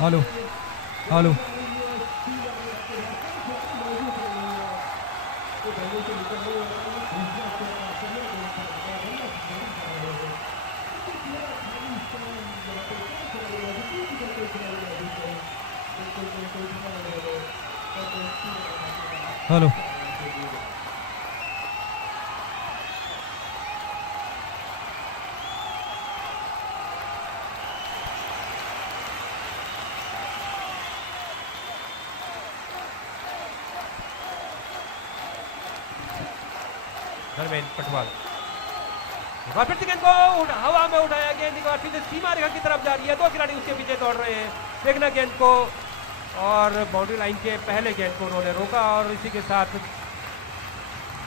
Hello hello hello Dharmendra Patwal एक बार फिर से गेंद को हवा में उठाया, गेंद एक बार फिर से सीमा रेखा की तरफ जा रही है, दो खिलाड़ी उसके पीछे दौड़ रहे हैं, देखना गेंद को, और बाउंड्री लाइन के पहले गेंद को उन्होंने रोका और इसी के साथ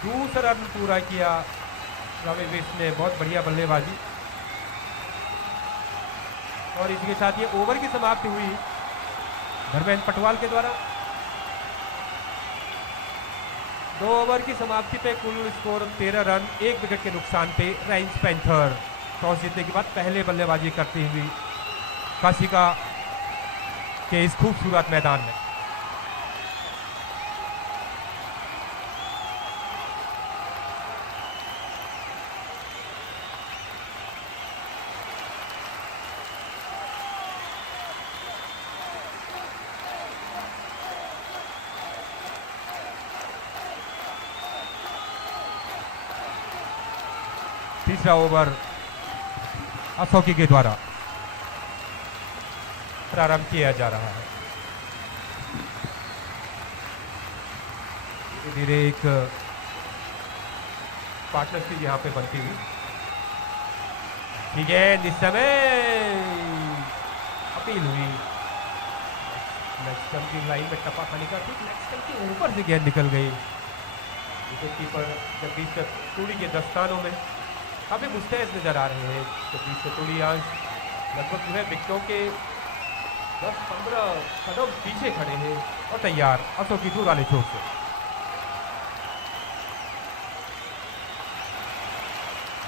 दूसरा रन पूरा किया रवि बिष्ट ने, बहुत बढ़िया बल्लेबाजी, और इसी के साथ ये ओवर की समाप्ति हुई धर्मेंद्र पटवाल के द्वारा। 2 ओवर की समाप्ति पे कुल स्कोर 13 रन, 1 विकेट के नुकसान पे रेंज पैंथर टॉस जीतने के बाद पहले बल्लेबाजी करती हुई काशिका के इस खूबसूरत मैदान में। तीसरा ओवर अशोकी के द्वारा प्रारंभ किया जा रहा है। धीरे धीरे एक पार्टनरशिप यहाँ पे बनती हुई, ठीक है, इस समय अपील हुई, लेग की लाइन में टपा खाने का, ठीक लेग के ऊपर से गेंद निकल गई। विकेट कीपर जगदीश तूड़ी के दस्तानों में काफी मुस्तैद नजर आ रहे हैं। जगदीश तूड़ी आज लगभग जो है विकेटों के 10-15 कदम पीछे खड़े हैं और तैयार अशोकी दूर वाले छोर से।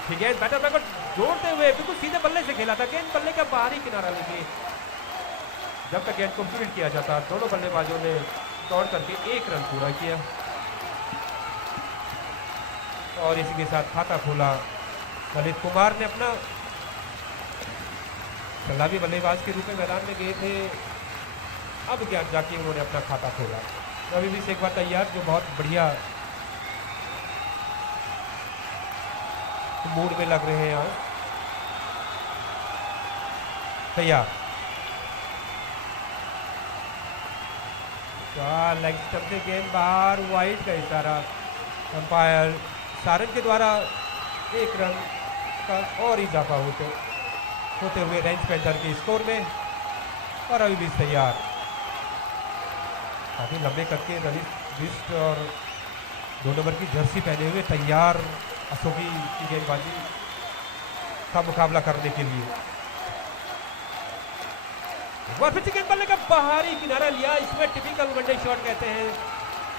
ठीक है, बैटर बैकर जोड़ते हुए बिल्कुल सीधे बल्ले से खेला था, गेंद बल्ले का बाहरी किनारा लेके जब तक गेंद को फील्ड किया जाता, दोनों बल्लेबाजों ने दौड़ करके 1 रन पूरा किया और इसी के साथ खाता खोला। ललित कुमार ने अपना सलामी बल्लेबाज के रूप में मैदान में गए थे, अब क्या जाके उन्होंने अपना खाता खोला। रवि भी एक बार तैयार, जो बहुत बढ़िया मूड में लग रहे हैं आज, तैयार। लेग स्टंप से गेंद बाहर, वाइड का इशारा, अंपायर सारंग के द्वारा 1 रन का और इजाफा होते हुए रेंज पैंथर के स्कोर में, और अभी भी तैयार, काफी लंबे करके रवि बिष्ट और 2 नंबर की जर्सी पहने हुए तैयार अशोकी की गेंदबाजी का मुकाबला करने के लिए। एक बार फिर से गेंद बल्ले का बाहरी किनारा लिया, इसमें टिपिकल वनडे शॉट कहते हैं,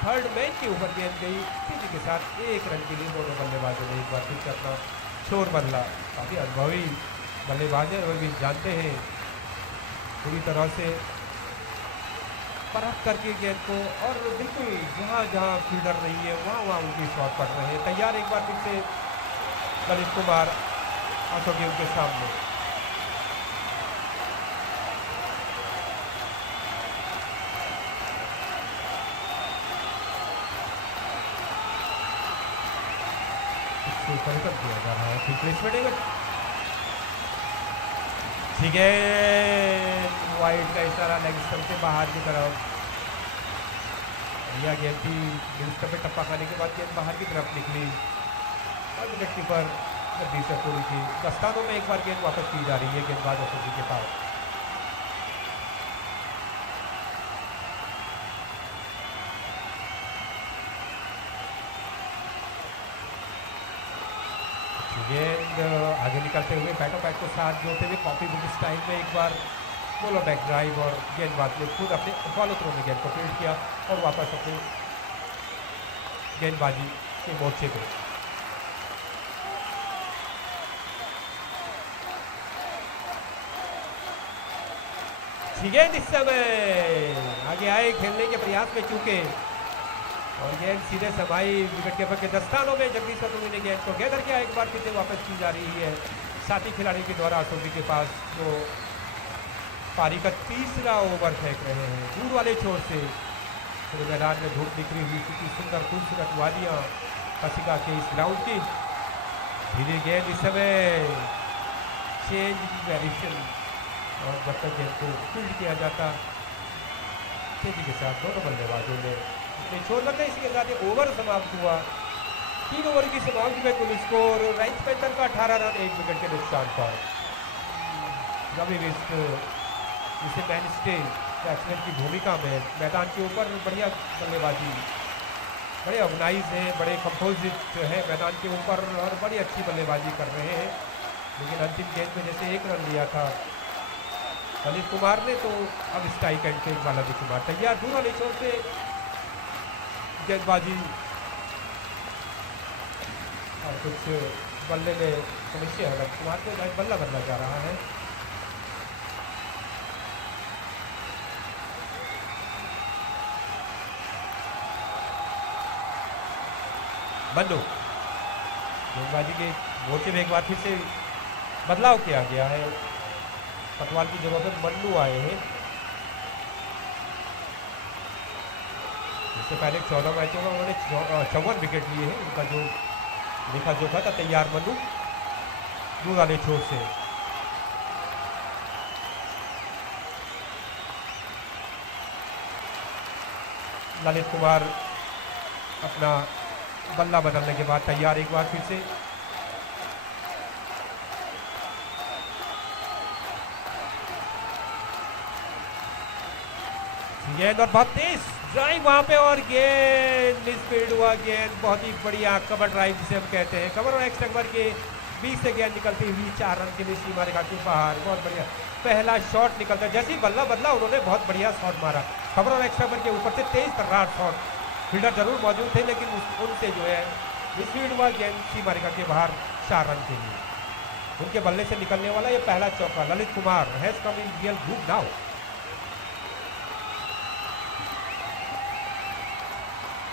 थर्ड मैन के ऊपर गेंद गई, इसी के साथ 1 रन के लिए दोनों बल्लेबाजों ने एक बार फिर से अपना शोर बदला। काफी अनुभवी बल्लेबाज है, वो भी जानते हैं पूरी तरह से परख करके गेंद को, और बिल्कुल जहाँ जहाँ फील्डर नहीं है वहाँ वहाँ उनकी शॉट पड़ रहे हैं। तैयार एक बार फिर से ललित कुमार अशोकी उनके सामने। कर दिया जा रहा है, ठीक है, वाइड का इशारा लेग स्टंप से बाहर की तरफ, यह गेंद थी लेग स्टंप पे टप्पा खाने के बाद गेंद बाहर की तरफ निकली और विकेट कीपर जगदीश तूड़ी की दस्तानों में एक बार गेंद वापस की जा रही है गेंदबाज अशोकी के पास। गेंद आगे निकलते हुए बैटो बैट को साथ जोड़ते हुए कॉपी बुक स्टाइल में एक बार बोलो बैक ड्राइव, और गेंदबाज ने खुद अपने फॉलो थ्रो में गेंद को फील्ड किया और वापस अपने गेंदबाजी के मोर्चे पे। गेंद इस समय आगे आए खेलने के प्रयास में चूके और गेंद सीधे समाई विकेट कीपर के दस्तानों में। जगदीश सतुमी ने गेंद को गैदर किया, एक बार फिर से वापस की जा रही है साथी खिलाड़ी के द्वारा अशोकी के पास, जो पारी का तीसरा ओवर फेंक रहे हैं दूर वाले छोर से। पूरे मैदान में धूप निकली हुई कितनी सुंदर खूबसूरत वादियाँ कसिका के इस ग्राउंड की। धीरे गेंद इस समय चेंज डायरेक्शन और जब तक गेंद को फील्ड किया जाता तेजी के साथ दोनों बल्लेबाजों ने अपने छोड़ रखा। इसके साथ एक ओवर समाप्त हुआ। 3 ओवर की समाप्ति में कुल स्कोर राइट पैंथर का 18 रन 1 विकेट के नुकसान पर। रवि विष्ट जिसे मैन स्टे बैट्समैन की भूमिका में मैदान के ऊपर बढ़िया बल्लेबाजी, बड़े ऑर्गेनाइज हैं, बड़े कंपोजिट है मैदान के ऊपर और बड़ी अच्छी बल्लेबाजी कर रहे हैं। लेकिन अंतिम गेंद में जैसे 1 रन लिया था ललित कुमार ने, तो अब स्ट्राइक एंड के बाद ललित कुमार तैयार दूर वाले छोर से गेंदबाजी और कुछ बल्ले में समस्या है ललित कुमार को, बल्ला बदला जा रहा है। बंदो गेंदबाजी के मोर्चे में एक बार फिर से बदलाव किया गया है। पटवाल की जगह पर मन्नू आए हैं। इससे पहले 14 मैचों में उन्होंने 54 विकेट लिए हैं। उनका जो लेखा जोखा था तैयार मन्नू दूर वाले छोर से। ललित कुमार अपना बल्ला बदलने के बाद तैयार एक बार फिर से। गेंद और बहुत तेज ड्राइव वहां पे और गेंद स्पीड हुआ। गेंद बहुत ही बढ़िया कवर ड्राइव जिसे हम कहते हैं, कवर और एक्स नंबर के बीच से गेंद निकलती हुई 4 रन के लिए सीमा रेखा के बाहर। बहुत बढ़िया पहला शॉट निकलता है, जैसे ही बल्ला बदला उन्होंने बहुत बढ़िया शॉट मारा कवर और एक्स नंबर के ऊपर से, तेज तर्रार शॉट। फील्डर जरूर मौजूद थे लेकिन उनसे जो है स्पीड हुआ। गेंद सीमा रेखा के बाहर 4 रन के लिए। उनके बल्ले से निकलने वाला ये पहला चौका। Lalit Kumar has come in real good now.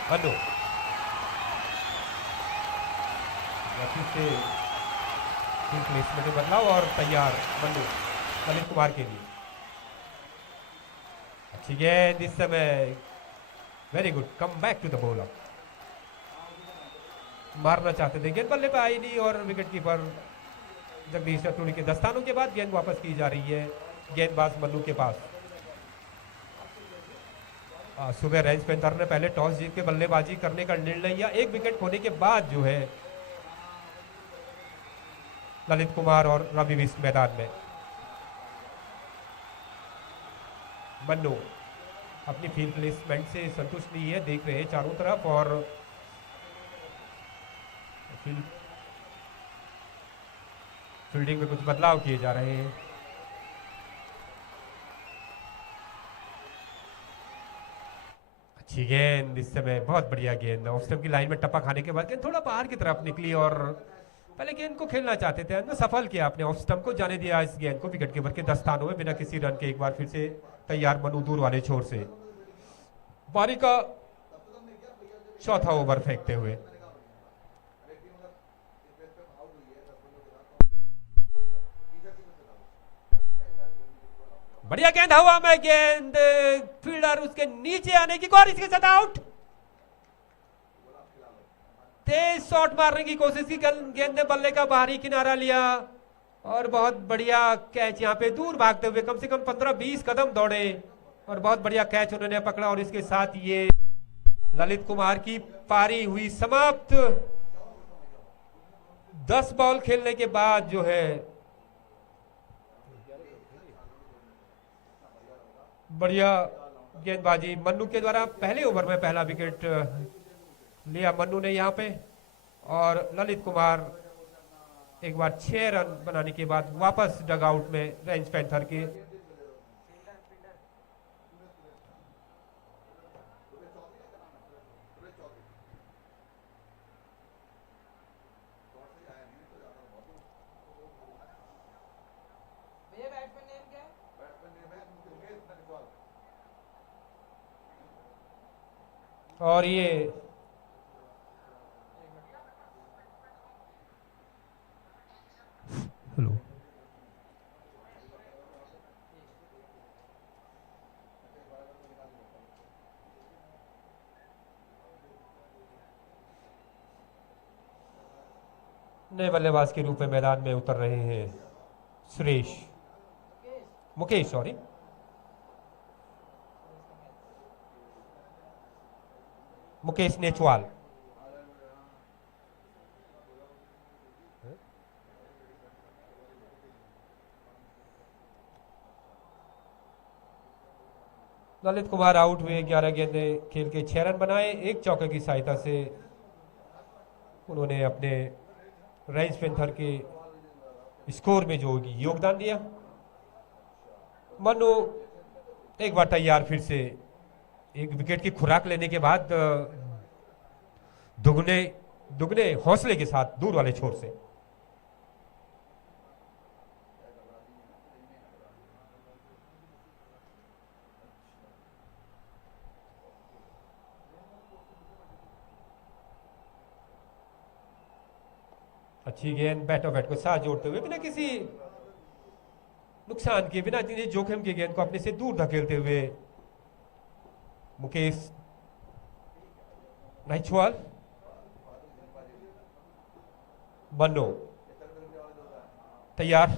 Hello से प्लेसमेंट में बदलाव और तैयार बंदू ललित कुमार के लिए। अच्छी गेंद इस समय, very good come back to the bowler. मारना चाहते थे, गेंद बल्ले पे आई नहीं और विकेट कीपर जगदीश सतुड़ी के दस्तानों के बाद गेंद वापस की जा रही है गेंदबाज मल्लू के पास। सुबह रेंज पैंथर ने पहले टॉस जीत के बल्लेबाजी करने का निर्णय लिया। 1 विकेट खोने के बाद जो है ललित कुमार और रवि विष्ट मैदान में। मन्नू अपनी फील्ड प्लेसमेंट से संतुष्ट नहीं है, देख रहे हैं चारों तरफ और फील्डिंग में कुछ बदलाव किए जा रहे हैं। अच्छी गेंद इस समय, बहुत बढ़िया गेंद। ऑफ स्टंप की लाइन में टप्पा खाने के बाद गेंद थोड़ा बाहर की तरफ निकली और पहले गेंद को खेलना चाहते थे, अंदर सफल किया आपने, ऑफ स्टंप को जाने दिया इस गेंद को विकेट कीपर के दस्तानों में बिना किसी रन के। एक बार फिर से तैयार मनु दूर वाले छोर से पारी का चौथा ओवर फेंकते हुए। बढ़िया गेंद हवा में, गेंद फील्डर उसके नीचे आने की कोशिश, इसके साथ आउट। तेज शॉट मारने की कोशिश की, गेंद ने बल्ले का बाहरी किनारा लिया और बहुत बढ़िया कैच। यहाँ पे दूर भागते हुए कम से कम 15-20 कदम दौड़े और बहुत बढ़िया कैच उन्होंने पकड़ा और इसके साथ ये ललित कुमार की पारी हुई समाप्त। 10 बॉल खेलने के बाद जो है बढ़िया गेंदबाजी मन्नू के द्वारा पहले ओवर में पहला विकेट लिया मन्नू ने यहाँ पे, और ललित कुमार एक बार 6 रन बनाने के बाद वापस डगआउट में रेंज पैंथर के। और ये हेलो नए बल्लेबाज के रूप में मैदान में उतर रहे हैं सुरेश मुकेश सॉरी मुकेश नेचवाल। ललित कुमार आउट हुए, 11 गेंदे खेल के 6 रन बनाए, एक चौके की सहायता से उन्होंने अपने राइस पेंथर के स्कोर में जो योगदान दिया। मनु एक बार तैयार फिर से एक विकेट की खुराक लेने के बाद दुगने दुगने हौसले के साथ दूर वाले छोर से अच्छी गेंद बैटो बैट को साथ जोड़ते हुए बिना किसी नुकसान के, बिना किसी जोखिम की गेंद को अपने से दूर धकेलते हुए मुकेश नाइचवाल। मनो तैयार,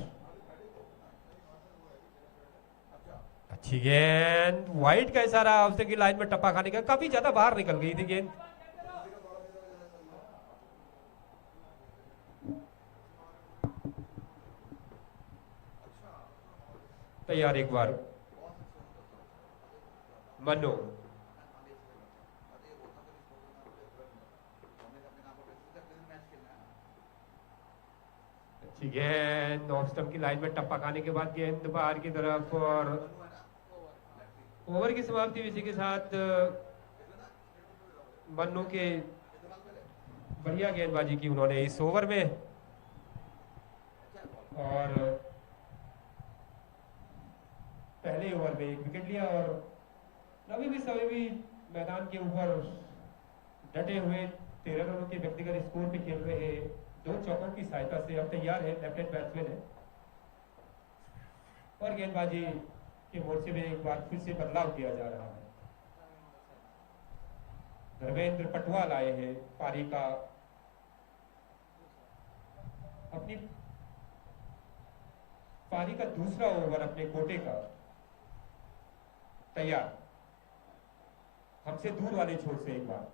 अच्छी गेंद, वाइड का इशारा उसने की लाइन में टप्पा खाने का, काफी ज्यादा बाहर निकल गई थी गेंद। तैयार एक बार मनो, अच्छी गेंद ऑफ स्टंप की लाइन में टप्पा खाने के बाद गेंद बाहर की तरफ, और ओवर की समाप्ति इसी के साथ मन्नू के बढ़िया गेंदबाजी की उन्होंने इस ओवर में, और पहले ओवर में एक विकेट लिया। और अभी भी सभी भी मैदान के ऊपर डटे हुए 13 रनों के व्यक्तिगत स्कोर पे खेल रहे हैं, 2 चौकों की सहायता से अब तैयार है, लेफ्ट हैंड बैट्समैन है, और गेंदबाजी के मोड़ से भी एक बार फिर से बदलाव किया जा रहा है। धर्मेंद्र पटवाल आए हैं पारी का अपनी पारी का दूसरा ओवर अपने कोटे का, तैयार हमसे दूर वाले छोर से एक बार,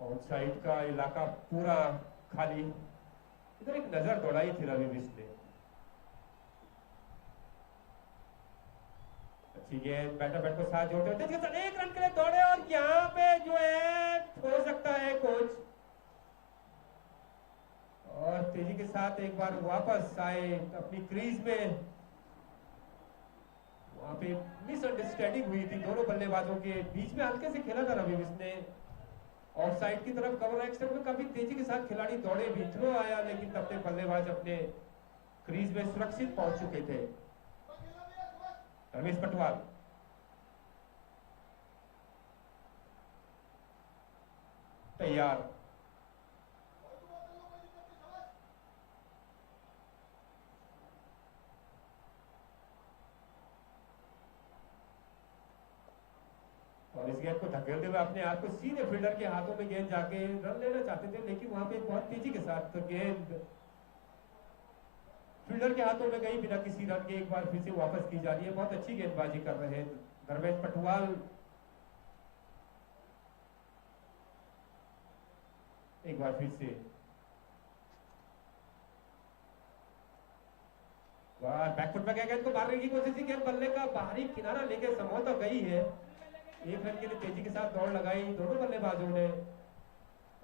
ऑन साइड का इलाका पूरा खाली, इधर एक नजर दौड़ाई थी रवि बिष्ट ने। अच्छी गेंद, बैटर बैट को साथ जोड़ते हुए एक रन के लिए दौड़े, और यहाँ पे जो है हो सकता है कोच, और तेजी के साथ एक बार वापस आए अपनी क्रीज में। वहां पे मिसअंडरस्टैंडिंग हुई थी दोनों बल्लेबाजों के बीच में, हल्के से खेला था रवि बिष्ट ने, ऑफ साइड की तरफ कवर एक्शन में काफी तेजी के साथ खिलाड़ी दौड़े भी, थ्रो आया, लेकिन तब तक बल्लेबाज अपने क्रीज में सुरक्षित पहुंच चुके थे। रमेश पटवाल तैयार, और इस गेंद को धकेलते हुए अपने आप को सीधे फील्डर के हाथों में गेंद जाके रन लेना चाहते थे, लेकिन वहां पे बहुत तेजी के साथ तो गेंद फील्डर के हाथों में गई बिना किसी रन के, एक बार फिर से वापस की जा रही है। बहुत अच्छी गेंदबाजी कर रहे हैं धर्मेंद्र पटवाल, एक बार फिर से बैकफुट में गेंद को मारने की कोशिश की, गेंद बल्ले का बाहरी किनारा लेके संभवतः गई है, एक रन के लिए तेजी के साथ दौड़ लगाई दोनों बल्लेबाजों ने,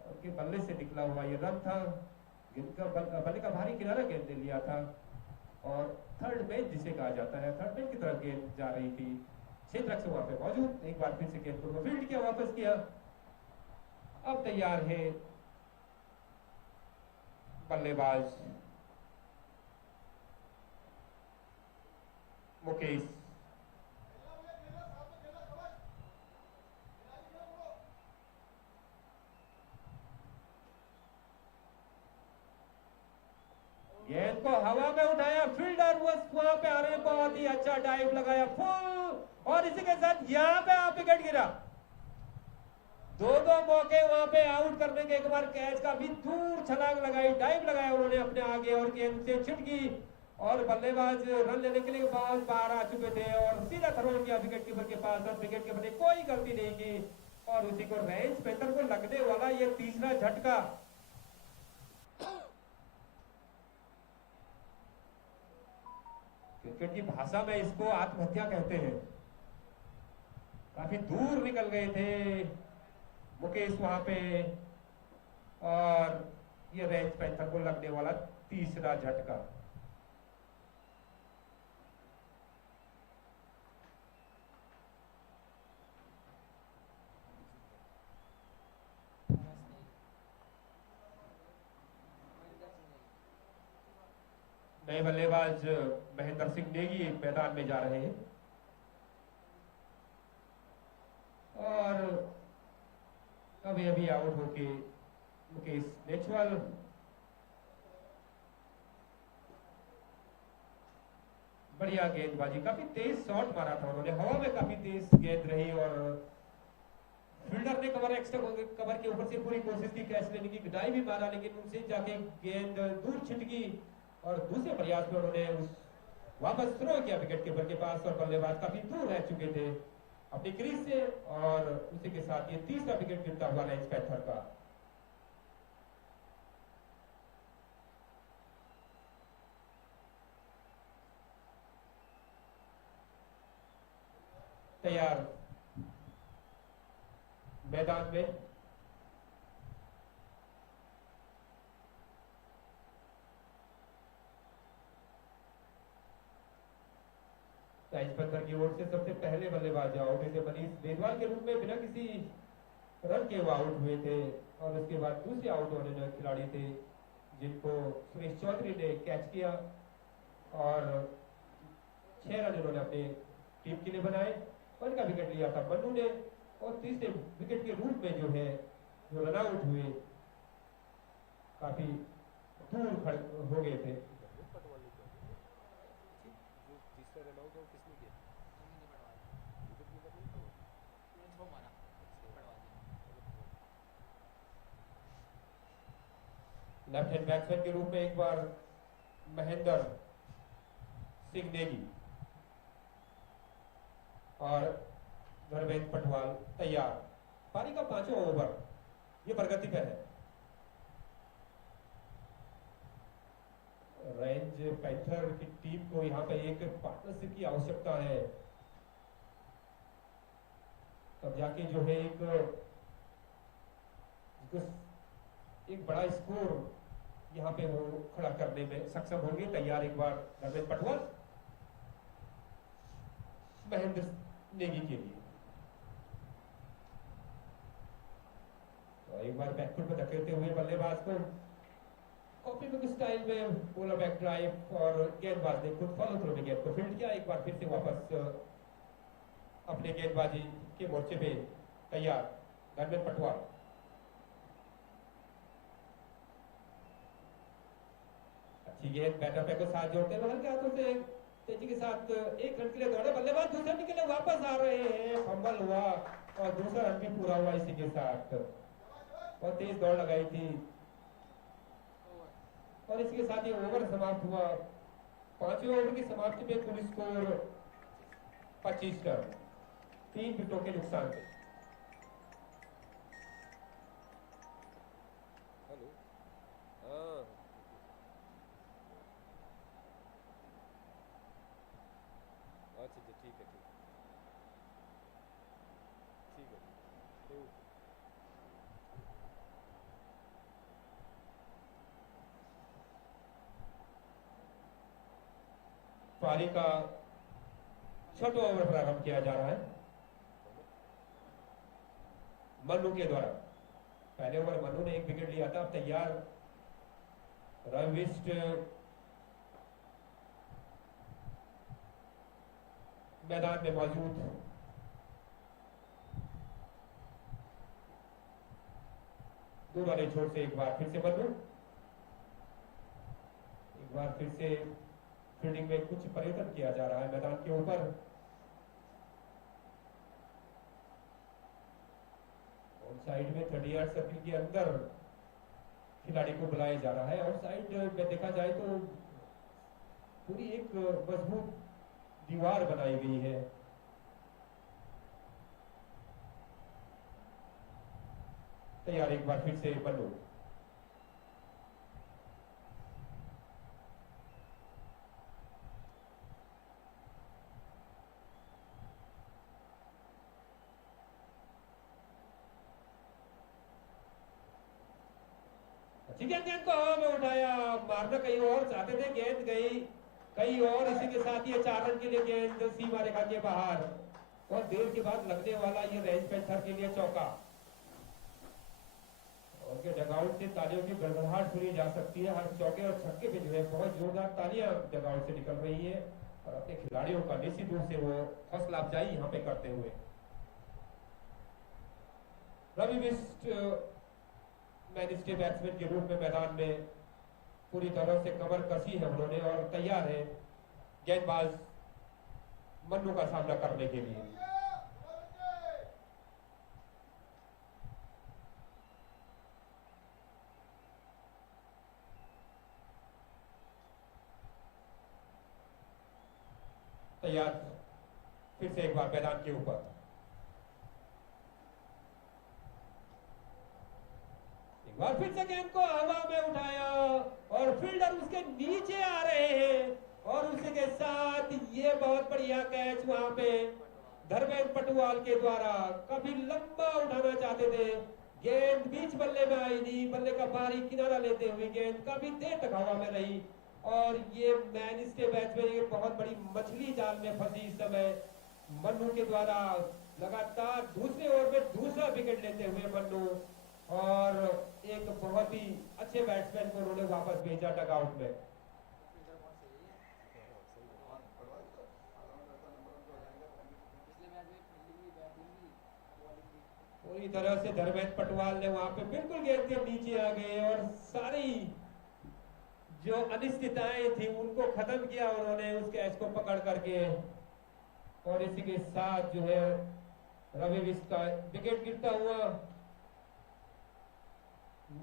उनके बल्ले से निकला हुआ ये रन था, जिनका बल्ले का भारी किनारा गेंद ने लिया था, और थर्ड बेंच जिसे कहा जाता है, थर्ड बेंच की तरफ गेंद जा रही थी, क्षेत्रक से वहां पे मौजूद, एक बार फिर से गेंद को फील्ड किया, वापस किया। अब तैयार है बल्लेबाज मुकेश। गेंद को हवा में उठाया, फील्डर वहां पे आ रहे हैं, बहुत ही अच्छा डाइव लगाया फुल, और इसी के साथ यहां पे आप विकेट गिरा। दो मौके वहां पे आउट करने के, एक बार कैच का भी दूर छलांग लगाई, डाइव लगाया उन्होंने अपने आगे और गेंद से छिटकी, और बल्लेबाज रन लेने के लिए बहुत बाहर आ चुके थे और सीधा थ्रो किया विकेट कीपर के पास, और विकेट कीपर ने कोई गलती नहीं की, और उसी को रेंज पैंथर को लगने वाला ये तीसरा झटका। क्रिकेट की भाषा में इसको आत्महत्या कहते हैं। काफी दूर निकल गए थे मुकेश वहां पे, और ये रेंज पैंथर को लगने वाला तीसरा झटका। नए बल्लेबाज महेंद्र सिंह नेगी मैदान में जा रहे हैं, और अभी अभी आउट होके मुकेश नेचुरल। बढ़िया गेंदबाजी, काफी तेज शॉट मारा था उन्होंने, हवा में काफी तेज गेंद रही, और फील्डर ने कवर एक्स्ट्रा कवर के ऊपर से पूरी कोशिश की कैच लेने की, डाइव भी मारा, लेकिन उनसे जाके गेंद दूर छिटकी, और दूसरे प्रयास में उन्होंने वापस थ्रो किया विकेट कीपर के पास, और बल्लेबाज काफी दूर रह चुके थे अपनी क्रीज से, और उसी के साथ ये तीसरा विकेट गिरता हुआ रेंज पैंथर का। तैयार मैदान में रेंज पैंथर की ओर से सबसे पहले बल्लेबाज आउट हुए थे मनीष बेदवाल के रूप में, बिना किसी रन के वो आउट हुए थे, और उसके बाद दूसरे आउट होने वाले खिलाड़ी थे जिनको सुरेश चौधरी ने कैच किया, और 6 रन इन्होंने अपनी टीम के लिए बनाए, उनका विकेट लिया था मन्नू ने, और तीसरे विकेट के रूप में जो है जो रन आउट हुए काफी दूर हो गए थे। लेफ्ट हैंड बैट्समैन के रूप में एक बार महेंद्र सिंह नेगी, और धर्मेंद्र पटवाल तैयार। पारी का 5वां ओवर ये प्रगति पे है। रेंज पैंथर की टीम को यहाँ पे एक पार्टनरशिप की आवश्यकता है, तब जाके जो है एक बड़ा स्कोर यहाँ पे वो खड़ा करने में सक्षम होंगे। तैयार एक बार धर्मेंद्र पटवाल महेंद्र नेगी के लिए, तो एक बार बैकफुट में धकेलते हुए बल्लेबाज को कॉपी बुक स्टाइल में बोला बैक ड्राइव, और गेंदबाज ने खुद फॉलो थ्रू में गेंद को फील्ड किया, एक बार फिर से वापस अपने गेंदबाजी के मोर्चे पे तैयार धर्मेंद्र पटवाल। अच्छी गेंद, बैटर पे को साथ जोड़ते हुए हल्के हाथों से तेजी के साथ 1 रन के लिए दौड़े बल्लेबाज, दूसरे रन के लिए वापस आ रहे हैं, फंबल हुआ और दूसरा रन भी पूरा हुआ इसी के साथ। बहुत तेज दौड़ लगाई थी, और इसके साथ ये ओवर समाप्त हुआ। 5वें ओवर की समाप्ति पे कुल स्कोर 25 रन, 3 विकेटों के नुकसान पे। हेलो, हाँ, अच्छा अच्छा, ठीक है, ठीक है, तो पारी का 6वां ओवर प्रारंभ किया जा रहा है मन्नू के द्वारा। पहले ओवर मन्नू ने 1 विकेट लिया था। अब तैयार रविस्ट मैदान में मौजूद। दूर वाले छोर से एक बार फिर से बदलू, एक बार फिर से फील्डिंग में कुछ परिवर्तन किया जा रहा है मैदान के ऊपर। और साइड में 30 यार्ड सर्किल के अंदर खिलाड़ी को बुलाया जा रहा है। और साइड में देखा जाए तो पूरी एक मजबूत दीवार बनाई गई है। तैयार, एक बार फिर से बल्लो। गेंद को हवा में उठाया, मारना कहीं और चाहते थे, गेंद गई कहीं और। इसी के साथ ये 4 रन के लिए गेंद सीमा रेखा के बाहर। और देर के बाद लगने वाला ये रेंज पैंथर के लिए चौका। उनके डगआउट से तालियों की गड़गड़ाहट सुनी जा सकती है। हर चौके और छक्के पे जो है बहुत जोरदार तालियां डगआउट से निकल रही है। और अपने खिलाड़ियों का निश्चित रूप से वो हौसला अफजाई यहाँ पे करते हुए। रवि बिष्ट मैनिस्टे बैट्समैन के रूप में मैदान में पूरी तरह से कमर कसी है उन्होंने और तैयार है गेंदबाज मन्नू का सामना करने के लिए। तैयार, फिर से एक बार मैदान के ऊपर। एक बार फिर से गेंद को हवा में उठाया और फील्डर उसके नीचे आ रहे हैं। और उसी के साथ ये बहुत बढ़िया कैच वहां पे धर्मेंद्र पटवाल के द्वारा। काफी लंबा उठाना चाहते थे, गेंद बीच बल्ले में आई नहीं, बल्ले का बाहरी किनारा लेते हुए गेंद काफी देर तक हवा में रही। और ये मैनिस्टे बैट्समैन ये बहुत बड़ी मछली जाल में फंसी इस समय। मन्नू के द्वारा लगातार दूसरे ओवर में दूसरा विकेट लेते हुए मन्नू, और एक बहुत ही अच्छे बैट्समैन को उन्होंने वापस भेजा डगआउट में। पूरी तरह से धर्मेंद्र पटवाल ने वहां पे बिल्कुल गेंद के नीचे आ गए और सारी जो अनिश्चितताएं थी उनको खत्म किया उन्होंने उस कैच को पकड़ करके। और इसी के साथ जो है रवि बिष्ट का विकेट गिरता हुआ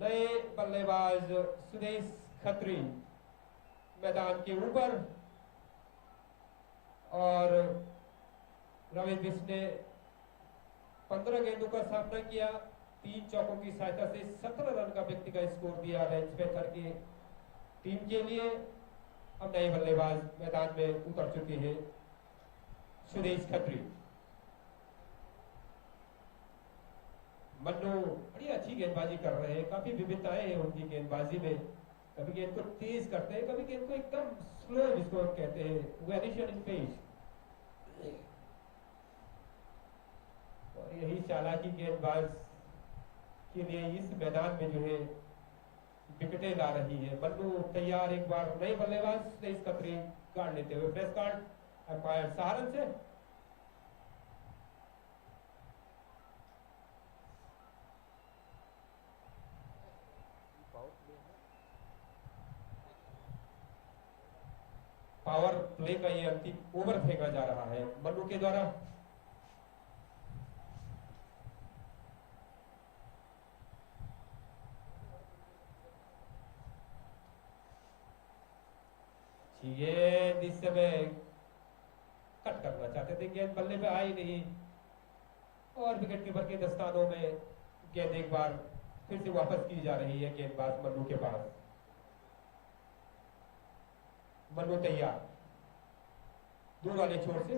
नए बल्लेबाज सुदेश खत्री मैदान के ऊपर। और रवि बिष्ट ने 15 गेंदों का सामना किया, 3 चौकों की सहायता से 17 रन का व्यक्तिगत स्कोर दिया रेंज पैंथर की टीम के लिए। अब नए बल्लेबाज मैदान में उतर चुके हैं सुदेश खत्री। मन्नू बड़ी अच्छी गेंदबाजी कर रहे हैं, काफी विविधताएं हैं उनकी गेंदबाजी में। कभी गेंद को तेज करते हैं, कभी गेंद को एकदम स्लो, जिसको हम कहते हैं वेरिएशन इन पेस। और यही चालाकी गेंदबाज के लिए इस मैदान में जो है विकेटें ला रही है। मन्नू तैयार, एक बार नए बल्लेबाज सुदेश खत्री कार्ड लेते हुए। फ्रेश कार्ड अंपायर सहारन से। पावर प्ले का ये अंतिम ओवर फेंका जा रहा है मन्नू के द्वारा। गेंद इस समय कट करना चाहते थे, गेंद बल्ले पे आई नहीं। और विकेट कीपर के दस्तानों में गेंद एक बार फिर से वापस की जा रही है गेंदबाज मन्नू के पास। मन्नू तैयार, दूर वाले छोर से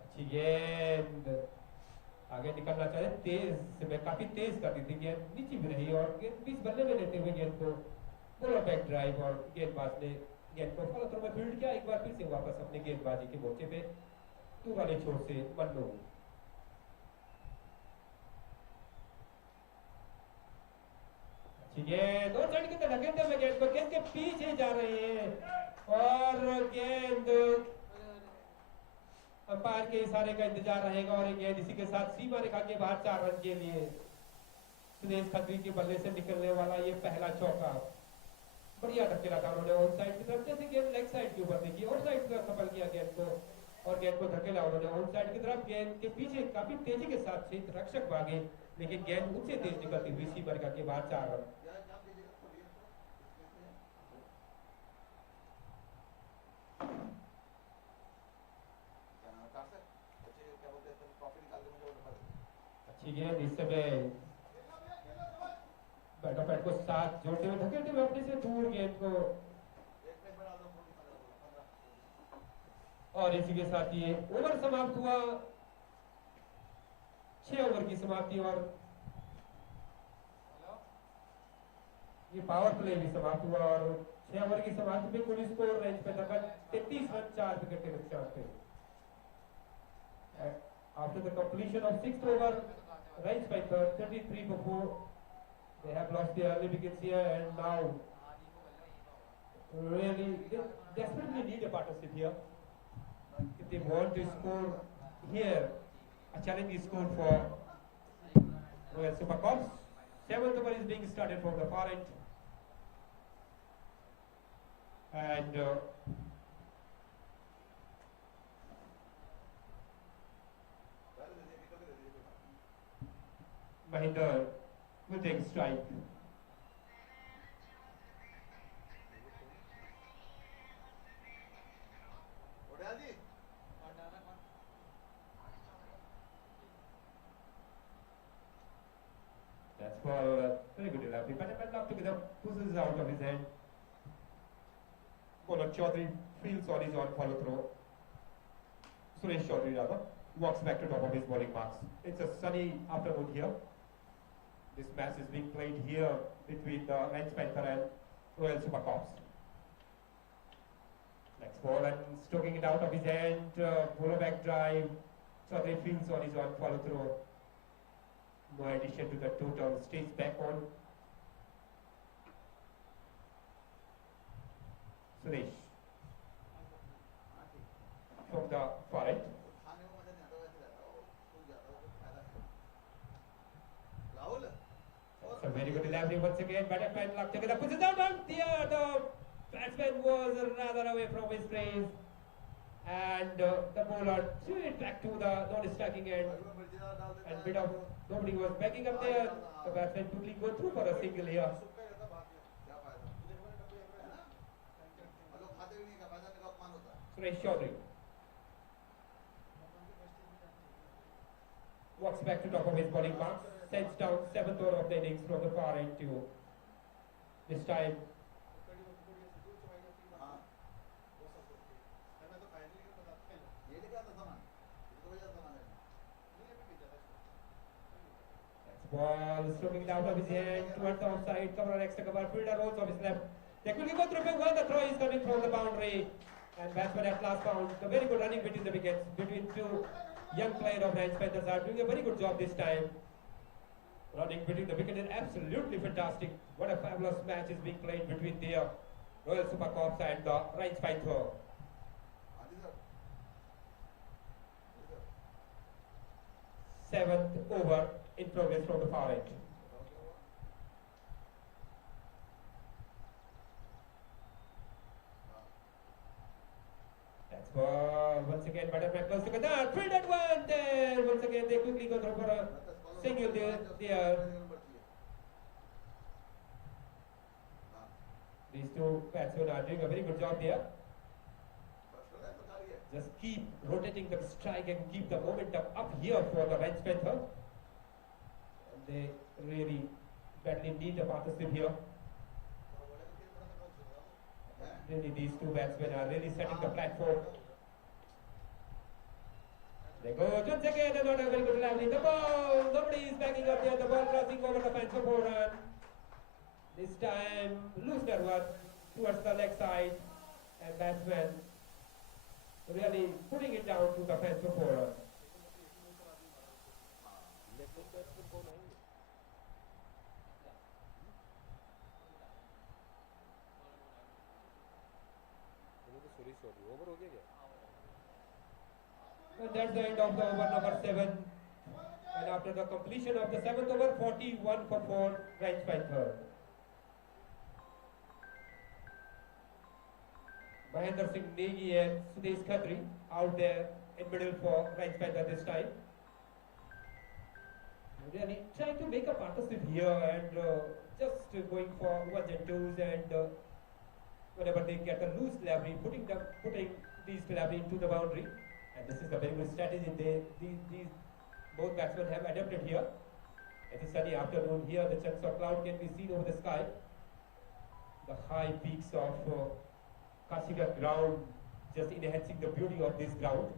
अच्छी गेंद आगे निकलना चाहे, तेज में काफी तेज कर दी थी गेंद, नीचे भी रही और गेंद 20 बल्ले में लेते हुए गेंद को बोलर बैक ड्राइव और गेंदबाज ने गेंद को फॉलो थ्रो में फील्ड किया। एक बार फिर से वापस अपने गेंदबाजी के मोर्चे पे दूर वाले छोर से मन्नू। अच्छी गेंद और साइड की तरफ धकेलते हुए गेंद को गेंद के पीछे जा रहे हैं और गेंद अंपायर के इशारे का इंतजार रहेगा और गेंद इसी के साथ सीमा रेखा के बाहर 4 रन के लिए सुरेश खत्री के बल्ले से निकलने वाला ये पहला चौका। बढ़िया धकेला था उन्होंने ऑन साइड की तरफ, जैसे गेंद लेग साइड के ऊपर देखिए ऑन साइड की तरफ सफल किया गेंद को और गेंद को धकेला उन्होंने ऑन साइड की तरफ। गेंद के पीछे काफी तेजी के साथ से रक्षक भागे लेकिन गेंद उनसे तेज निकलती हुई सीमा रेखा के बाहर 4 रन। अच्छी गेंद इस समय बैटर पैड को साथ जोड़ते हुए धकेलते हुए अपने से दूर गेंद को और इसी के साथ ये ओवर समाप्त हुआ। 6 ओवर की समाप्ति और ये पावर प्ले भी समाप्त हुआ और 6 ओवर की समाप्ति में कुल स्कोर रेंज पे था 33 रन 4 विकेट के नुकसान पे। After the completion of 6th over, Range Panther 33 for 4. They have lost their early wickets here and now really they desperately need a partnership here. If they want to score here, a challenging score for Royal Super Corps. 7th over is being started from the far end. And Mahinder will take strike. That's for very good delivery. But up together pushes out of his hand. Bowler Chaudhary fields on his on follow throw. Suresh Chaudhary rather walks back to top of his bowling marks. It's a sunny afternoon here. This match is being played here between the Range Panther and Royal Super Corps. Next ball and stroking it out of his hand, bowler back drive. Chaudhary fields on his on follow through. No addition to the total, stays back on. Suresh from the far end. So very good delivery once again. Batsman locked together, puts it down on here. The batsman was rather away from his place, and the bowler threw it back to the non-striking end. And bit of nobody was backing up there. The batsman quickly go through for a single here. Suresh Chaudhary walks back to top of his bowling mark, sends down 7th over of the innings from the far end to this time. Ball stroking it out of his hand towards the outside, cover on extra cover, fielder rolls off his left. They quickly go through one, the throw is coming from the boundary. And batsman at last found a very good running between the wickets, between two young players of Range Panthers are doing a very good job this time. Running between the wicket is absolutely fantastic. What a fabulous match is being played between the Royal Super Corps and the Range Panther. 7th over in progress from the far end. That's ball once again. Butterfly close together. Fielded one there. Once again they quickly go through for a single there. These two batsmen are doing a very good job there. Just keep rotating the strike and keep the momentum up here for the Range Panther. And they really badly need a partnership here. Really, these two batsmen are really setting the platform. They go once again, and not a very good landing. The ball, nobody is backing up there. The ball crossing over the fence for 4 runs. This time, looser one towards the leg side, and batsman really putting it down to the fence for 4 runs. Shot over हो गया क्या And that's the end of the over number 7. And after the completion of the 7th over, 41 for 4, Range Panther. Mahendra Singh Negi and Sudesh Khatri out there in middle for Range Panther this time. Really trying to make a partnership here and just going for ones and twos and whenever they get a loose delivery, putting these delivery into the boundary. And this is a very good strategy these both batsmen have adapted here. It is sunny afternoon here, the chunks of cloud can be seen over the sky. The high peaks of Kashika ground just enhancing the beauty of this ground.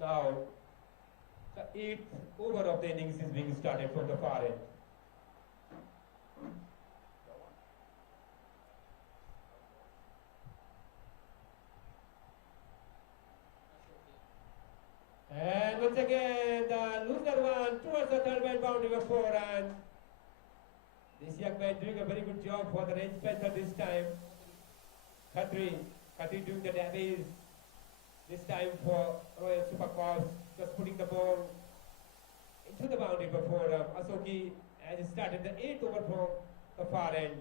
Now, the 8th over of the innings is being started from the far end. And once again, the looser one towards the third man boundary for 4 and this young man doing a very good job for the Range Panther this time. Khatri doing the damage. This time for Royal Super Corps, just putting the ball into the boundary before Asoki has started the 8th over from the far end.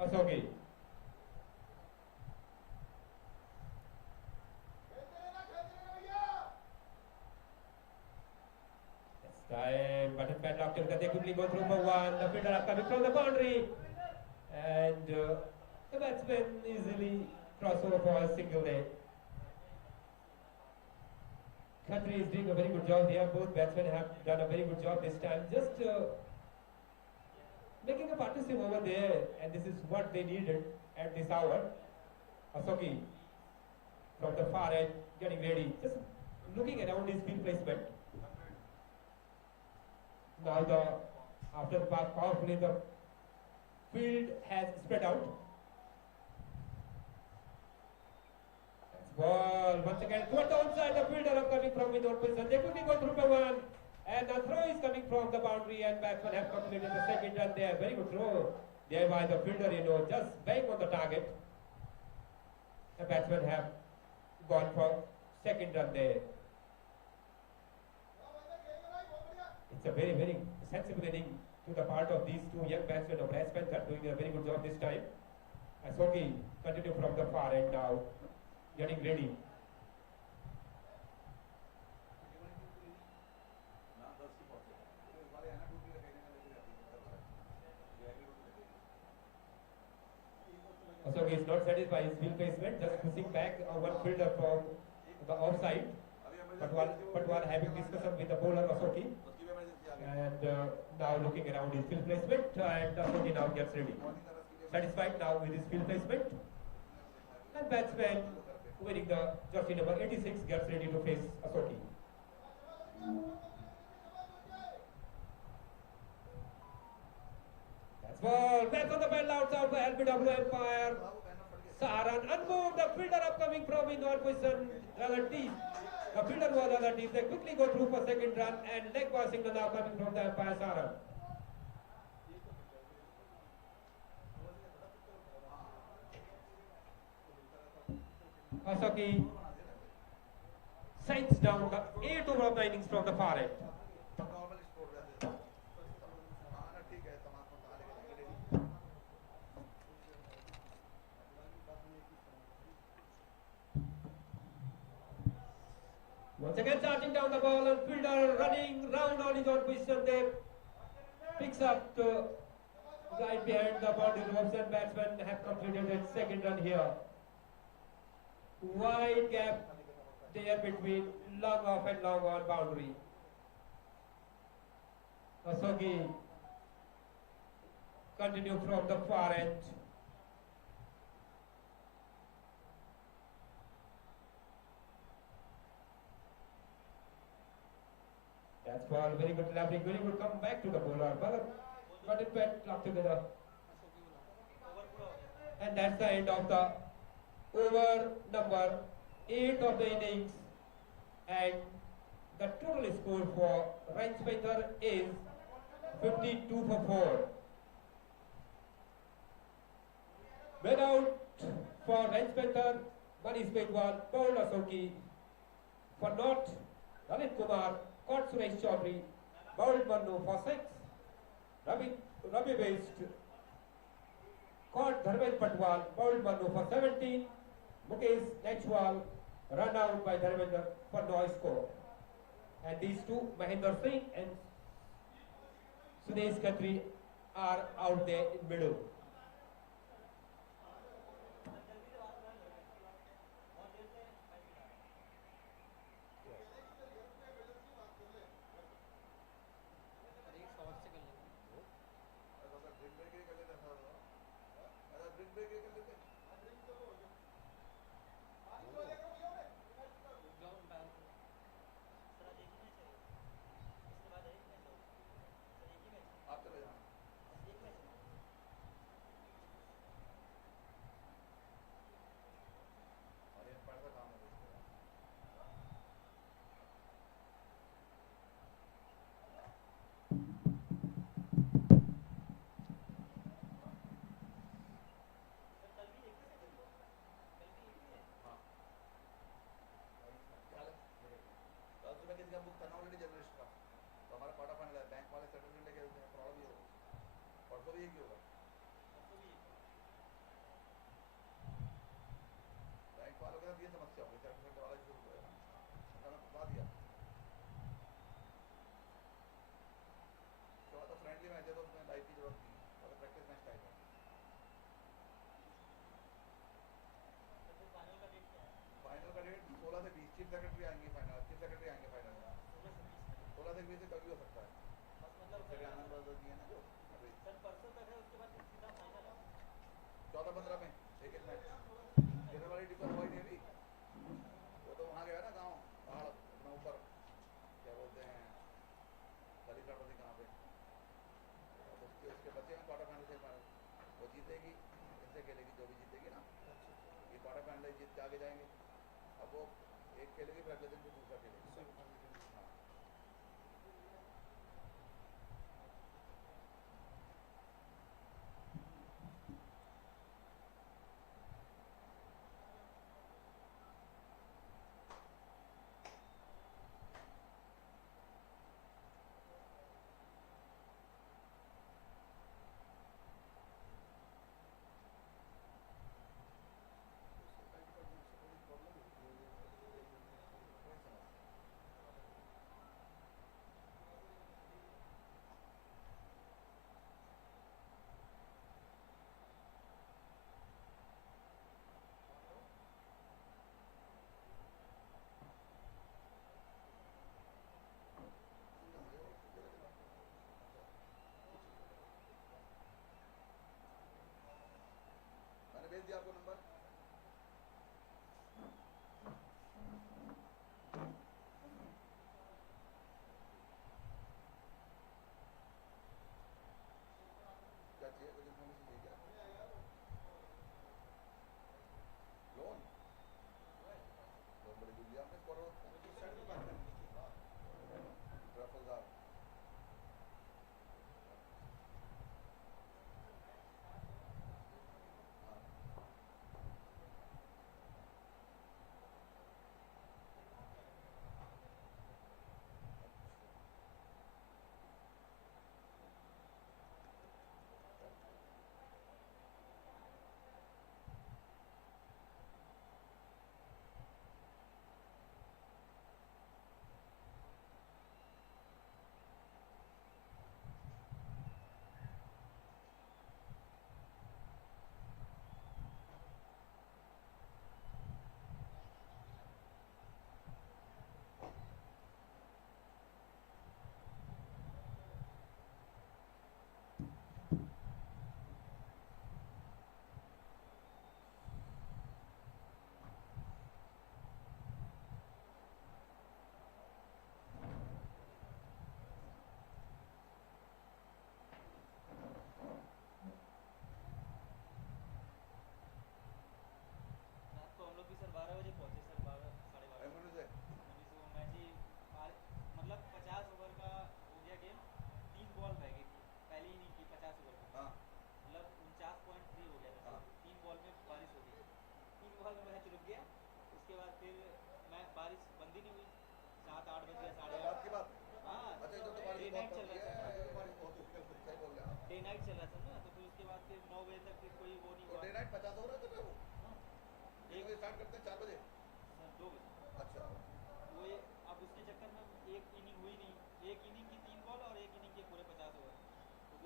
Asoki. Time, button padlock till they quickly go through for 1. The fielder are coming from the boundary, and the batsman easily cross over for a single leg. Khatri is doing a very good job here. Both batsmen have done a very good job this time. Just making a partnership over there, and this is what they needed at this hour. Asoki from the far end getting ready, just looking around his field placement. Now after the power play, the field has spread out. That's ball once again towards the outside. The fielder are coming from his own position. They quickly go through for 1, and the throw is coming from the boundary, and batsman have completed the second run there. Very good throw. Thereby the fielder, just bang on the target. The batsmen have gone for second run there. It's a very, very sensible inning to the part of these two young batsmen of Range Panther, doing a very good job this time. Asoki continue from the far end now, getting ready. Asoki is not satisfied his field placement, just pushing back one fielder from the offside. But while having discussion with the bowler Asoki, and now looking around his field placement, and Asoki now gets ready. Satisfied now with his field placement, and batsman wearing the jersey number 86 gets ready to face Asoki. That's ball. That's on the bell outside by LBW Empire. Saran unmoved. The fielder upcoming from in one position, rather deep. The fielder was rather deep. They quickly go through for second run, and leg passing now coming from the Empire Saran. Asoki signs down the 8th over of the innings from the far end. Once again charging down the ball, and fielder running round on his own position there. Picks up the right behind the boundary ropes, and batsmen have completed its second run here. Wide gap there between long off and long on boundary. Asoki continue from the far end. That's ball, very good lapping, very good come back to the bowler. But it went clubbed together. And that's the end of the over number 8 of the innings. And the total score for Rainspacer is 52 for 4. Men out for Rainspacer, Manish Begwal, bowled Asoki. For not, Lalit Kumar, caught Suresh Chaudhary, bowled Manu for 6. Ravi Waste, caught Dharmendra Patwal, bowled Manu for 17. Mukesh Nachwal, run out by Dharmendra for no score. And these two, Mahendra Singh and Sudesh Khatri, are out there in middle. Night 50 over कर रहे हो? एक बजे start करते हैं 4 बजे। Sir 2 बजे। अच्छा वो अब उसके चक्कर में एक इनिंग हुई नहीं, एक इनिंग की 3 बॉल और एक इनिंग के पूरे 50 ओवर, तो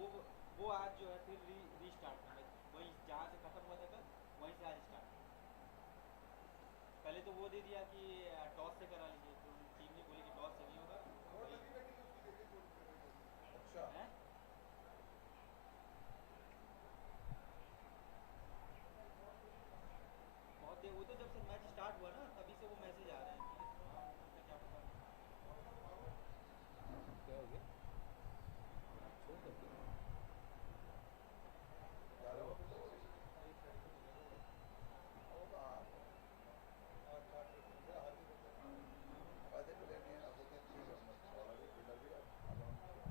वो आज जो है फिर रीस्टार्ट में वहीं जहाँ से ख़त्म हुआ था कल वहीं से आज स्टार्ट। पहले तो वो दे दिया कि टॉस से करा लीजिए, तो टीम ने बोली कि टॉस से नहीं होगा। अच्छा हैं? बहुत देर, वो तो जब से मैच स्टार्ट हुआ ना तभी से वो मैसेज आ रहे हैं, मैंने सुना उनका क्या पता। क्या हो गया? छोड़ कर दिया? फायदे तो लेने हैं, अब वो कहते हैं बॉलर भी फील्डर भी अलाउंस किया।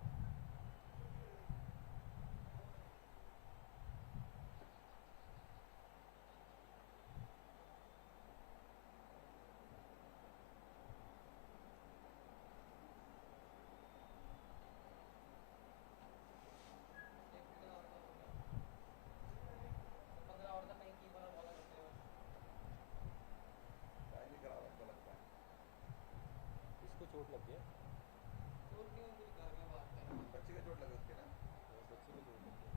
टाइम ही खराब हमको लगता है। इसको चोट लग गया? बच्चे का चोट लगे उसके ना। बच्चे को चोट लग गया।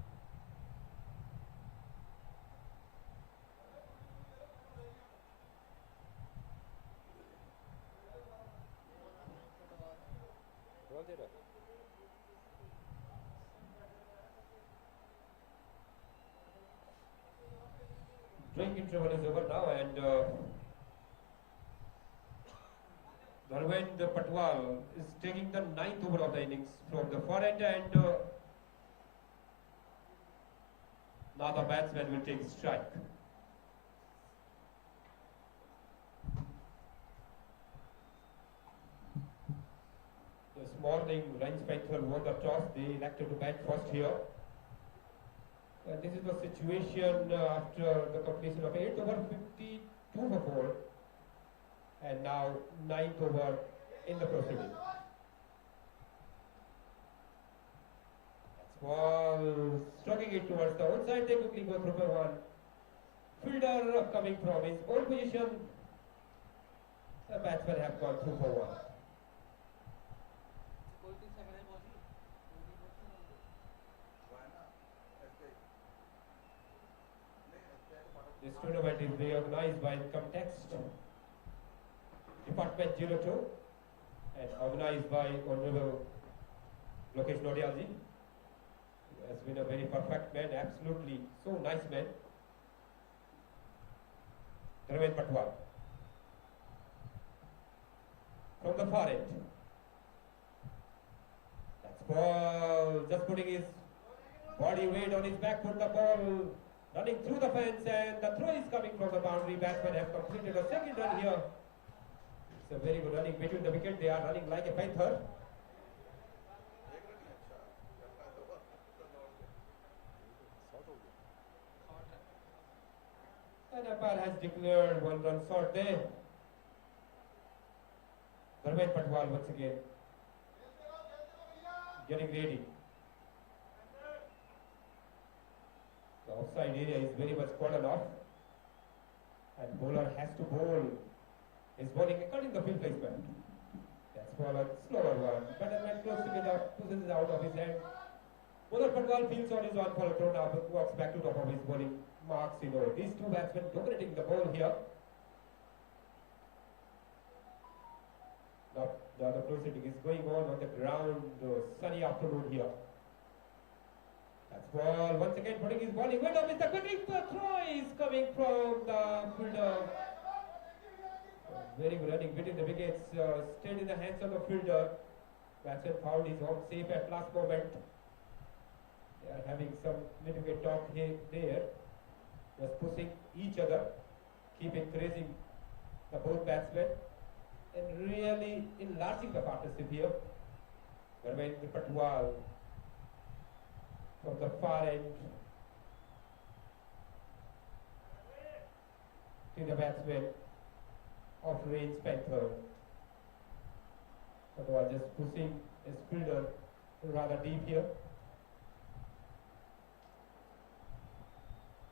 बॉल दे रहा है। Drink interval is over now, and Dharmendra Patwal is taking the 9th over of the innings from the far end, and now the batsman will take strike. This morning, Range Panther won the toss. They elected to bat first here. And this is the situation after the completion of 8th over, 52 for 4, and now 9th over in the proceeding. That's ball stroking it towards the outside. They quickly go through for one. Fielder coming from his own position. The batsmen have gone through for one. This tournament is recognized by income tax department 02 and organized by Honorable Lokesh Nodialji. He has been a very perfect man, absolutely so nice man. Dharmendra Patwal from the far end. That's ball, just putting his body weight on his back foot. The ball running through the fence, and the throw is coming from the boundary. Batsmen have completed a second run here. It's a very good running between the wicket. They are running like a panther. Shot हो गया। And umpire has declared one run short there. Dharmendra Patwal once again getting ready. The offside area is very much cordoned off, and bowler has to bowl his bowling according to the field placement. That's ball a slower one. Batsman close to get out, pushes it out of his hand. Bowler Patwal feels on his one follow throw now, but walks back to top of his bowling marks. These two batsmen dominating the ball here. Now the other proceeding is going on the ground. Sunny afternoon here. That's ball once again putting his bowling weight on Mr. Quickly. The throw is coming from the fielder. Very good running between the wickets. Stayed in the hands of the fielder. Batsman found his home safe at last moment. They are having some little bit talk here, there. Just pushing each other, keep encouraging the both batsmen, and really enlarging the partnership here. Dharmendra Patwal from the far end to the batsman of Range Panther. Patwal just pushing his fielder rather deep here.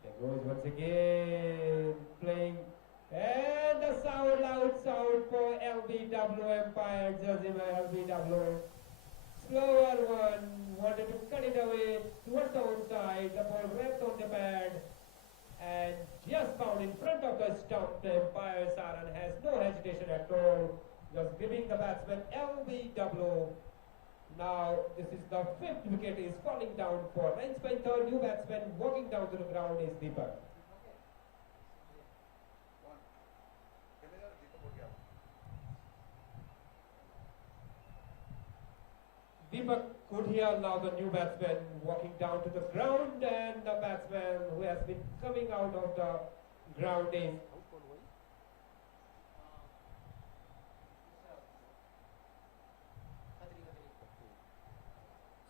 They Goes once again playing. And the sound, loud sound for LBW Empire, jersey by LBW. Slower one, wanted to cut it away towards the outside. The ball wrapped on the pad and just found in front of the stump. The Empire Saran has no hesitation at all, just giving the batsman LBW. Now this is the 5th wicket is falling down for Ryan Spencer. New batsman walking down to the ground is Deepak. One. खेलेगा ना दीपक हो गया Deepak Kudhial, now the new batsman, walking down to the ground, and the batsman who has been coming out of the ground is out कौन हुआ?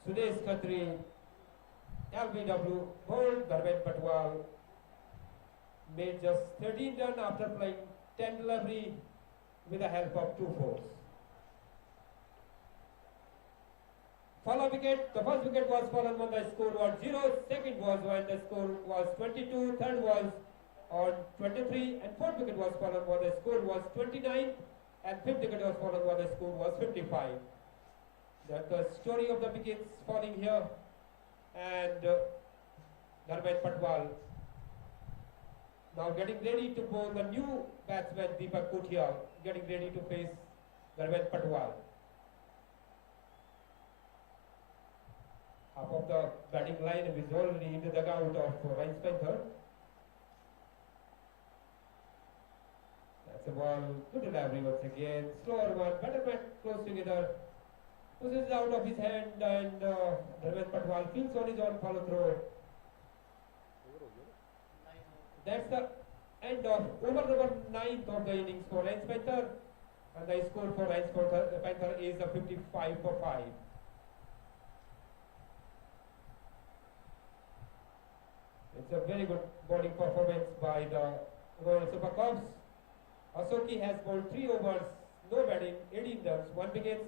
Sudesh Khatri. LBW bowled Dharmen Patwal, made just 13 runs after playing 10 delivery with the help of 2 fours. Follow wicket, the first wicket was fallen when the score was 0, second was when the score was 22, third was on 23, and fourth wicket was fallen when the score was 29, and fifth wicket was fallen when the score was 55. That's the story of the wickets falling here, and Dharmen Patwal now getting ready to bowl the new batsman Deepak Kudhial, getting ready to face Dharmen Patwal. Half of the batting line is already in the dugout of Ryan Spencer. That's a ball, good delivery once again, slower one, better bat close together. Pushes it out of his hand, and Dharmen Patwal feels on his own follow through. Over हो गया ना? That's the end of over number 9th of the innings for Ryan Spencer, and the score for Ryan Spencer is a 55 for 5. It's a very good bowling performance by the Royal Super Cubs. Asoki has bowled 3 overs, no batting, 18 runs, 1 wicket.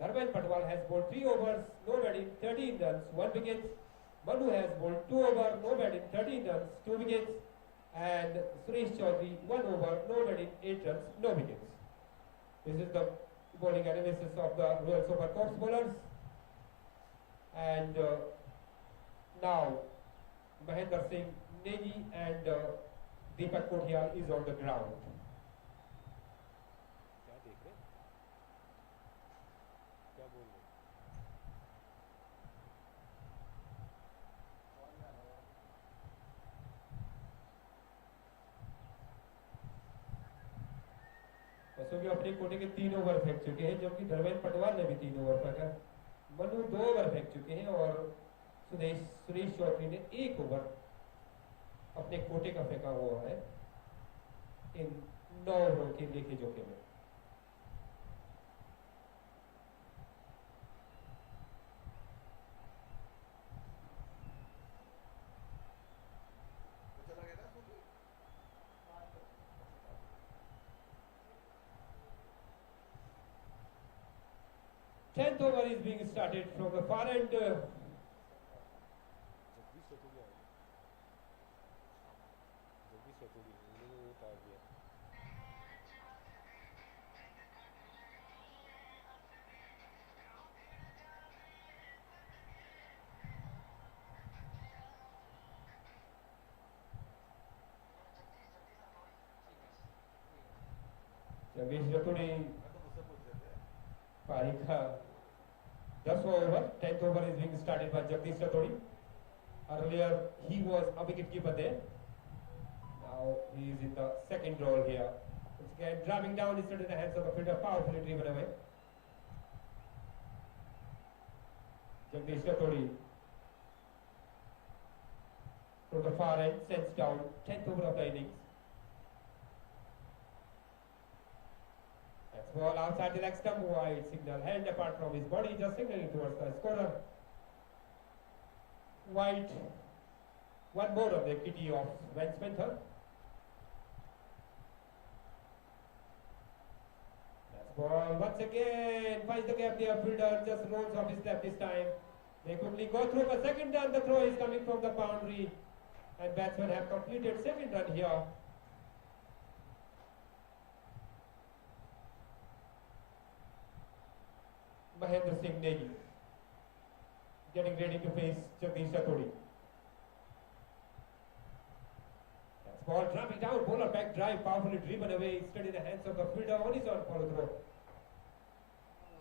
Dharmen Patwal has bowled 3 overs, no batting, 13 runs, 1 wicket. Manu has bowled 2 overs, no batting, 13 runs, 2 wickets. And Suresh Chaudhary 1 over, no batting, 8 runs, no wickets. This is the bowling analysis of the Royal Super Cubs bowlers. And now Mahendra Singh Negi and Deepak Kudhial is on the ground. क्या देख रहे? क्या बोल रहे? अशोक अपने कोटे के 3 over फेंक चुके हैं, जबकि धर्मेंद्र पटवाल ने भी 3 ओवर फेंका। मनु 2 ओवर फेंक चुके हैं और सुरेश चौधरी ने 1 ओवर अपने कोटे का फेंका हुआ है इन 9 ओवरों के लेखे जोखे में। तो चला गया था उसको 10th over is being started from the far end. Jagdish Chaturvedi आए। जगदीश चतुर्वेदी उन्होंने वो उतार दिया। जगदीश रतुड़ी मैं तो मुझसे पूछ रहे थे पारी का 10th over. 10th over is being started by Jagdish Rathodi. Earlier he was a wicket keeper there. Now he is in the second role here. Once again driving down instead in the hands of the fielder, powerfully driven away. Jagdish Rathodi from the far end sends down 10th over of the innings. That's ball outside the leg stump, wide signal, hand apart from his body, just signaling towards the scorer. White, one more of the kitty of Van Spencer. That's ball once again, finds the gap there, fielder just rolls off his left this time. They quickly go through a second down, the throw is coming from the boundary. And batsmen have completed second run here. Mahendra Singh Negi getting ready to face Jagdish Chaudhary. That's ball dropping down, bowler back drive, powerfully driven away, straight in the hands of the fielder on his own follow throw.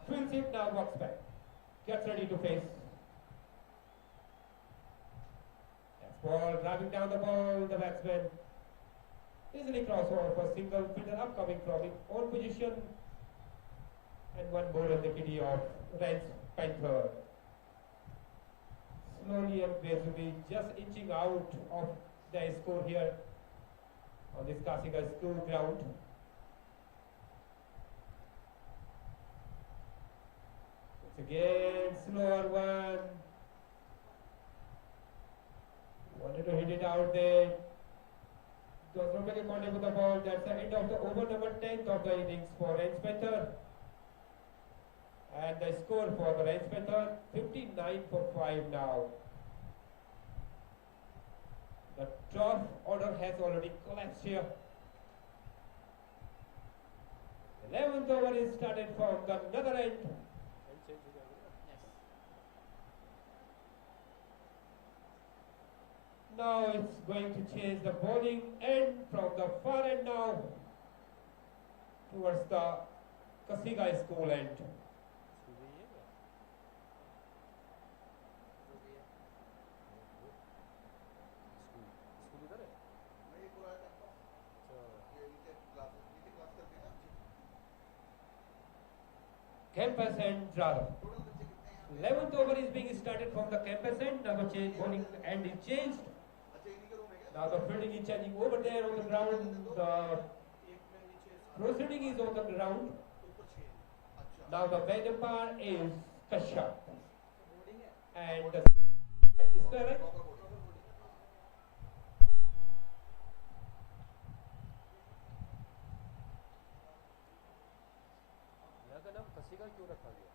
Fields it now, walks back, gets ready to face. That's ball driving down the ball, the batsman easily crossover for single, fielder upcoming from his own position, and one more in the kitty of Reds Panther. Slowly and gradually, just inching out of the score here on this Kasika school ground. It's again slower one. Wanted to hit it out there. Does not make a contact with the ball. That's the end of the over number 10th of the innings for Reds Panther. And the score for the Reds Panther, 59 for 5 now. The top order has already collapsed here. 11th over is started from the other end. And change हो जाएगा ना Yes. Now it's going to change the bowling end from the far end now towards the Kasiga school end. School ही है क्या school school इधर है मैं ये पूरा कैंपस अच्छा ये नीचे क्लास कर दिया ना Campus end rather. टोटल बच्चे कितने हैं 11th over is being started from the campus end. Now the change bowling end is changed. अच्छा इन्हीं के रूम है क्या Now the fielding is changing over there on the ground. The एक में नीचे proceeding is on the ground. ऊपर 6 अच्छा Now the bench umpire is Kashyap. Boarding है And the is correct. Proper boarding यहाँ का नाम कसीगा क्यों रखा गया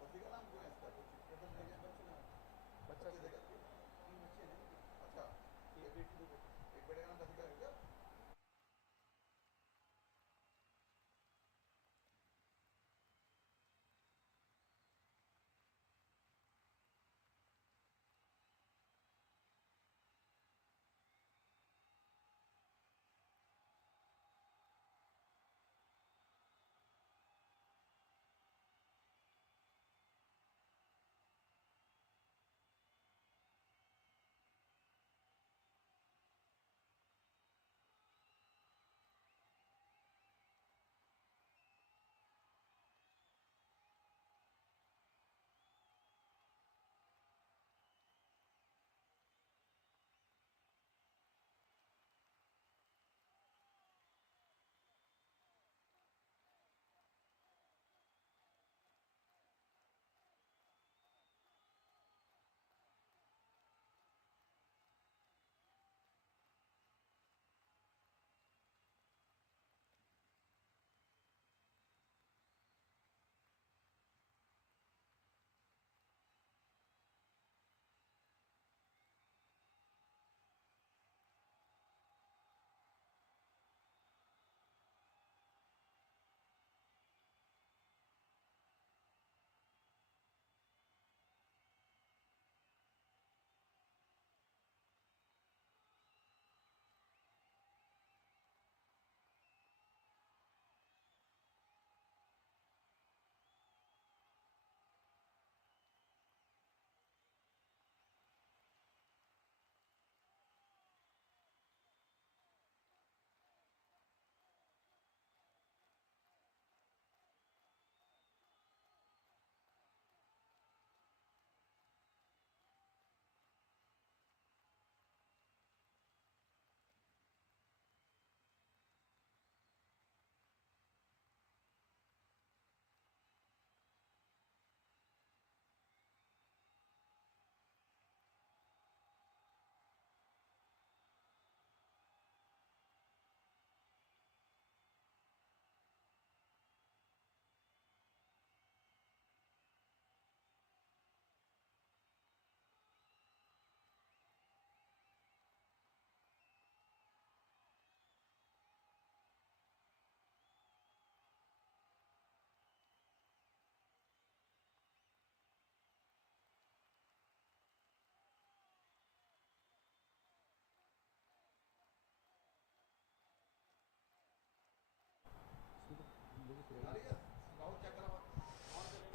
बच्चे का नाम क्यों है इसका कुछ पता नहीं है बच्चे नाम बच्चा बच्चे देखा तीन बच्चे हैं अच्छा एक बेटे का नाम कसिका है क्या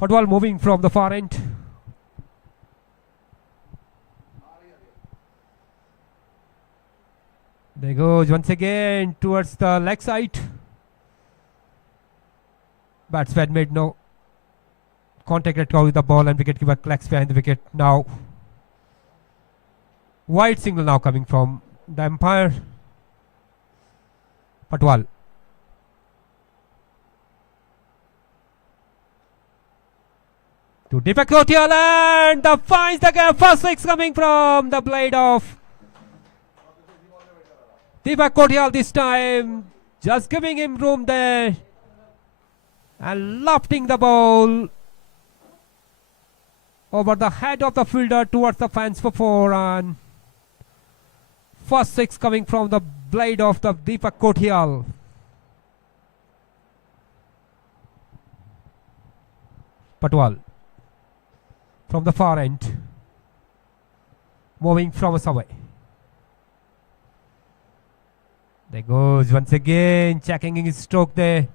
Patwal moving from the far end. There goes once again towards the leg side. Batsman made no contact at all with the ball, and wicketkeeper collects behind the wicket. Now wide signal now coming from the umpire. Patwal. To Deepak Kotial, and the finds the gap. First six coming from the blade of Deepak Kotial this time. Just giving him room there and lofting the ball over the head of the fielder towards the fence for 4 run. First six coming from the blade of the Deepak Kotial. Patwal from the far end, moving from us away. There goes once again, checking his stroke there.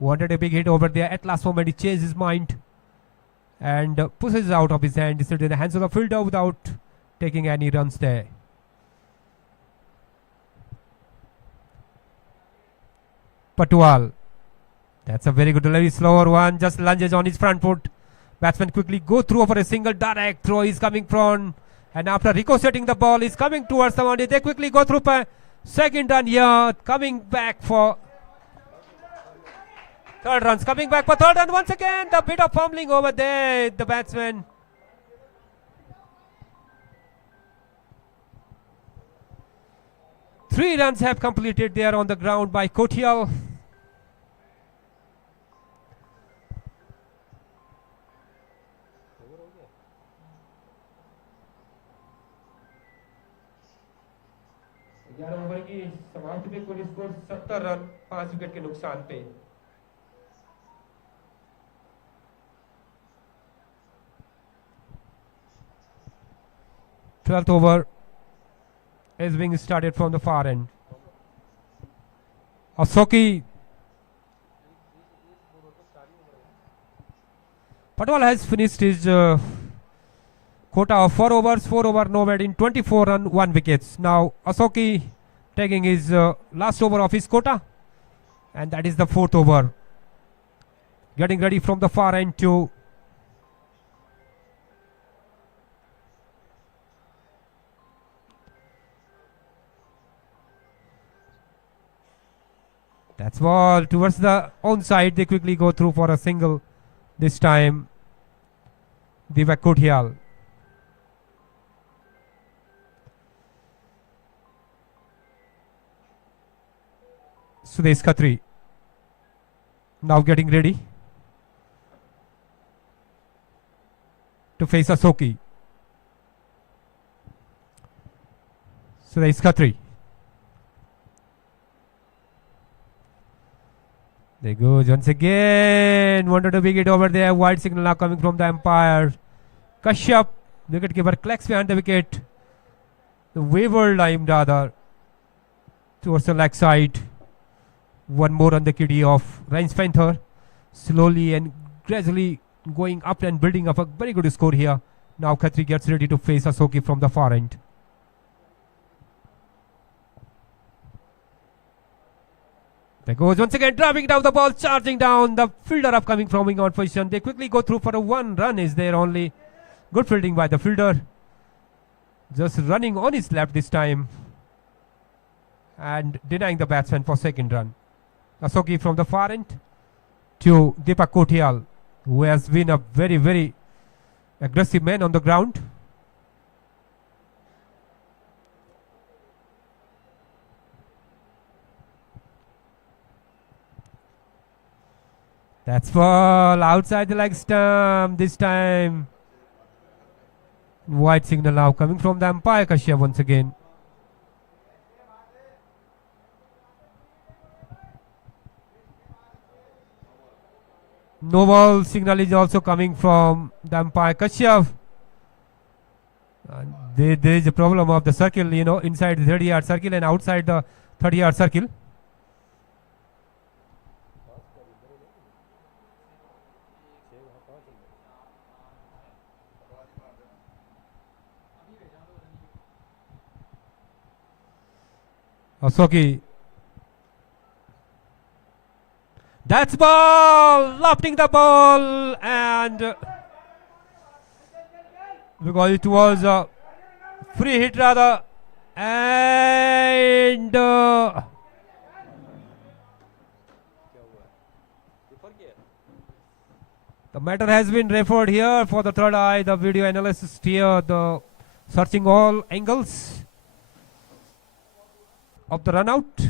Wanted a big hit over there. At last moment, he changed his mind and pushes it out of his hand. It's in the hands of the fielder without taking any runs there. Patwal. That's a very good delivery. Slower one. Just lunges on his front foot. Batsman quickly go through for a single direct throw. He's coming from, and after ricocheting the ball, he's coming towards the boundary. They quickly go through for second run here. Coming back for third runs. Coming back for third run once again. The bit of fumbling over there. The batsman. Three runs have completed there on the ground by Kotial. Over की समाप्ति पे कुल score 70 run 5 wicket के नुकसान पे. Twelfth over is being started from the far end. Asoki. Patwal has finished his quota of 4 overs, 4 over no bad in 24 run, 1 wickets. Now Asoki taking his last over of his quota, and that is the 4th over. Getting ready from the far end to that's ball towards the onside. They quickly go through for a single. This time Deepak Kotial. Sudesh Khatri now getting ready to face Asoki. Sudesh Khatri. There goes once again. Wanted to big it over there. Wide signal now coming from the umpire. Kashyap, wicketkeeper, collects behind the wicket. The wavered line rather towards the leg side. One more on the kitty of Ryan's Panther. Slowly and gradually going up and building up a very good score here. Now Khatri gets ready to face Asoki from the far end. There goes once again, driving down the ball, charging down. The fielder up coming from wing on position. They quickly go through for a 1 run. Is there only good fielding by the fielder? Just running on his left this time and denying the batsman for 2nd run. Asoki from the far end to Deepak Kotial, who has been a very, very aggressive man on the ground. That's ball outside the leg stump this time. Wide signal now coming from the umpire Kashyap once again. No ball signal is also coming from the umpire Kashyap. There is a problem of the circle, inside the 30-yard circle and outside the 30-yard circle. Asoki. That's ball! Lofting the ball, and because it was a free hit rather, and क्या हुआ है? Differ किया है? the matter has been referred here for the third eye. The video analyst here, the searching all angles of the run out.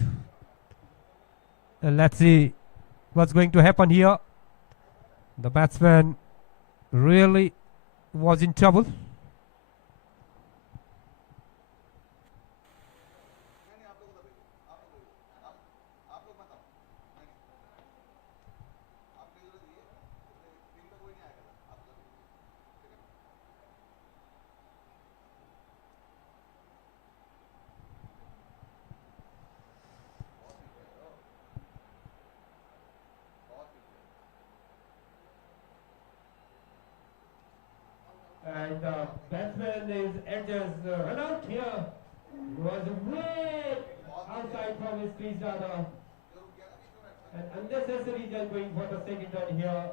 And let's see what's going to happen here. The batsman really was in trouble. नहीं आप लोग बताइए आप लोग आप लोग बताओ नहीं आपने जो दिए टीम में कोई नहीं आएगा आप लोग ठीक है And the batsman is edges run out here. Was way outside from his crease rather. And unnecessary just going for the second run here.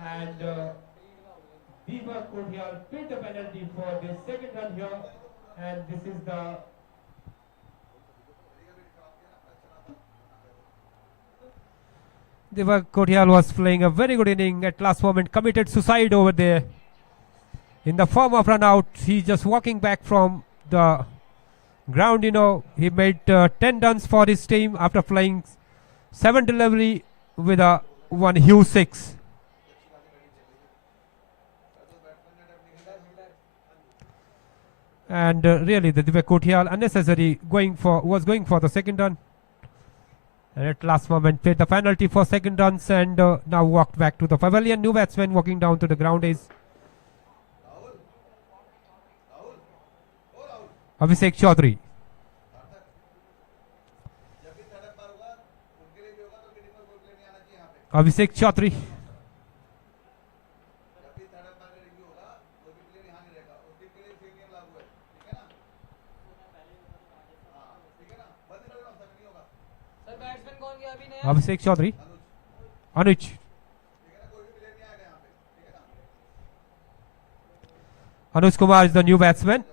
And Deepak could here paid the penalty for the second run here. And this is the Deepak Kotial was playing a very good inning at last moment, committed suicide over there. In the form of run out, he's just walking back from the ground, he made 10 runs for his team after playing 7 delivery with a one huge 6. And really the Deepak Kotial unnecessary was going for the second run. And at last moment paid the penalty for second runs and now walked back to the pavilion. New batsman walking down to the ground is Abhishek Chaudhary. Abhishek Chaudhary. Abhishek Chaudhary. Anuj. Anuj Kumar is the new batsman.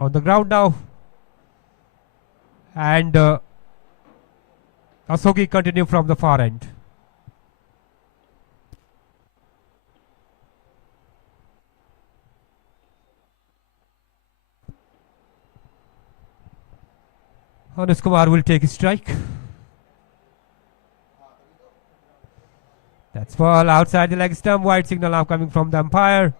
On the ground now. And Asoki continue from the far end. Anuj Kumar will take a strike. That's ball outside the leg stump. White signal now coming from the umpire.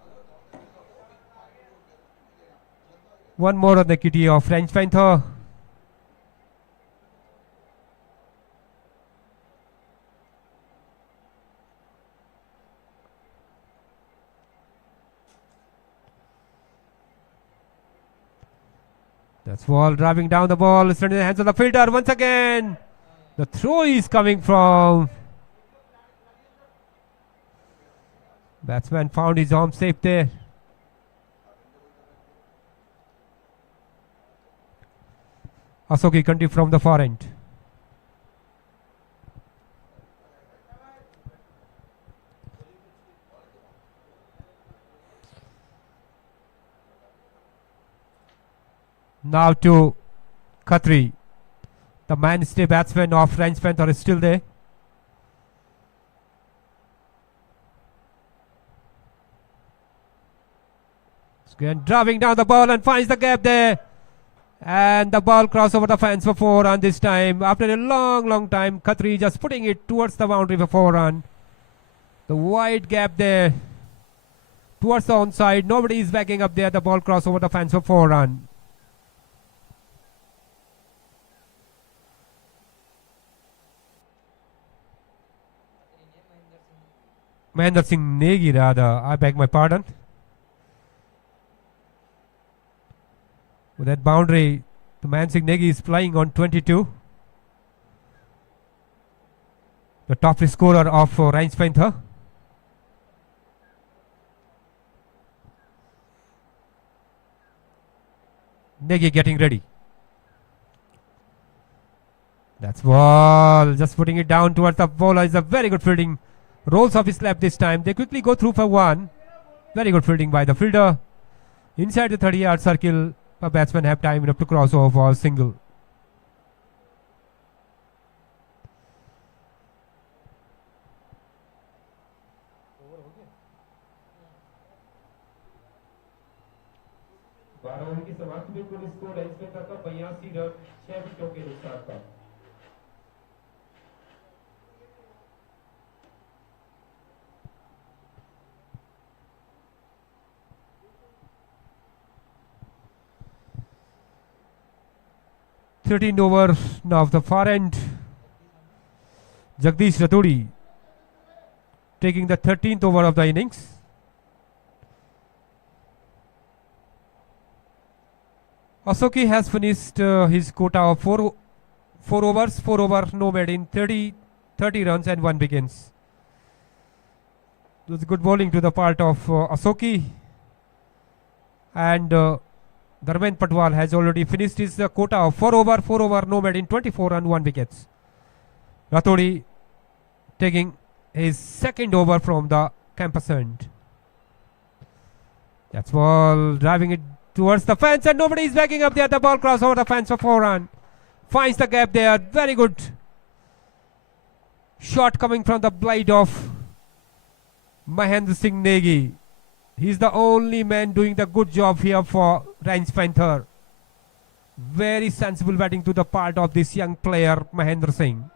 One more on the kitty of French Panther. That's ball driving down the ball. It's in the hands of the fielder once again. The throw is coming from. Batsman found his arm safe there. Asoki continue from the far end. Now to Khatri. The mainstay batsman of French Panther is still there. Again driving down the ball and finds the gap there. And the ball crossed over the fence for 4 run this time. After a long time, Khatri just putting it towards the boundary for 4 run. The wide gap there towards the onside. Nobody is backing up there. The ball crossed over the fence for 4 run. Mahendra Singh Negi rather. I beg my pardon. With that boundary, the Mahendra Singh Negi is flying on 22. The top scorer of Range Panther. Negi getting ready. That's ball. Just putting it down towards the bowler. Is a very good fielding. Rolls off his lap this time. They quickly go through for one. Very good fielding by the fielder. Inside the 30-yard circle, a batsman have time enough to cross over for a single. Over की समाप्ति में कुल score है इसमें तक 82 run 6 विकेटों के नुकसान का. Thirteenth over now of the far end. Jagdish Rathodi taking the 13th over of the innings. Asoki has finished his quota of 4 overs, 4 over, no made in 30 runs and 1 wickets. It was good bowling to the part of Asoki. And Dharmendra Patwal has already finished his quota of 4 over, no made in 24 and 1 wickets. Rathodi taking his second over from the campus end. That's ball, driving it towards the fence and nobody is backing up there. The ball crosses over the fence for 4 run. Finds the gap there. Very good shot coming from the blade of Mahendra Singh Negi. He's the only man doing the good job here for Range Panther. Very sensible batting to the part of this young player Mahendra Singh.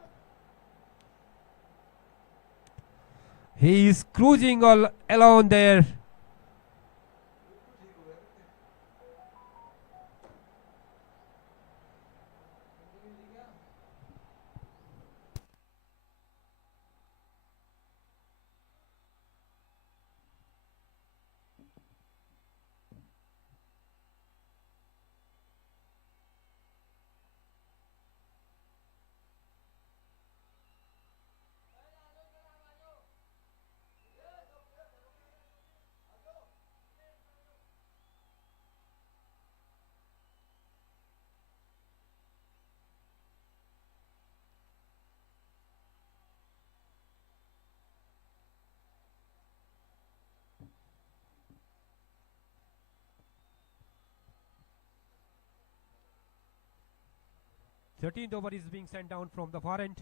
He is cruising all alone there. Thirteenth over is being sent down from the far end.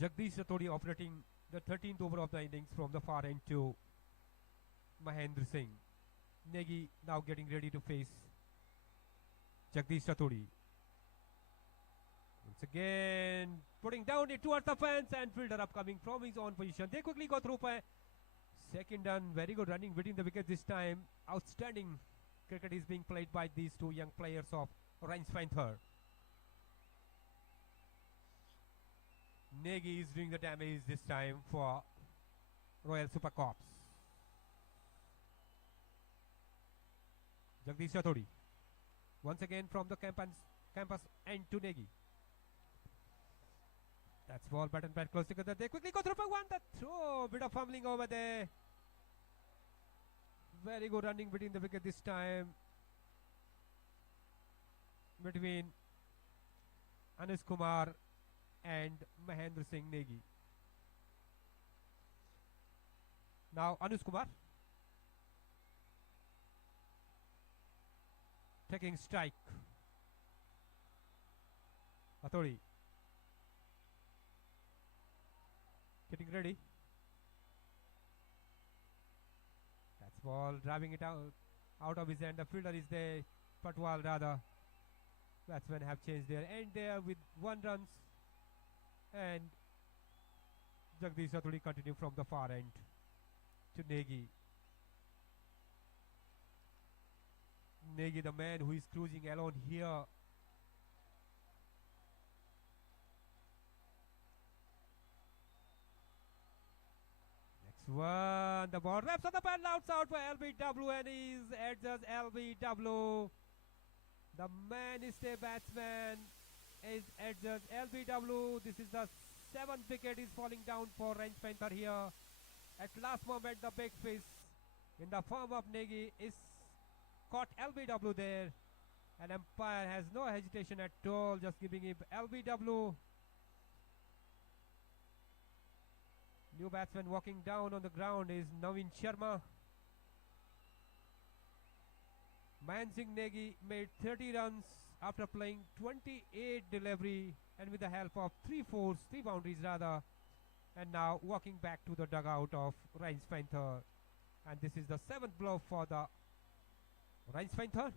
Jagdish Rathodi operating the 13th over of the innings from the far end to Mahendra Singh. Negi now getting ready to face Jagdish Rathodi. Once again putting down it towards the fence and fielder upcoming from his own position. They quickly go through for second run. Very good running between the wickets this time. Outstanding cricket is being played by these two young players of Range Panther. Negi is doing the damage this time for Royal Super Corps. Jagdish Rathodi once again from the campus end to Negi. That's ball, bat and bat close together. They quickly go through for one. That throw, bit of fumbling over there. Very good running between the wicket this time. Between Anush Kumar and Mahendra Singh Negi. Now Anush Kumar taking strike. Rathodi getting ready. That's ball, driving it out of his hand. The fielder is there. Patwal rather. Batsmen have changed their end there with 1 run. And Jagdish Rathodi continue from the far end to Negi. Negi, the man who is cruising alone here. Next one, the ball wraps on the pad, louds out for LBW and is edges LBW. The man is a batsman is edges LBW. This is the 7th wicket is falling down for Range Panther here. At last moment, the big fish in the form of Negi is caught LBW there, and umpire has no hesitation at all, just giving him LBW. New batsman walking down on the ground is Navin Sharma. Man Singh Negi made 30 runs after playing 28 delivery and with the help of 3 boundaries rather, and now walking back to the dugout of Rhines Panther, and this is the 7th blow for the Rhines Panther.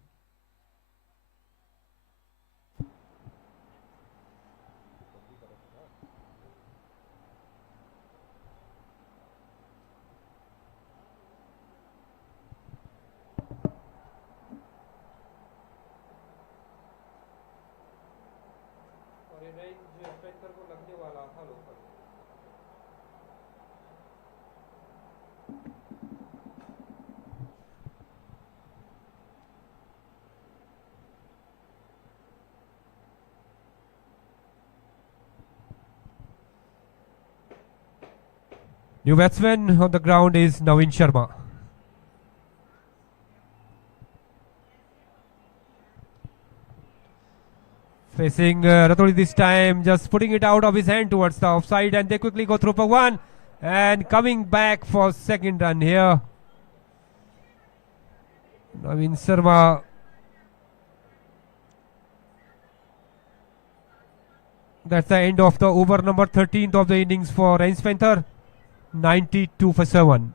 और ये range panther को लगने वाला था local. New batsman on the ground is Navin Sharma. Facing Rathodi this time, just putting it out of his hand towards the offside, and they quickly go through for one, and coming back for second run here. Navin Sharma. That's the end of the over number 13th of the innings for Rhines Panther. 92 for 7.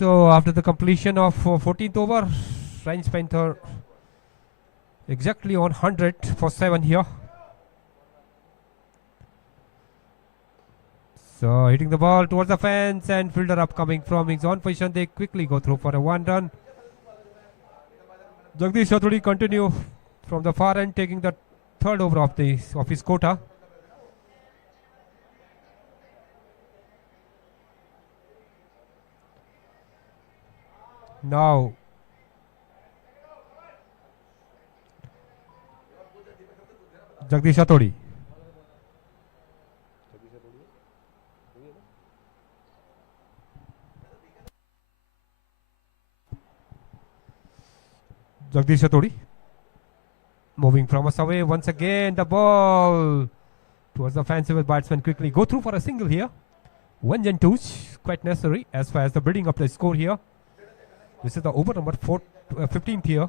So after the completion of 14th over, Range Panther exactly on 100 for 7 here. So hitting the ball towards the fence and fielder upcoming from his own position. They quickly go through for a 1 run. Jagdish Chaudhary continue from the far end, taking the third over of his quota. Now Jagdish Chaudhary. Jagdish Chaudhary moving from us away once again. The ball towards the fence with batsman quickly go through for a single here. 1 and 2 quite necessary as far as the building up the score here. This is the over number 15th here.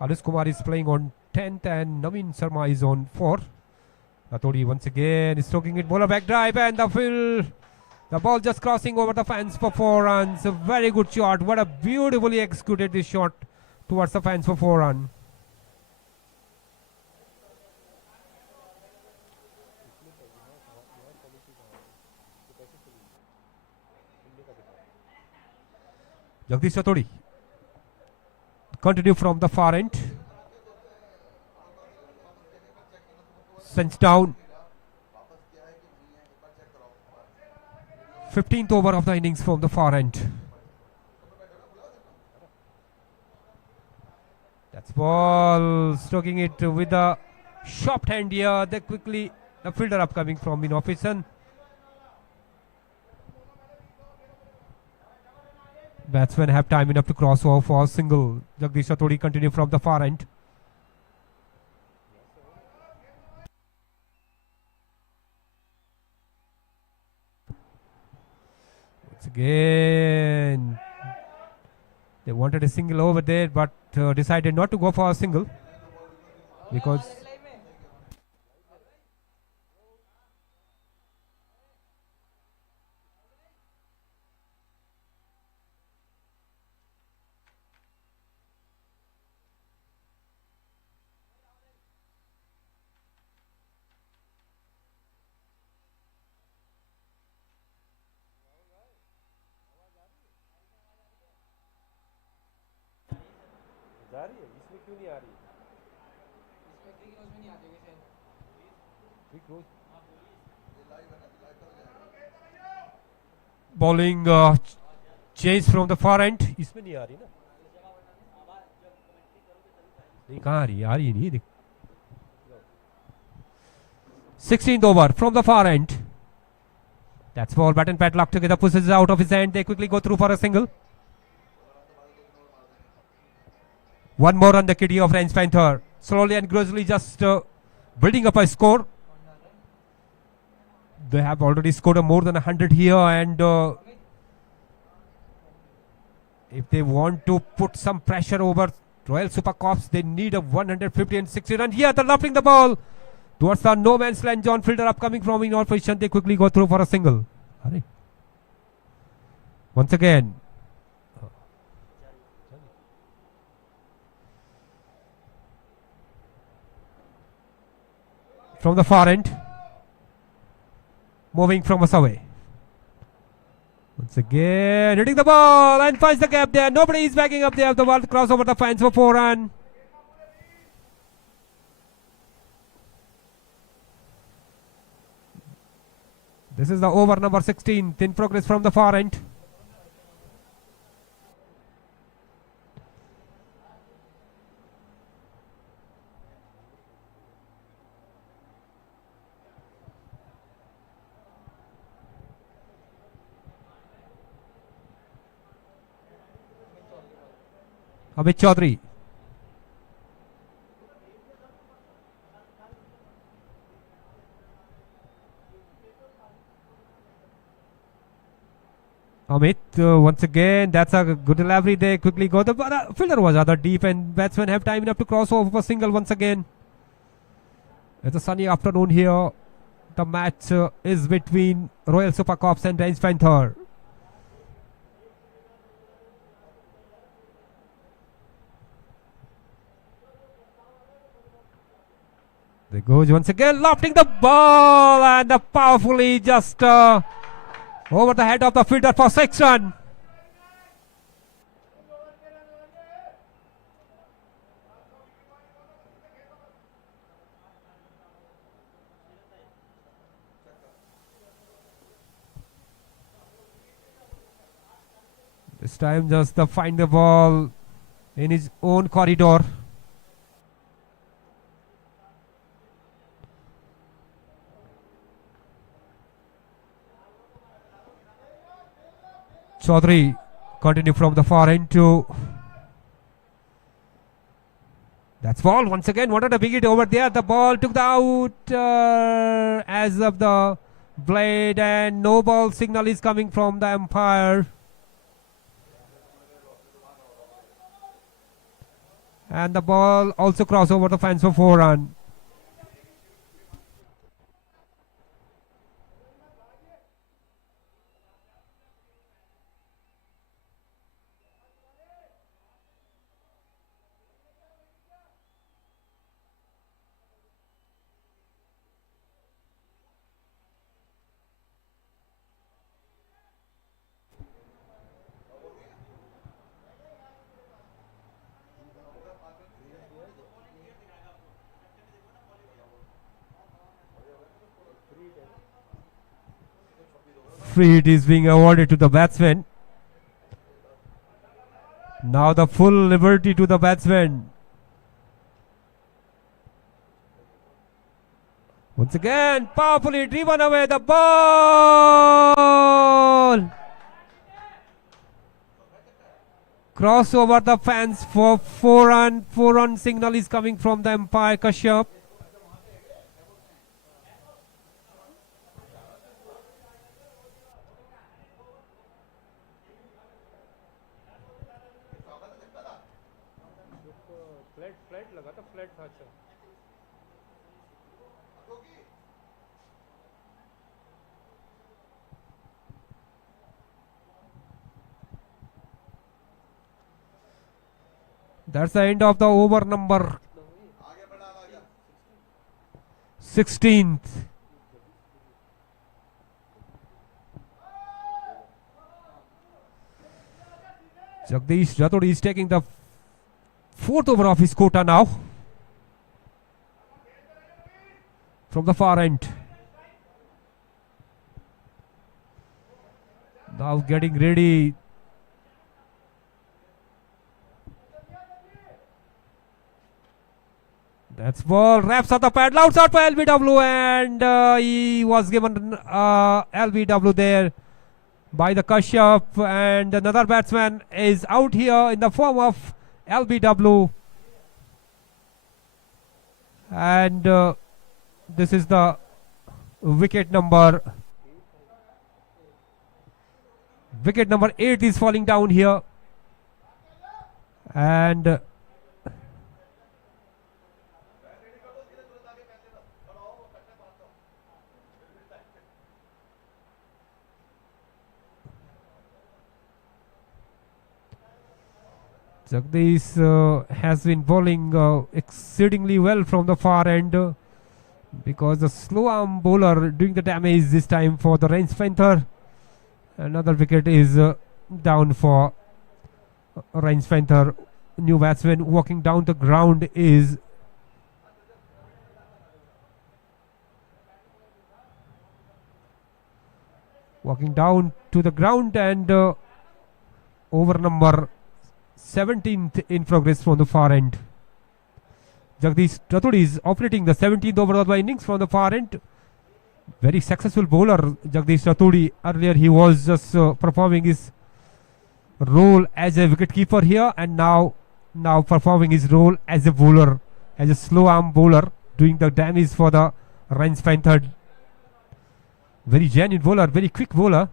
Alice Kumar is playing on 10th and Naveen Sharma is on 4. Chaudhary once again is stroking it, bowler back drive and the ball just crossing over the fence for 4 runs. A very good shot. What a beautifully executed this shot towards the fence for 4 runs. Jagdish Chaudhary continue from the far end. Sends down. 15th over of the innings from the far end. That's ball stroking it with the sharp hand here. They quickly the fielder upcoming from in opposition. Batsmen have time enough to cross over for a single. Jagdish Chaudhary continue from the far end. Once again, they wanted a single over there, but decided not to go for a single because जा रही है इसमें क्यों नहीं आ रही bowling chase from the far end. इसमें नहीं आ रही ना नहीं कहाँ आ रही है? आ रही है नहीं देख. 16th over from the far end. That's ball. Bat and pad locked together. Pushes it out of his hand. They quickly go through for a single. One more on the kitty of Range Panther. Slowly and gradually just building up a score. They have already scored a more than 100 here, and if they want to put some pressure over Royal Super Corps, they need a 150 and 60 run. Here they're lofting the ball towards the no man's land. John Fielder upcoming from in all position. They quickly go through for a single. Once again. From the far end. Moving from us away. Once again, hitting the ball and finds the gap there. Nobody is backing up there. The ball cross over the fence for 4 runs. This is the over number 16 in progress from the far end. Amit Chaudhary. Amit once again, that's a good delivery. They quickly go. The fielder was rather deep and batsmen have time enough to cross over for single once again. It's a sunny afternoon here. The match is between Royal Super Corps and Range Panther. There goes once again, lofting the ball and powerfully just over the head of the fielder for 6 run. This time just find the ball in his own corridor. Chaudhary continue from the far end to. That's ball once again. Wanted a big hit over there. The ball took the out as of the blade, and no ball signal is coming from the umpire. And the ball also crossed over the fence for 4 run. Free hit is being awarded to the batsman. Now the full liberty to the batsman. Once again, powerfully driven away the ball. Cross over the fence for 4 run. 4 run signal is coming from the umpire Kashyap. Flat लगा था, flat था। अच्छा That's the end of the over number 16th. Jagdish Rathod is taking the 4th over of his quota now from the far end. Now getting ready. That's ball, wraps up the pad, louds out for LBW, and he was given LBW there by the Kashyap, and another batsman is out here in the form of LBW, and this is the wicket number 8 is falling down here, and Jagdish has been bowling exceedingly well from the far end, because the slow arm bowler doing the damage this time for the Range Panther. Another wicket is down for Range Panther. New batsman walking down the ground is walking down to the ground, and over number 17th in progress from the far end. Jagdish Rathod is operating the 17th over of the innings from the far end. Very successful bowler Jagdish Rathod. Earlier he was just performing his role as a wicketkeeper here, and now performing his role as a bowler, as a slow arm bowler, doing the damage for the Range Panther. Very genuine bowler, very quick bowler.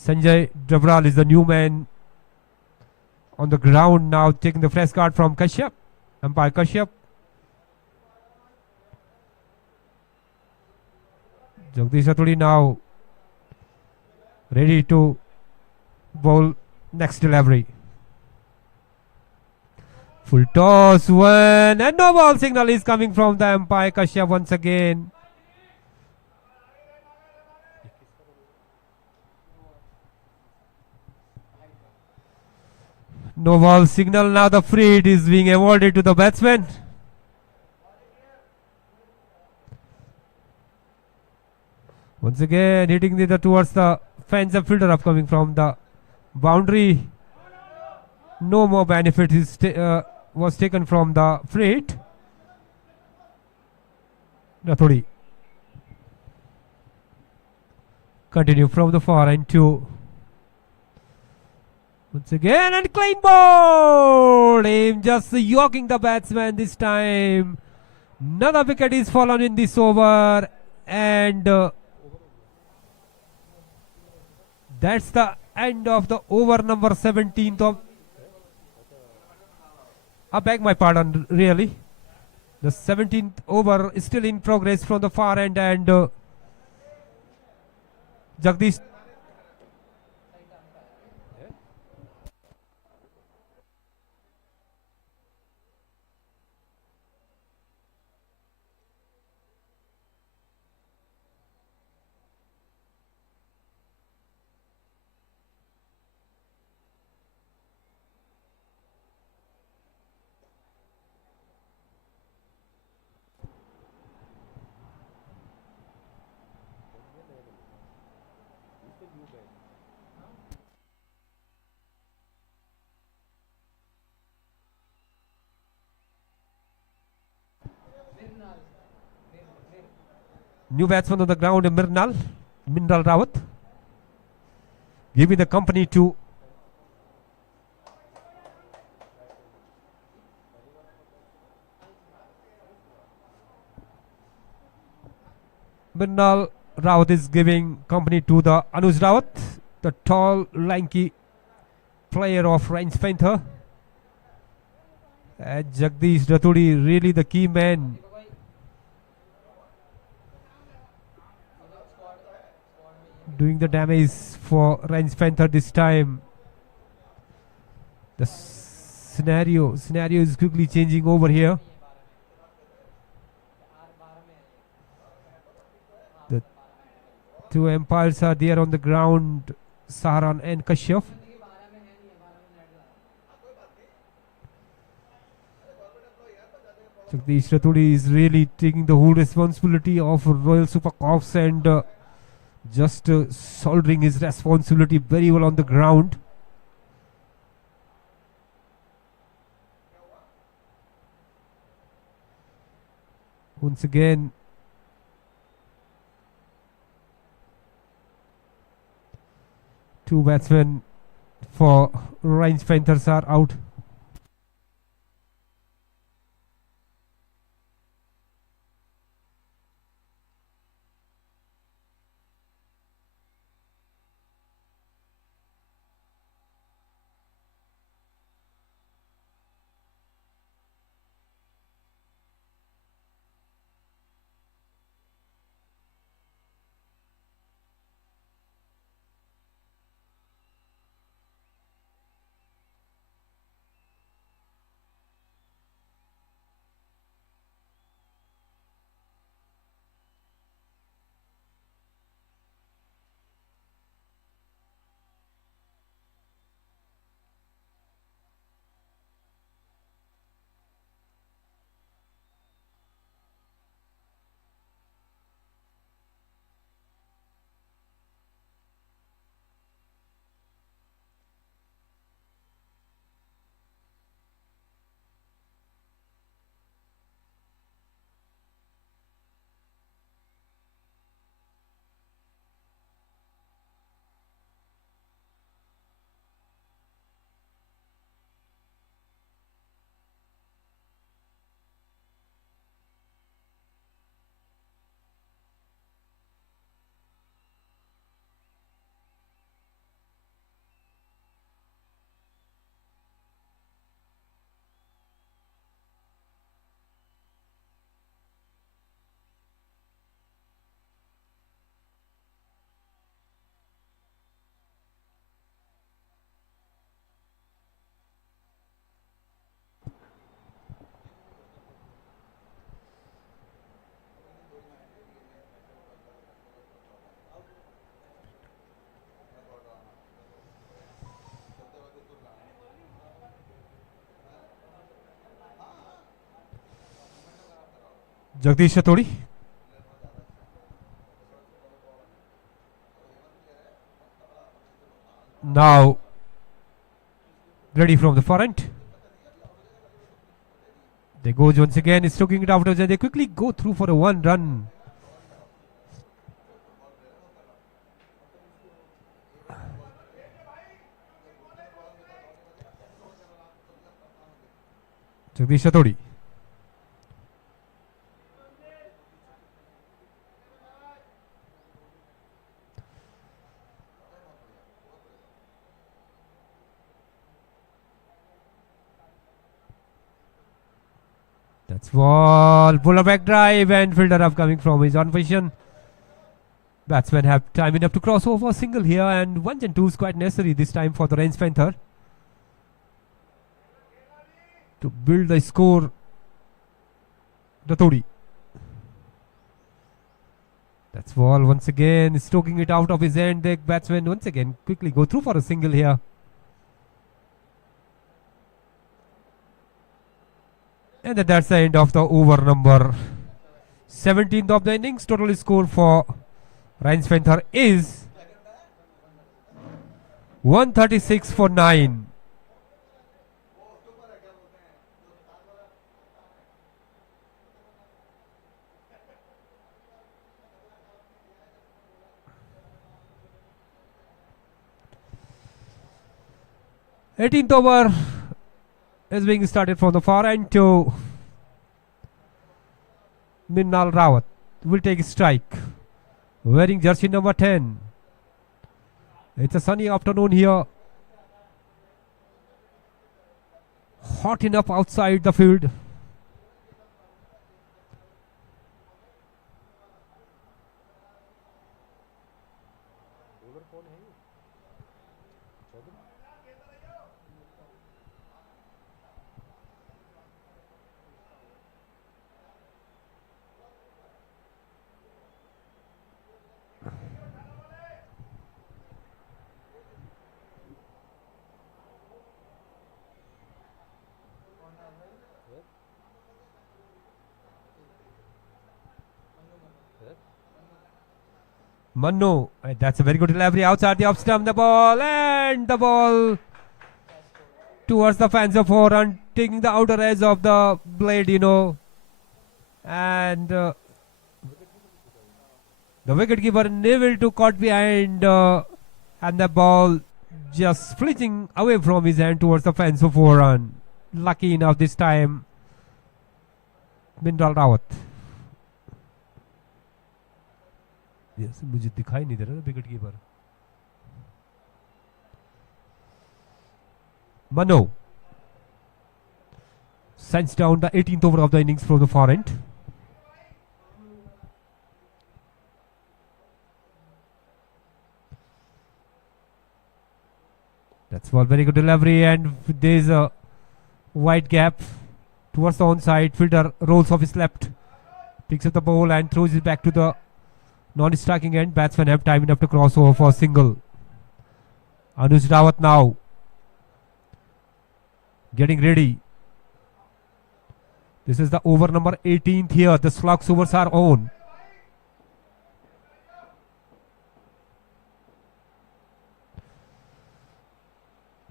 Sanjay Dabral is the new man on the ground now, taking the fresh card from Kashyap, umpire Kashyap. Jagdish Rathod now ready to bowl next delivery. Full toss, one, and no ball signal is coming from the umpire Kashyap once again. No ball signal. Now the free hit is being awarded to the batsman. Once again hitting towards the fence of fielder upcoming from the boundary. No more benefit was taken from the free hit. Nathodi. Continue from the far end to once again and clean ball. Him just yoking the batsman this time. Another wicket is fallen in this over, and that's the end of the over number 17th of. I beg my pardon, really. The 17th over is still in progress from the far end, and Jagdish. New batsman on the ground, Mineral Rawat, giving the company to Mineral Rawat is giving company to the Anuj Rawat, the tall, lanky player of Range Panther. And Jagdish Rathodi, really the key man. Doing the damage for Range Panther this time. The scenario is quickly changing over here. The two umpires are there on the ground, Saharan and Kashyap. Jagdish Rathodi is really taking the whole responsibility of Royal Super Corps and just shouldering his responsibility very well on the ground. Once again, two batsmen for Range Panthers are out. Jagdish Chatodi. Now ready from the front. They go once again, stroking it afterwards, and they quickly go through for a 1 run. Jagdish Chatodi. That's ball. Pull a back drive and fielder up coming from his on position. Batsmen have time enough to cross over a single here, and 1s and 2s quite necessary this time for the Range Panther to build the score. Ratodi. That's ball once again, stroking it out of his end. The batsmen once again quickly go through for a single here. And that's the end of the over number 17th of the innings. Total score for Range Panther is 136 for 9. Eighteenth over is being started from the far end to Minnal Rawat will take a strike, wearing jersey number 10. It's a sunny afternoon here. Hot enough outside the field. Manu, that's a very good delivery outside the off stump. The ball and the ball towards the fans of 4 and taking the outer edge of the blade, and the wicketkeeper unable to caught behind, and the ball just flickering away from his hand towards the fence of 4 run. Lucky enough this time, Minnal Rawat. Yes, मुझे दिखाई नहीं दे रहा wicket keeper. Mano sends down the 18th over of the innings from the far end. That's one very good delivery, and there is a wide gap towards the onside. Fielder rolls off his left, picks up the ball and throws it back to the non-striking end. Batsmen have time enough to cross over for a single. Anuj Rawat now getting ready. This is the over number 18th here. The slugs overs are on.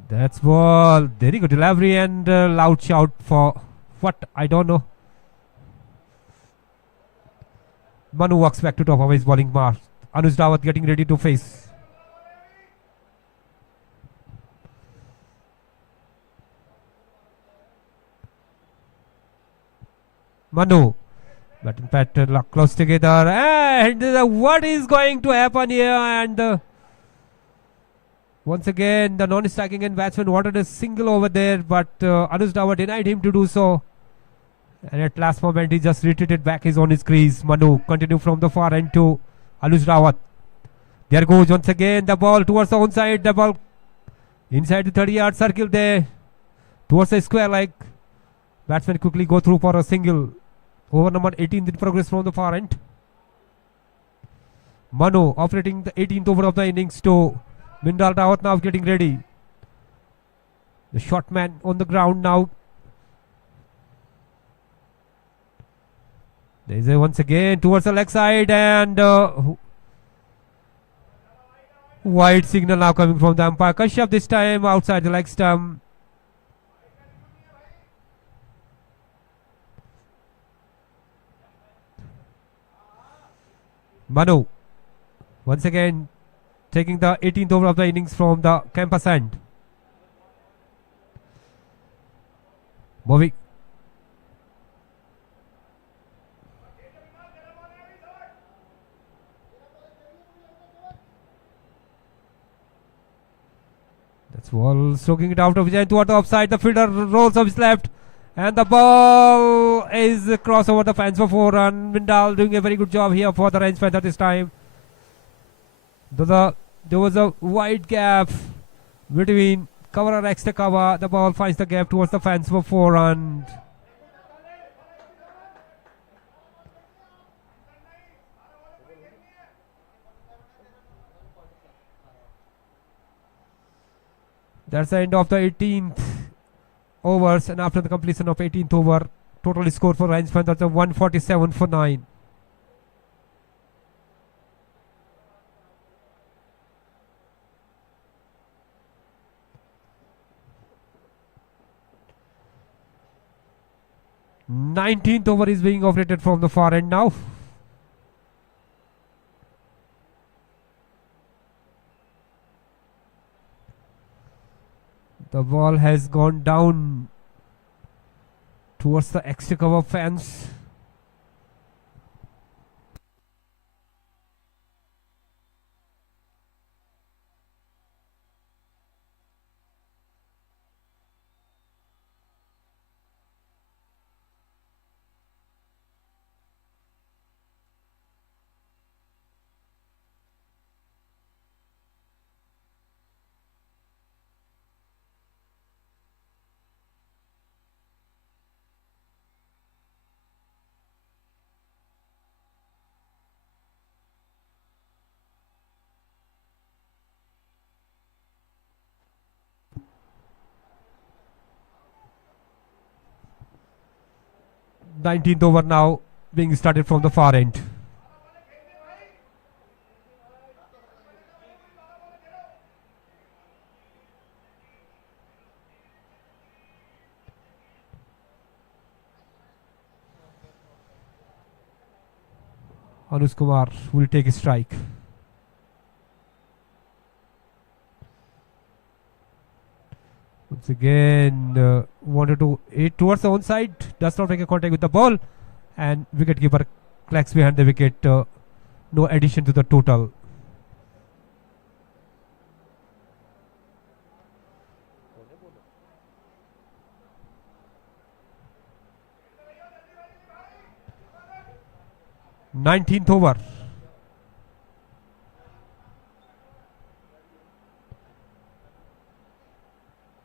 That's ball. Very good delivery and loud shout for what? I don't know. Manu walks back to top of his bowling mark. Anuj Rawat getting ready to face. Manu. Bat and pat lock close together. And what is going to happen here? And once again, the non-striking end batsman wanted a single over there, but Anuj Rawat denied him to do so. And at last moment, he just retreated back his on his crease. Manu continue from the far end to Anuj Rawat. There goes once again the ball towards the onside. The ball inside the 30-yard circle there towards the square leg. Batsmen quickly go through for a single. Over number 18 in progress from the far end. Manu operating the 18th over of the innings to Minnal Rawat now getting ready. The short man on the ground now. There is a once again towards the leg side, and wide signal now coming from the umpire. Kashyap this time outside the leg stump. Manu once again taking the 18th over of the innings from the campus end. Moving. That's Wall stroking it out of his end toward the offside. The fielder rolls off his left, and the ball is cross over the fence for 4 run. Vindal doing a very good job here for the range feather this time. There was a wide gap between cover and extra cover. The ball finds the gap towards the fence for 4 run. That's the end of the 18th overs, and after the completion of 18th over, total score for Range Panthers 147 for 9. Nineteenth over is being operated from the far end now. The ball has gone down towards the extra cover fence. Nineteenth over now being started from the far end. Anush Kumar will take a strike. Once again, wanted to hit towards the onside, does not make a contact with the ball, and wicketkeeper clacks behind the wicket. No addition to the total. Nineteenth over.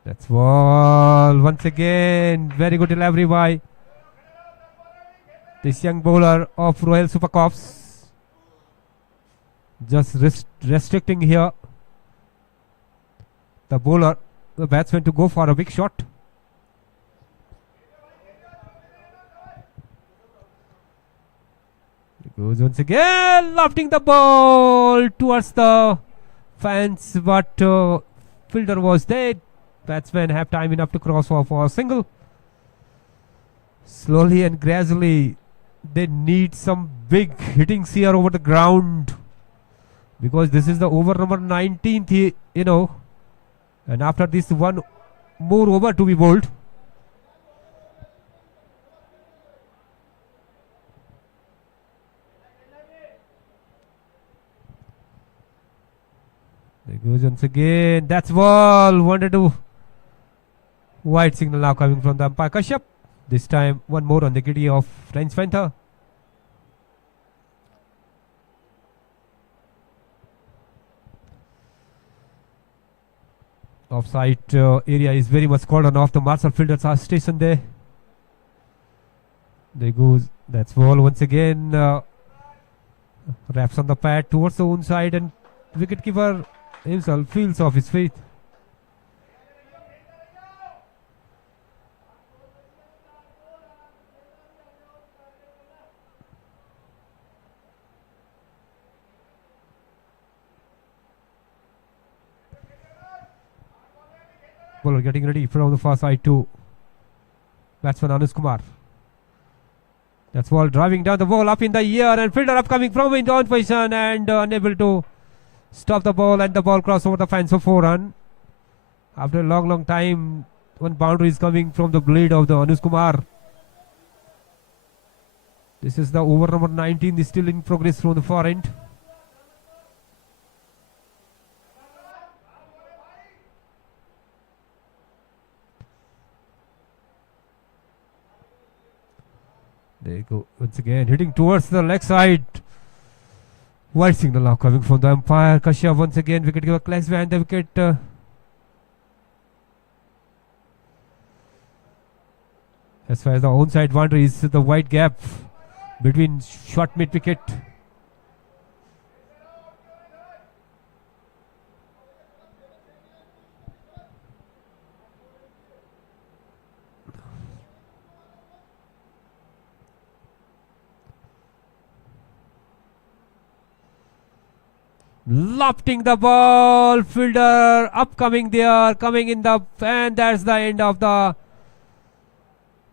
That's ball once again. Very good delivery by this young bowler of Royal Super Corps. Just restricting here the bowler, the batsman, to go for a big shot. He goes once again, lofting the ball towards the fence, but fielder was dead. Batsmen have time enough to cross off for a single. Slowly and gradually, they need some big hittings here over the ground, because this is the over number 19th, and after this, one more over to be bowled. There goes once again. That's ball. Wanted to. Wide signal now coming from the umpire Kashyap. This time one more on the kitty of Range Panther. Offside area is very much called on off. The Marshall fielders are stationed there. There goes. That's ball once again. Wraps on the pad towards the own side, and wicketkeeper himself feels off his feet. Bowler getting ready from the far side to batsman Anush Kumar. That's ball driving down the ball up in the air, and fielder upcoming from in on position and unable to stop the ball, and the ball crossed over the fence for 4 run. After a long time, one boundary is coming from the blade of the Anush Kumar. This is the over number 19, is still in progress from the far end. There you go, once again hitting towards the leg side. Wide signal now coming from the umpire. Kashyap once again, wicket giver collects behind the wicket. As far as the onside boundary is, the wide gap between short mid wicket. Lofting the ball, fielder upcoming there, coming in the, and that's the end of the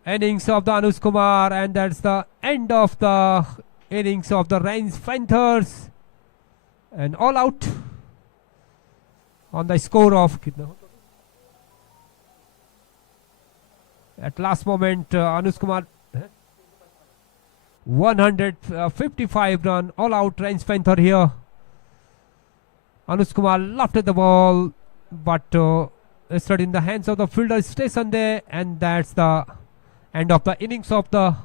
innings of the Anush Kumar, and that's the end of the innings of the Range Panthers, and all out on the score of at last moment Anush Kumar 155 run, all out Range Panther here. Anush Kumar lofted the ball, but it's not in the hands of the fielder, stays on there, and that's the end of the innings of the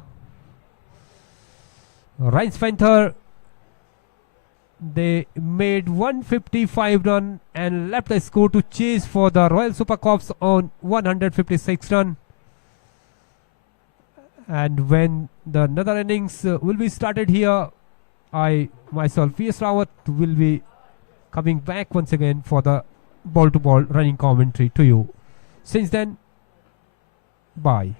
Range Panther. They made 155 run and left the score to chase for the Royal Super Corps on 156 run. And when the another innings will be started here, I myself, V.S. Rawat, will be coming back once again for the ball-to-ball running commentary to you. Since then, bye.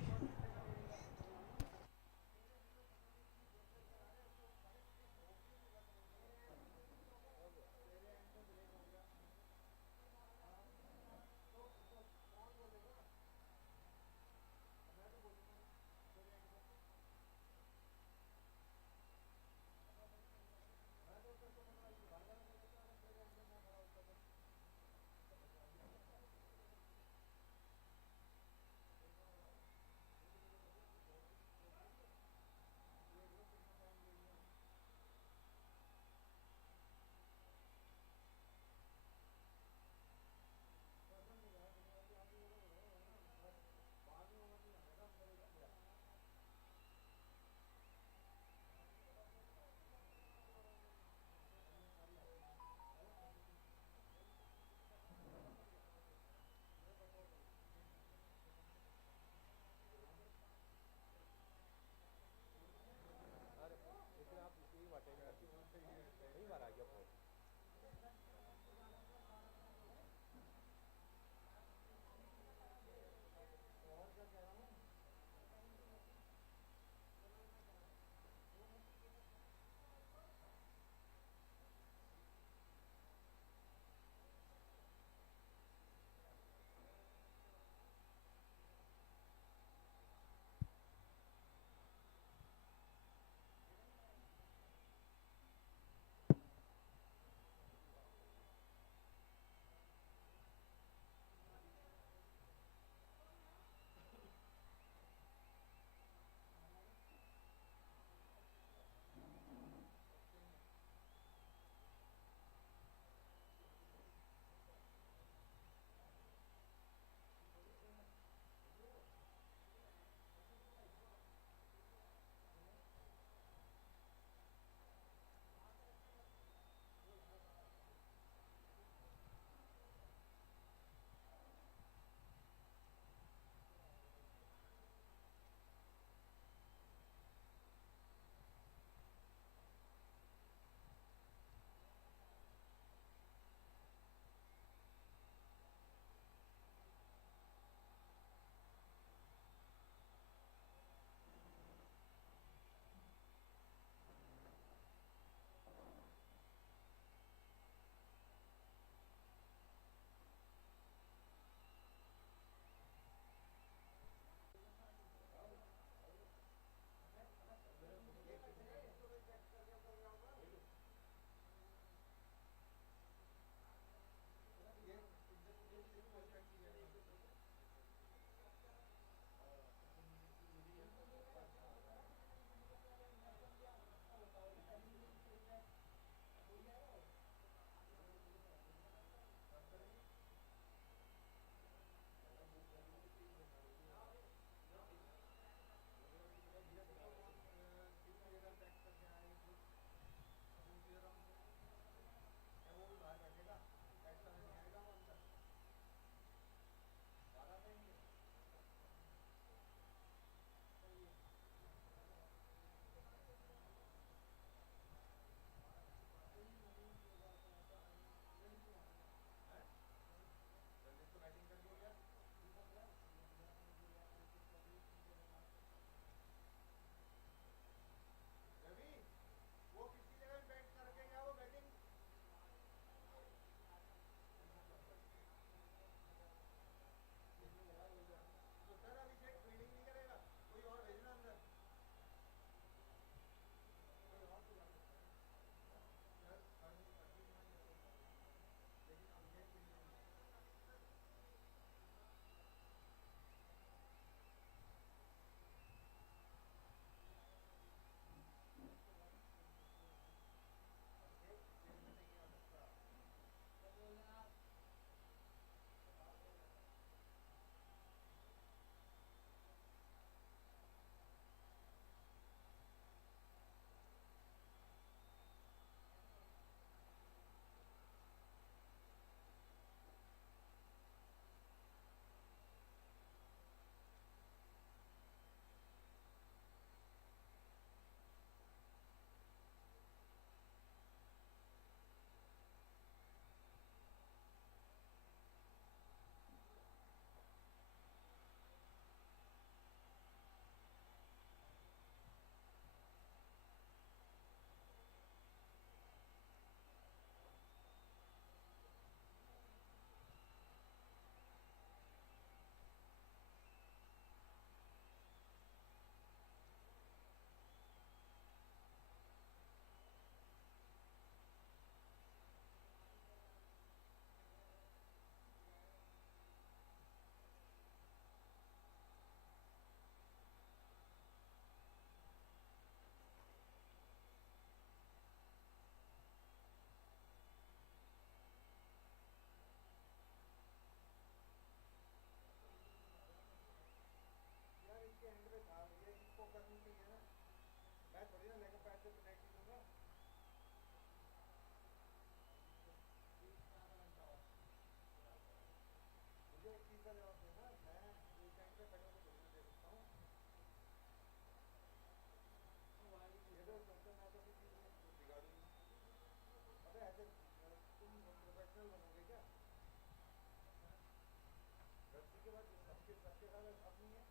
के साथ अपनी है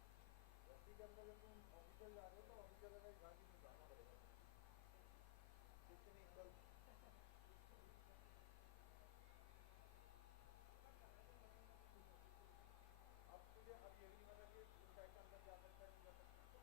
रस्सी के अंदर जब तुम official जा रहे हो तो ऑफिशियल का गाड़ी में जाना पड़ेगा कुछ नहीं चल अब तुझे अब ये भी नहीं पता कि ऊंचाई के अंदर जा सकता है नहीं जा सकता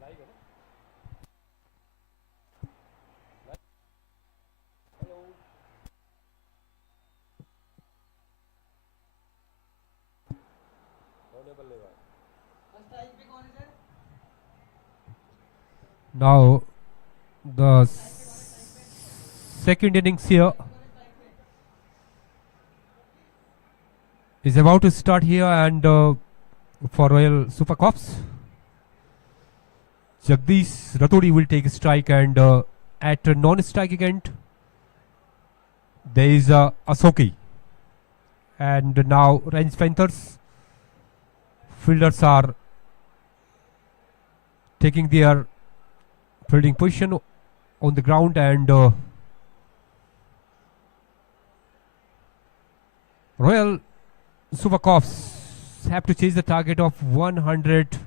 लाइव है ना होने बल्लेबाज Now the second innings here is about to start here, and for Royal Super Corps, Jagdish Rathodi will take a strike, and at a non-strike end there is Asoki, and now Range Panthers fielders are taking their fielding position on the ground, and Royal Super Corps have to chase the target of 100.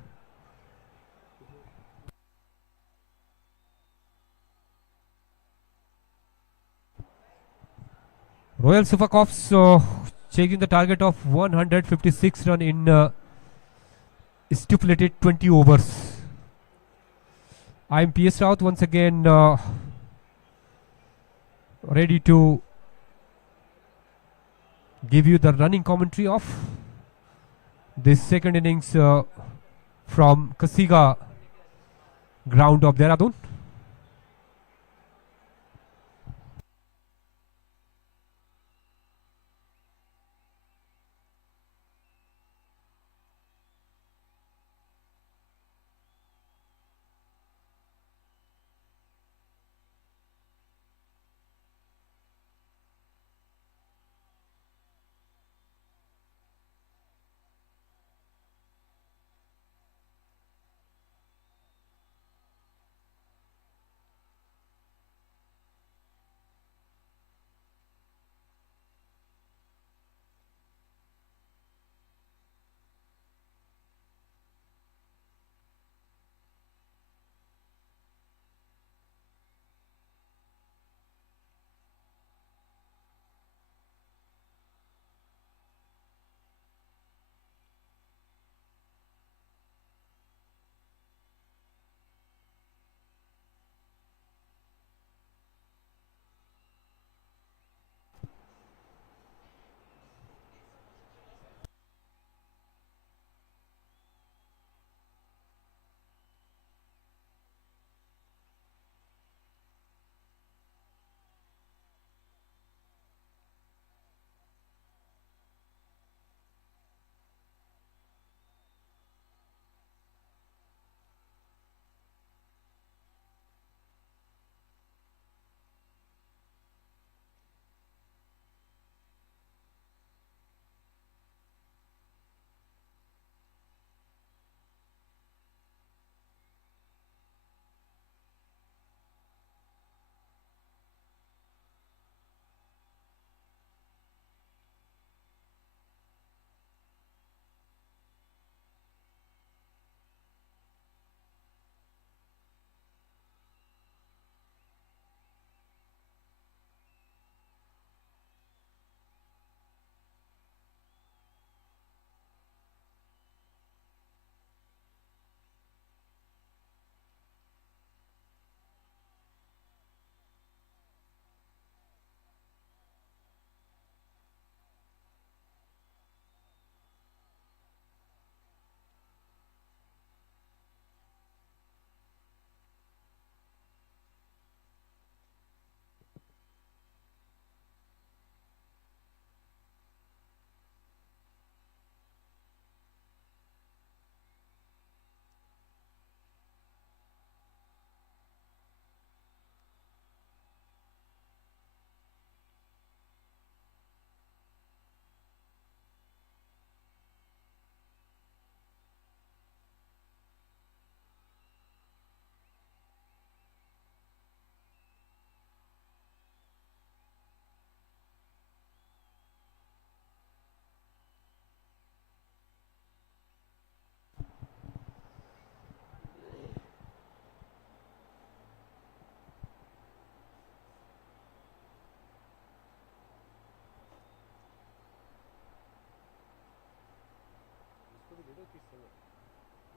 Royal Super Corps chasing the target of 156 run in stipulated 20 overs. I'm PS South once again ready to give you the running commentary of this second innings from Kasiga ground of Dehradun.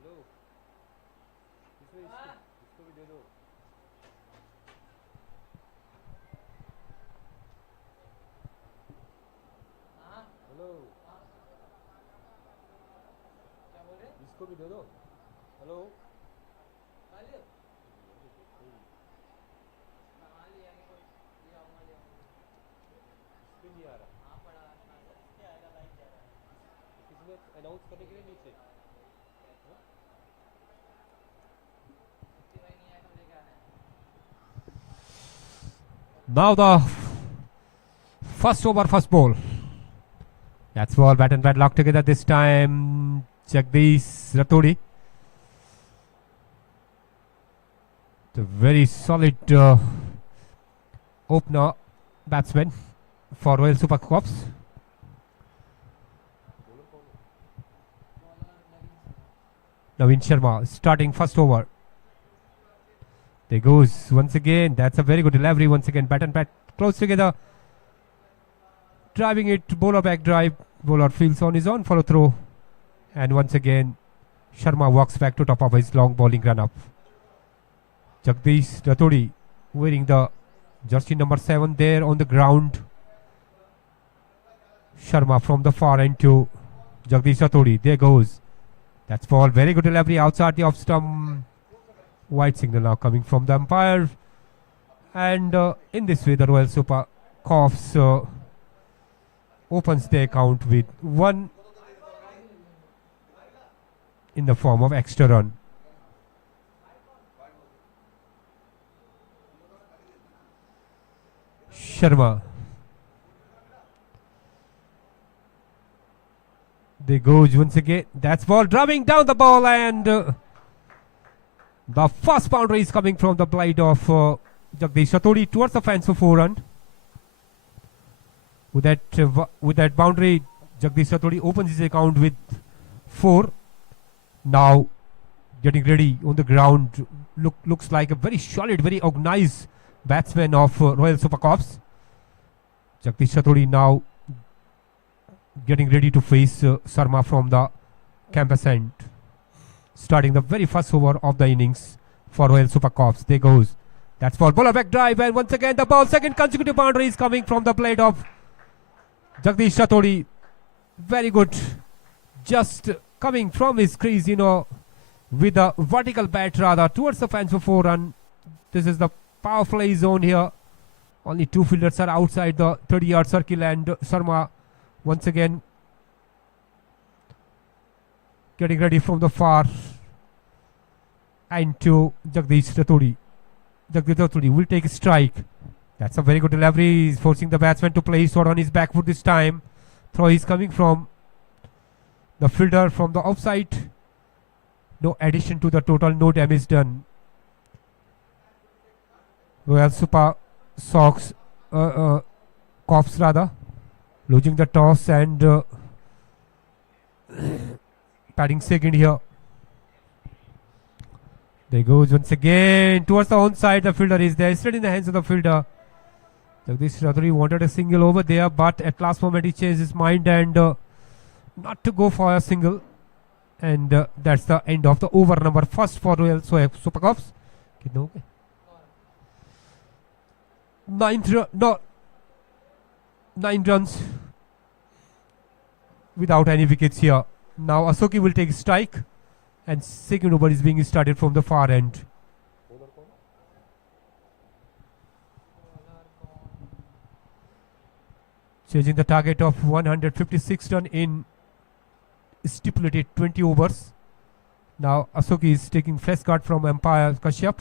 लो इसमें इसको भी दे दो. Hello क्या बोल रहे? इसको भी दे दो. हेलो सामान ले आएंगे तो ले आऊंगा इसमें नहीं आ रहा. हाँ पड़ा क्या आएगा लाइव जा रहा है इसमें अनाउंस करने के लिए नीचे. भाई नहीं आया तो लेके आना है. Now the first over, first ball. That's ball, bat and bat locked together this time. Jagdish Ratodi. The very solid opener batsman for Royal Super Corps. Naveen Sharma starting first over. There goes once again. That's a very good delivery once again. Bat and bat close together. Driving it, bowler back drive. Bowler fields on his own follow through. And once again, Sharma walks back to top of his long bowling run up. Jagdish Ratodi wearing the jersey number 7 there on the ground. Sharma from the far end to Jagdish Ratodi. There goes. That's ball. Very good delivery outside the off stump. White signal now coming from the umpire. And in this way, the Royal Super Corps opens their count with 1 in the form of extra run. Sharma. There goes once again. That's ball drumming down the ball, and the first boundary is coming from the blade of Jagdish Ratodi towards the fence for 4 run. With that boundary, Jagdish Ratodi opens his account with 4. Now getting ready on the ground. Looks like a very solid, very organized batsman of Royal Super Corps. Jagdish Ratodi now getting ready to face Sharma from the campus end. Starting the very first over of the innings for Royal Super Corps. There goes. That's ball. Bowler back drive, and once again the ball. Second consecutive boundary is coming from the blade of Jagdish Ratodi. Very good. Just coming from his crease, with a vertical bat rather towards the fence for 4 run. This is the power play zone here. Only 2 fielders are outside the 30-yard circle, and Sharma once again getting ready from the far and to Jagdish Ratodi. Jagdish Ratodi will take a strike. That's a very good delivery. He's forcing the batsman to play short on his back foot this time. Throw is coming from the fielder from the offside. No addition to the total, no damage done. Royal Super Sox Corps rather losing the toss and batting second here. There goes once again towards the onside. The fielder is there, straight in the hands of the fielder. Jagdish Ratodi wanted a single over there, but at last moment he changed his mind and not to go for a single. And that's the end of the over number first for Royal Super Corps. 9 runs without any wickets here. Now Asoki will take a strike, and second over is being started from the far end. Chasing the target of 156 run in stipulated 20 overs. Now Asoki is taking fresh card from umpire Kashyap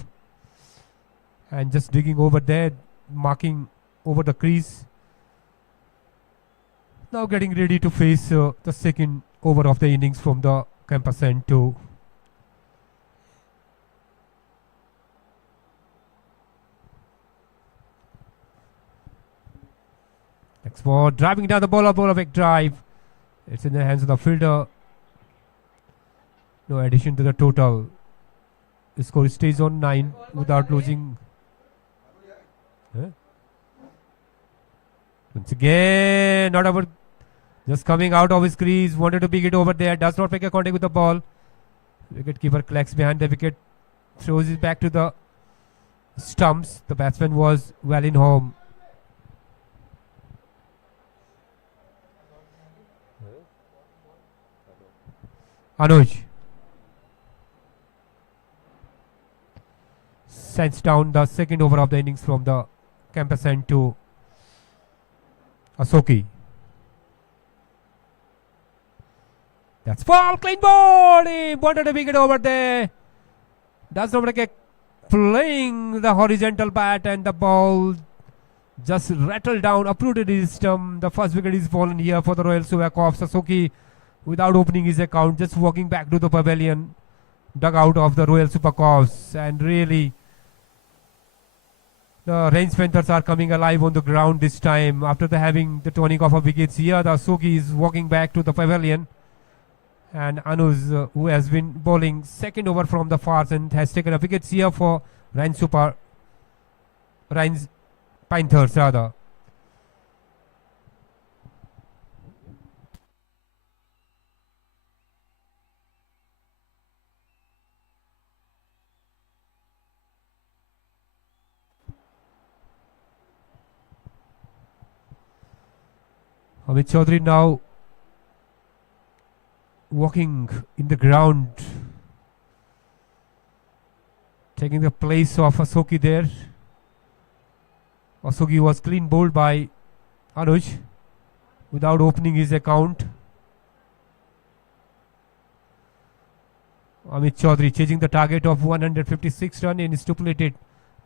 and just digging over there, marking over the crease. Now getting ready to face the second over of the innings from the campus end to next ball, driving down the bowler back drive. It's in the hands of the fielder. No addition to the total. The score stays on 9 without losing. Once again, not over Just coming out of his crease, wanted to pick it over there, does not make a contact with the ball. Wicketkeeper collects behind the wicket, throws it back to the stumps. The batsman was well in home. Anuj sends down the second over of the innings from the campus end to Asoki. That's ball, clean ball. He wanted a wicket over there. Does not make a playing the horizontal bat, and the ball just rattled down, uprooted his stump. The first wicket is fallen here for the Royal Suvakovs. Asoki, without opening his account, just walking back to the pavilion dugout of the Royal Supercross, and really the Range Panthers are coming alive on the ground this time after having the turning off of wickets. Here the Asoki is walking back to the pavilion, and Anuj, who has been bowling second over from the far end, has taken a wicket here for Range Panthers rather. Amit Chaudhary now walking in the ground, taking the place of Asoki there. Asoki was clean bowled by Anuj without opening his account. Amit Chaudhary chasing the target of 156 runs in stipulated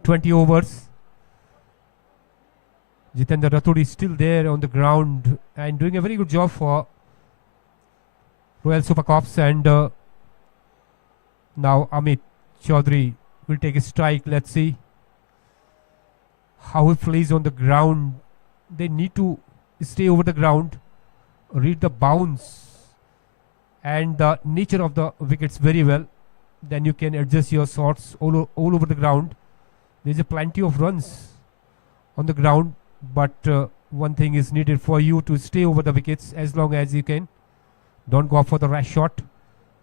20 overs. Jitendra Rathod is still there on the ground and doing a very good job for Royal Supercops. And now Amit Chaudhary will take a strike. Let's see how he plays on the ground. They need to stay over the ground, read the bounce and the nature of the wickets very well. Then you can adjust your shots all over the ground. There's a plenty of runs on the ground, but one thing is needed for you to stay over the wickets as long as you can. Don't go for the rash shot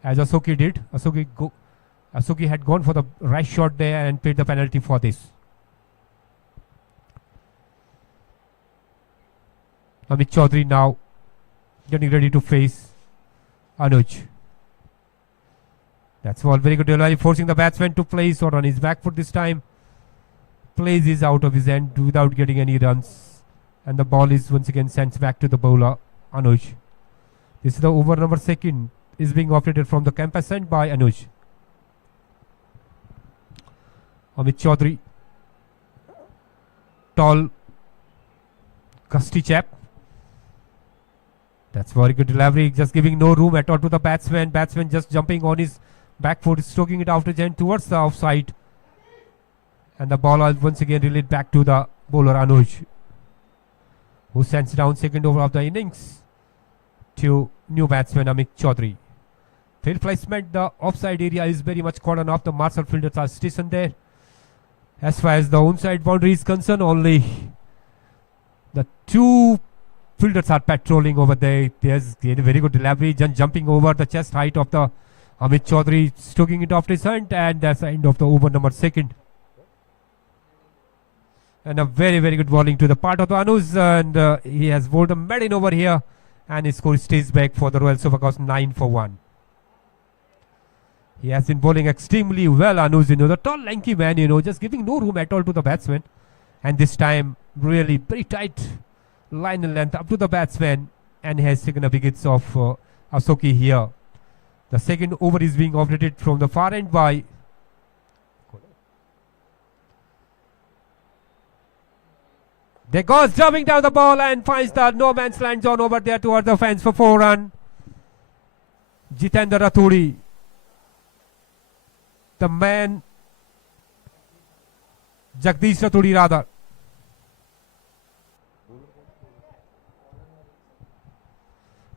as Asoki did. Asoki had gone for the rash shot there and paid the penalty for this. Amit Chaudhary now getting ready to face Anuj. That's all very good delivery, forcing the batsman to play shot on his back foot this time. Plays is out of his end without getting any runs, and the ball is once again sent back to the bowler Anuj. This is the over number second, is being operated from the campus end by Anuj. Amit Chaudhary, tall, gusty chap. That's very good delivery, just giving no room at all to the batsman. Batsman just jumping on his back foot, stroking it out his end towards the offside. And the ball once again relayed back to the bowler Anuj, who sends down second over of the innings to new batsman Amit Chaudhary. Field placement, the offside area is very much cordoned off. The Marshall fielders are stationed there. As far as the onside boundary is concerned, only the two fielders are patrolling over there. There's a very good delivery, just jumping over the chest height of the Amit Chaudhary, stroking it off his hand, and that's the end of the over number second. And a very, very good bowling to the part of the Anuj, and he has bowled a maiden over here, and his score stays back for the Royal Supercross 9 for 1. He has been bowling extremely well, Anuj, the tall, lanky man, just giving no room at all to the batsman. And this time, really very tight line and length up to the batsman, and he has taken a wickets of Asoki here. The second over is being operated from the far end by They goes driving down the ball and finds the no man's land zone over there towards the fence for 4 runs. Jitendra Rathod, the man, Jagdish Rathod rather.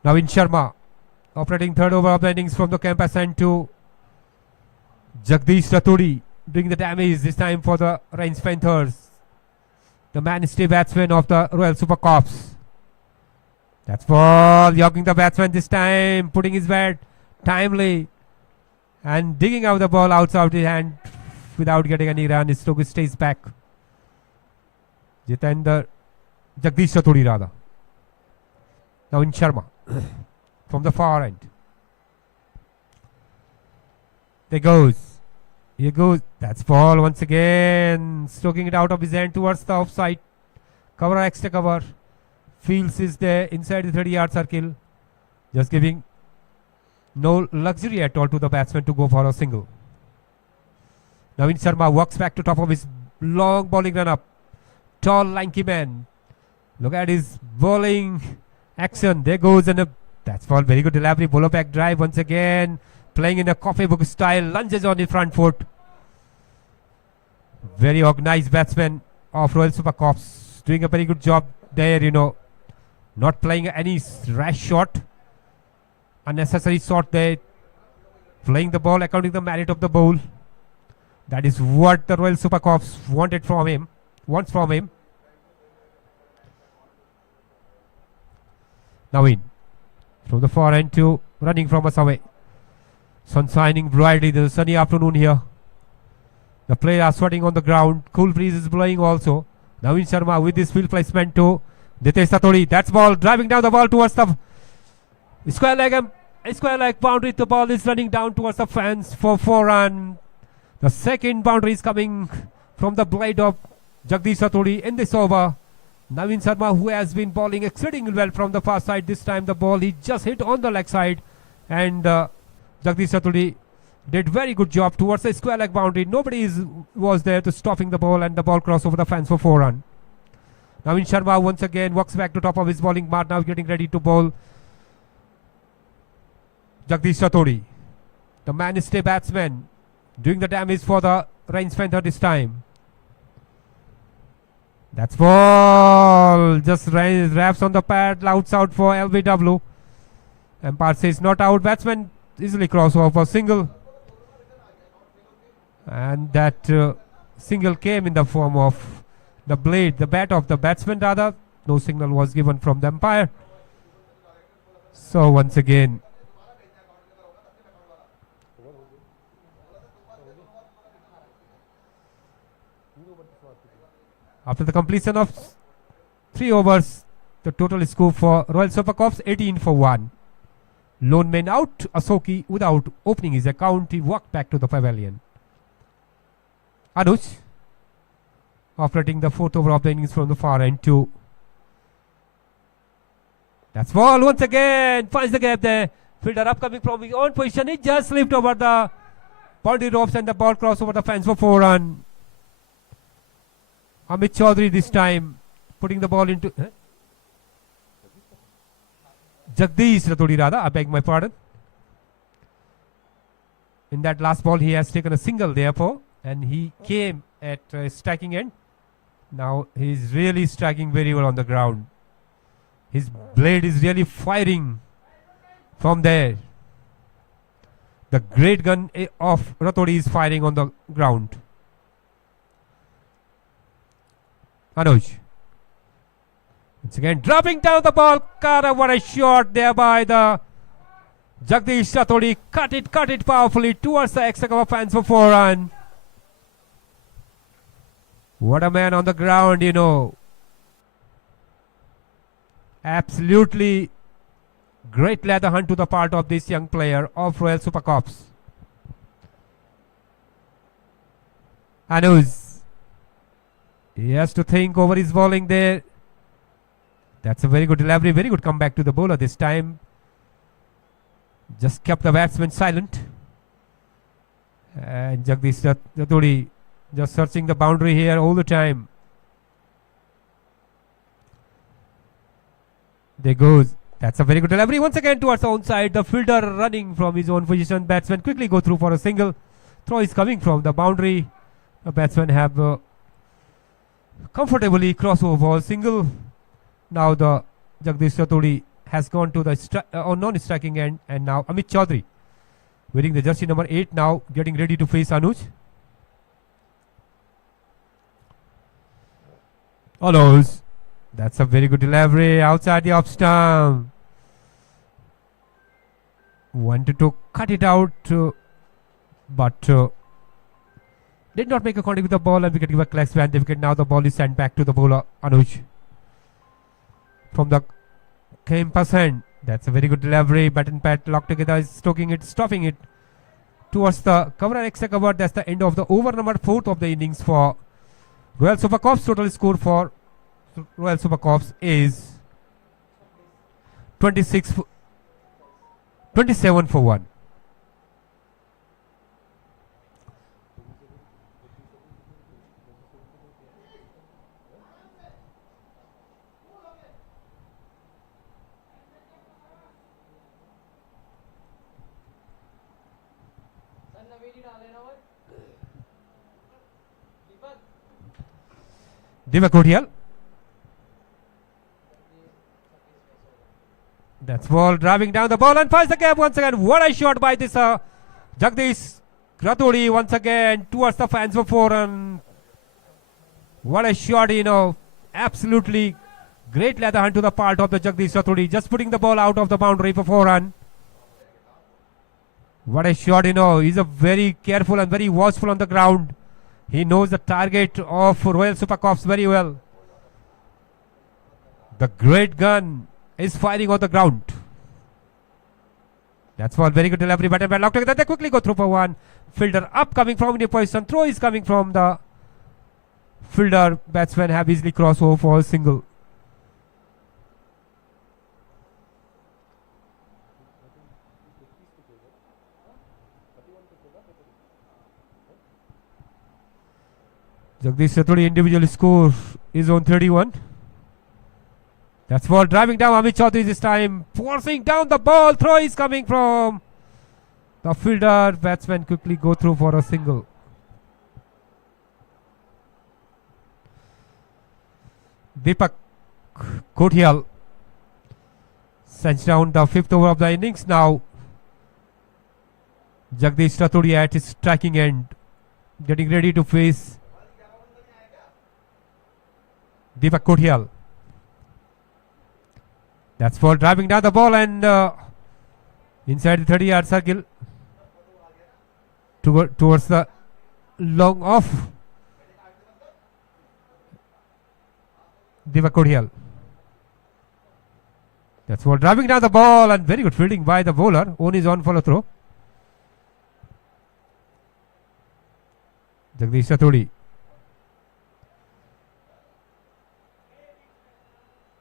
Navin Sharma operating third over of the innings from the campus end to Jagdish Rathod, doing the damage this time for the Range Panthers, the mainstay batsman of the Royal Supercops. That's ball. Yogging the batsman this time, putting his bat timely and digging out the ball outside his hand without getting any run. Stoke stays back. Jitendra Jagdish Chaudhary rather. Now in Sharma from the far end. There goes. Here goes. That's ball once again. Stroking it out of his hand towards the offside. Cover, extra cover. Fields is there inside the 30-yard circle. Just giving no luxury at all to the batsman to go for a single. Navin Sharma walks back to top of his long bowling run up. Tall, lanky man. Look at his bowling action. There goes and that's ball. Very good delivery. Bowler back drive once again. Playing in a coffee book style. Lunges on the front foot. Very organized batsman of Royal Super Corps. Doing a very good job there, you know. Not playing any rash shot. Unnecessary shot there. Playing the ball according to the merit of the bowl. That is what the Royal Super Corps wants from him. Now in. From the far end to running from us away. Sun shining brightly. The sunny afternoon here. The players are sweating on the ground. Cool breeze is blowing also. Navin Sharma with this field placement to Ditesh Chaudhary. That's ball. Driving down the ball towards the square leg boundary. The ball is running down towards the fence for 4 run. The second boundary is coming from the blade of Jagdish Chaudhary in this over. Navin Sharma, who has been bowling exceedingly well from the far side. This time the ball he just hit on the leg side. And Jagdish Chaudhary did very good job towards the square leg boundary. Nobody was there to stopping the ball, and the ball crossed over the fence for 4 run. Navin Sharma once again walks back to top of his bowling mark, now getting ready to bowl Jagdish Chaudhary. The mainstay batsman doing the damage for the Range Panther this time. That's ball. Just wraps on the pad. Louds out for LBW. Umpire says not out. Batsman easily cross over for single. And that single came in the form of the blade, the bat of the batsman rather. No signal was given from the umpire. So once again, after the completion of 3 overs, the total score for Royal Super Corps 18 for 1. Lone man out. Asoki, without opening his account, he walked back to the pavilion. Anuj operating the 4th over of the innings from the far end to. That's ball once again. Finds the gap there. Fielder upcoming from his own position. He just slipped over the boundary ropes and the ball crossed over the fence for 4 run. Amit Chaudhary this time putting the ball into. Jagdish Chaudhary rather. I beg my pardon. In that last ball, he has taken a single therefore. And he came at striking end. Now he's really striking very well on the ground. His blade is really firing from there. The great gun of Chaudhary is firing on the ground. Anuj. Once again dropping down the ball. God, what a shot there by the Jagdish Chaudhary. Cut it powerfully towards the extra cover fence for 4 run. What a man on the ground, you know. Absolutely great leather hunt to the part of this young player of Royal Super Corps. Anuj. He has to think over his bowling there. That's a very good delivery, very good comeback to the bowler this time. Just kept the batsman silent. And Jagdish Chaudhary just searching the boundary here all the time. There goes. That's a very good delivery once again towards the own side. The fielder running from his own position. Batsman quickly go through for a single. Throw is coming from the boundary. The batsman have comfortably crossover ball single. Now the Jagdish Chaudhary has gone to the non-striking end, and now Amit Chaudhary wearing the jersey number 8 now getting ready to face Anuj. Allows That's a very good delivery outside the off stump. Wanted to cut it out, but did not make a contact with the ball, and we can give a clear span. The wicket. Now the ball is sent back to the bowler Anuj from the campus end. That's a very good delivery. Bat and pat locked together, is stopping it towards the cover and extra cover. That's the end of the over number 4th of the innings for Royal Super Corps. Total score for Royal Super Corps is 27 for 1. Deepak Kotial. That's ball driving down the ball and finds the gap once again. What a shot by this Jagdish Rathodi once again towards the fans for 4 run. What a shot, absolutely great leather hand to the part of the Jagdish Rathodi, just putting the ball out of the boundary for 4 run. What a shot, he's a very careful and very watchful on the ground. He knows the target of Royal Super Corps very well. The great gun is firing on the ground. That's all. Very good delivery. But locked together. They quickly go through for 1. Fielder up, coming from Indian position. Throw is coming from the fielder. Batsmen have easily crossed over for a single. Jagdish Rathodi individual score is on 31. That's ball driving down. Amit Chaudhary this time forcing down the ball. Throw is coming from the fielder. Batsmen quickly go through for a single. Deepak Kotial sends down the 5th over of the innings. Now Jagdish Rathodi at his striking end, getting ready to face Deepak Kotial. That's ball driving down the ball and inside the 30-yard circle towards the long off. Deepak Kotial. That's ball driving down the ball and very good fielding by the bowler. On his on follow throw. Jagdish Rathodi.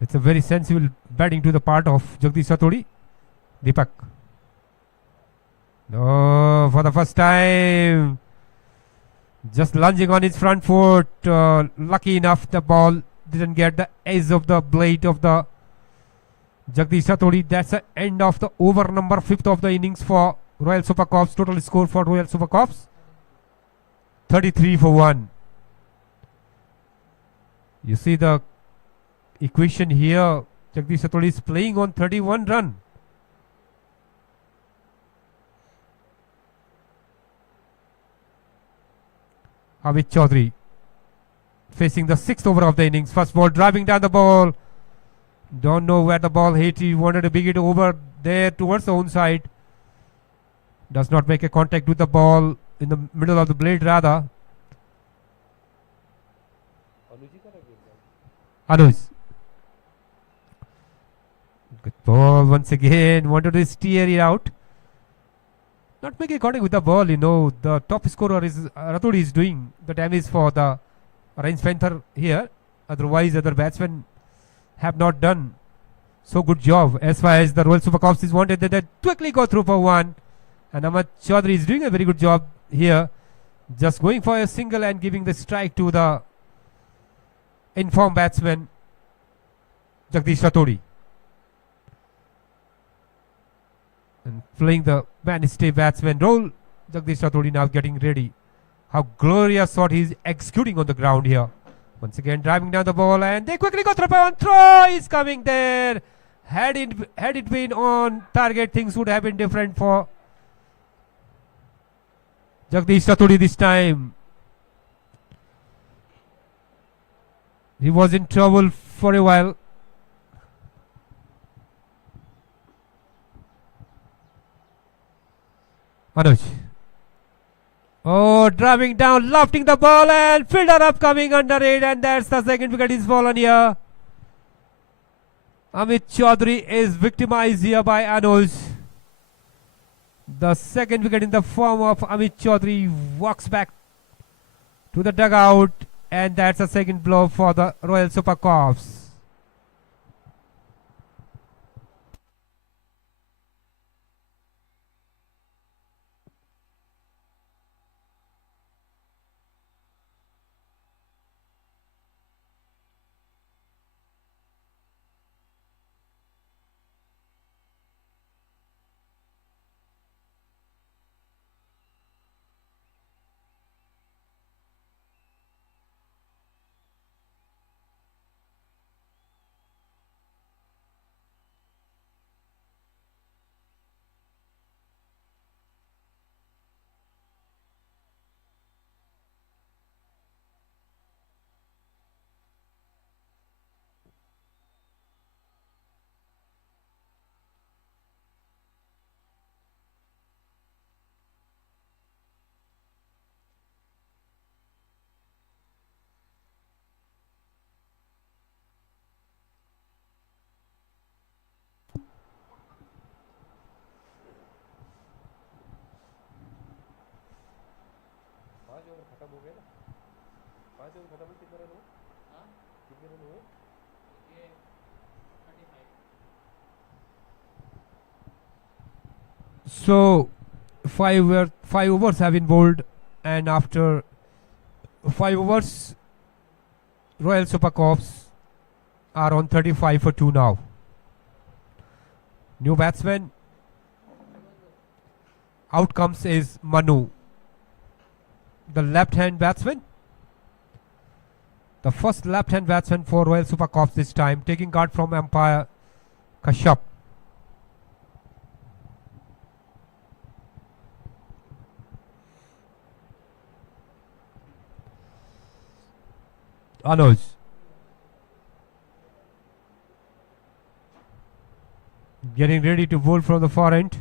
It's a very sensible batting to the part of Jagdish Rathodi. Deepak. No, for the first time. Just lunging on his front foot. Lucky enough the ball didn't get the edge of the blade of the Jagdish Rathodi. That's the end of the over number 5th of the innings for Royal Super Corps. Total score for Royal Super Corps 33 for 1. You see the equation here. Jagdish Rathodi is playing on 31 run. Amit Chaudhary facing the 6th over of the innings. First ball driving down the ball. Don't know where the ball hit. He wanted to bring it over there towards the own side. Does not make a contact with the ball in the middle of the blade rather. Anuj. Good ball once again. Wanted to steer it out. Not making contact with the ball. The top scorer is Rathodi is doing the damage for the Orange Panther here. Otherwise, other batsmen have not done so good job as far as the Royal Super Corps is wanted. They quickly go through for 1. And Amit Chaudhary is doing a very good job here. Just going for a single and giving the strike to the informed batsman Jagdish Rathodi. And playing the mainstay batsman role. Jagdish Rathodi now getting ready. How glorious shot he is executing on the ground here. Once again driving down the ball and they quickly go through for 1. Throw is coming there. Had it been on target, things would have been different for Jagdish Rathodi this time. He was in trouble for a while. Anuj. Oh, driving down, lofting the ball, and fielder up coming under it, and that's the second wicket is fallen here. Amit Chaudhary is victimized here by Anuj. The second wicket in the form of Amit Chaudhary walks back to the dugout, and that's a second blow for the Royal Super Corps. पाँच over खत्म हो गए ना, 5 over खत्म कितने run हुए? हाँ कितने रन हुए? ये 35 So, five overs have been bowled, and after 5 overs, Royal Super Corps are on 35 for 2 now. New batsman. Out comes is Manu, the left-hand batsman. The first left-hand batsman for Royal Super Corps this time, taking guard from umpire Kashyap. Anuj. Getting ready to bowl from the far end.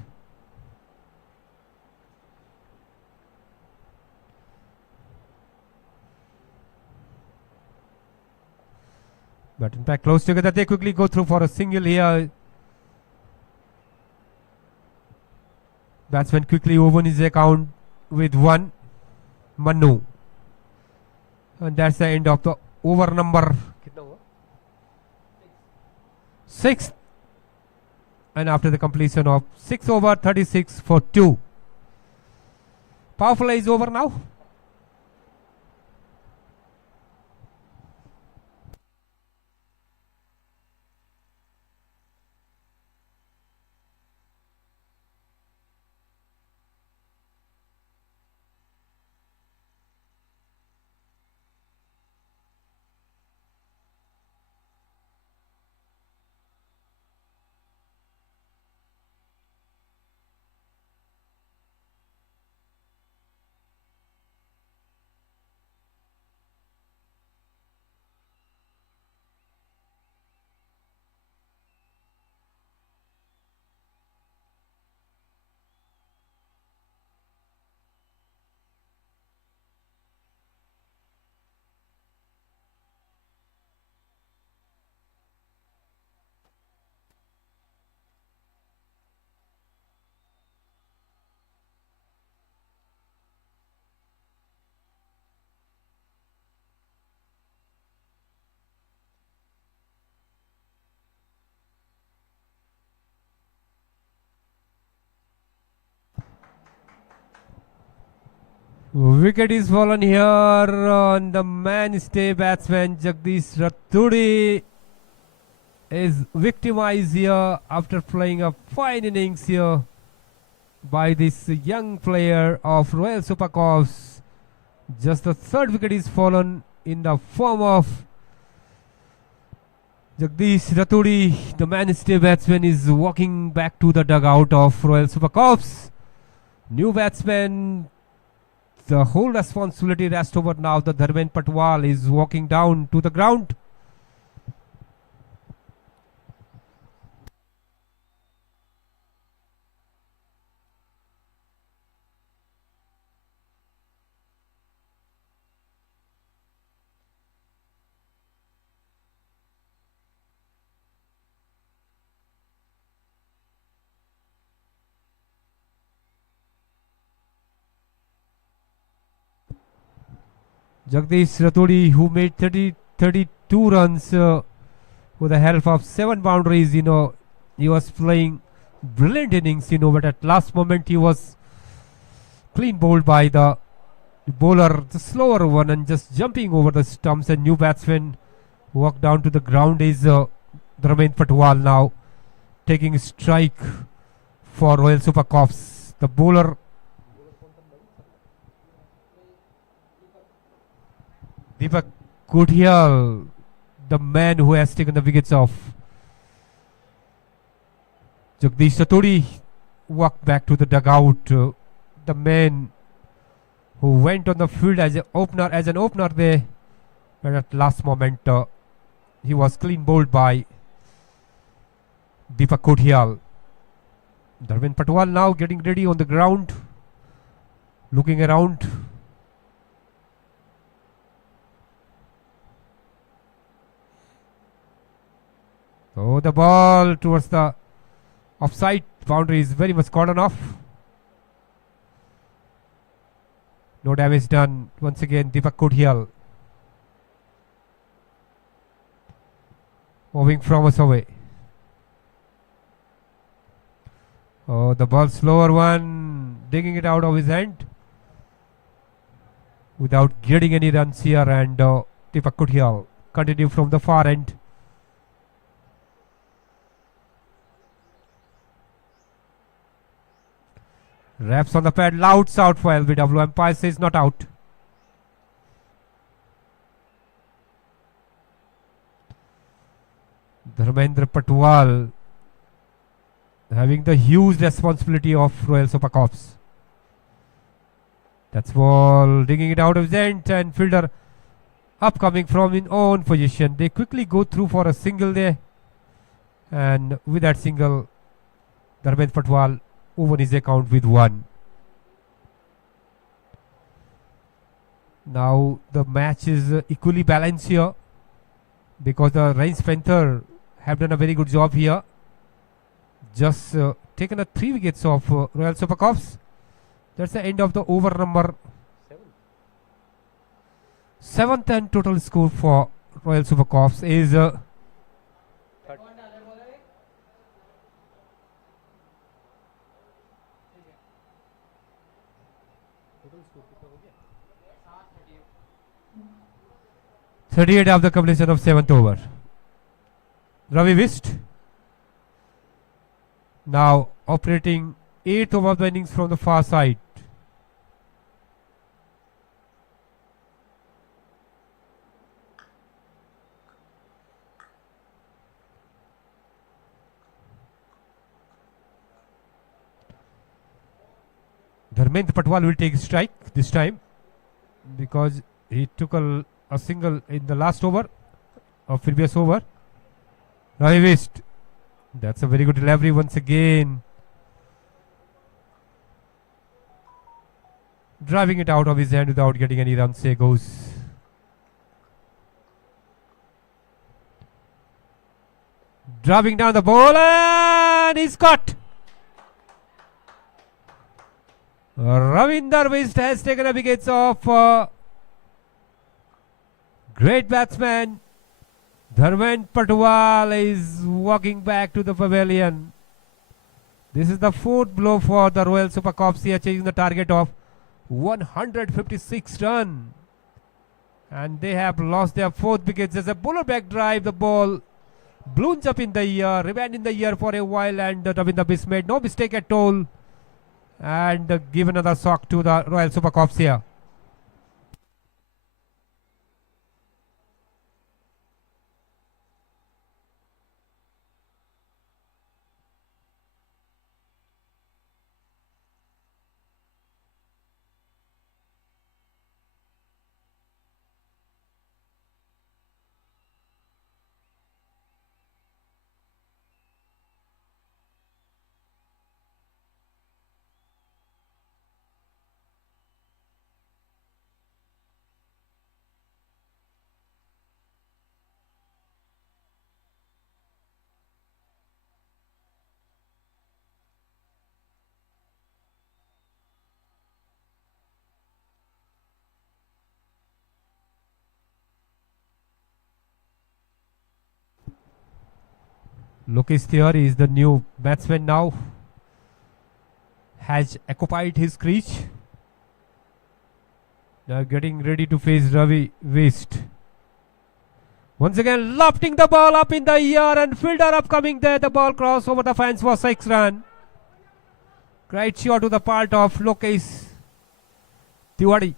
But in fact, close together, they quickly go through for a single here. Batsman quickly open his account with 1. Manu. And that's the end of the over number कितना हुआ? 6. And after the completion of 6 over 36 for 2. Power play is over now. Wicket is fallen here on the mainstay batsman Jagdish Rathodi is victimized here after playing a fine innings here by this young player of Royal Super Corps. Just the third wicket is fallen in the form of Jagdish Rathodi. The mainstay batsman is walking back to the dugout of Royal Super Corps. New batsman. The whole responsibility rests over now. The Dharmen Patwal is walking down to the ground. Jagdish Rathodi, who made 32 runs with the help of 7 boundaries, he was playing brilliant innings, but at last moment he was clean bowled by the bowler, the slower one, and just jumping over the stumps. And new batsman walked down to the ground is Dharmendra Patwal now taking strike for Royal Super Corps. The bowler Deepak Kudhial, the man who has taken the wickets of Jagdish Rathodi, walked back to the dugout. The man who went on the field as an opener there, but at last moment he was clean bowled by Deepak Kudhial. Dharmendra Patwal now getting ready on the ground, looking around. So the ball towards the offside boundary is very much cordoned off. No damage done. Once again, Deepak Kudhial moving from us away. Oh, the ball slower one, digging it out of his hand without getting any runs here, and Deepak Kudhial continue from the far end. Raps on the pad, louds out for LBW. Umpire says not out. Dharmendra Patwal having the huge responsibility of Royal Super Corps. That's ball, digging it out of his end, and fielder upcoming from in own position. They quickly go through for a single there, and with that single, Dharmendra Patwal open his account with 1. Now the match is equally balanced here because the Range Panther have done a very good job here. Just taken 3 wickets of Royal Super Corps. That's the end of the over number 7th, and total score for Royal Super Corps is total score कितना हो गया? 38 of the completion of 7th over. Ravi Wist now operating 8th over the innings from the far side. Dharmendra Patwal will take strike this time because he took a single in the last over of previous over. Ravi Wist, that's a very good delivery once again. Driving it out of his hand without getting any runs. There goes. Driving down the ball, and he's caught. Ravinder Wist has taken a wickets of great batsman. Dharmendra Patwal is walking back to the pavilion. This is the 4th blow for the Royal Super Corps here, chasing the target of 156 runs. And they have lost their 4th wickets. As a bowler back drive, the ball balloons up in the air, remained in the air for a while, and Ravinder Wist made no mistake at all and give another shock to the Royal Super Corps here. Lucas there is the new batsman now. Has occupied his crease. Now getting ready to face Ravi West. Once again lofting the ball up in the air and fielder upcoming there. The ball crossed over the fence for 6 runs. Great shot to the part of Lokesh Tiwari.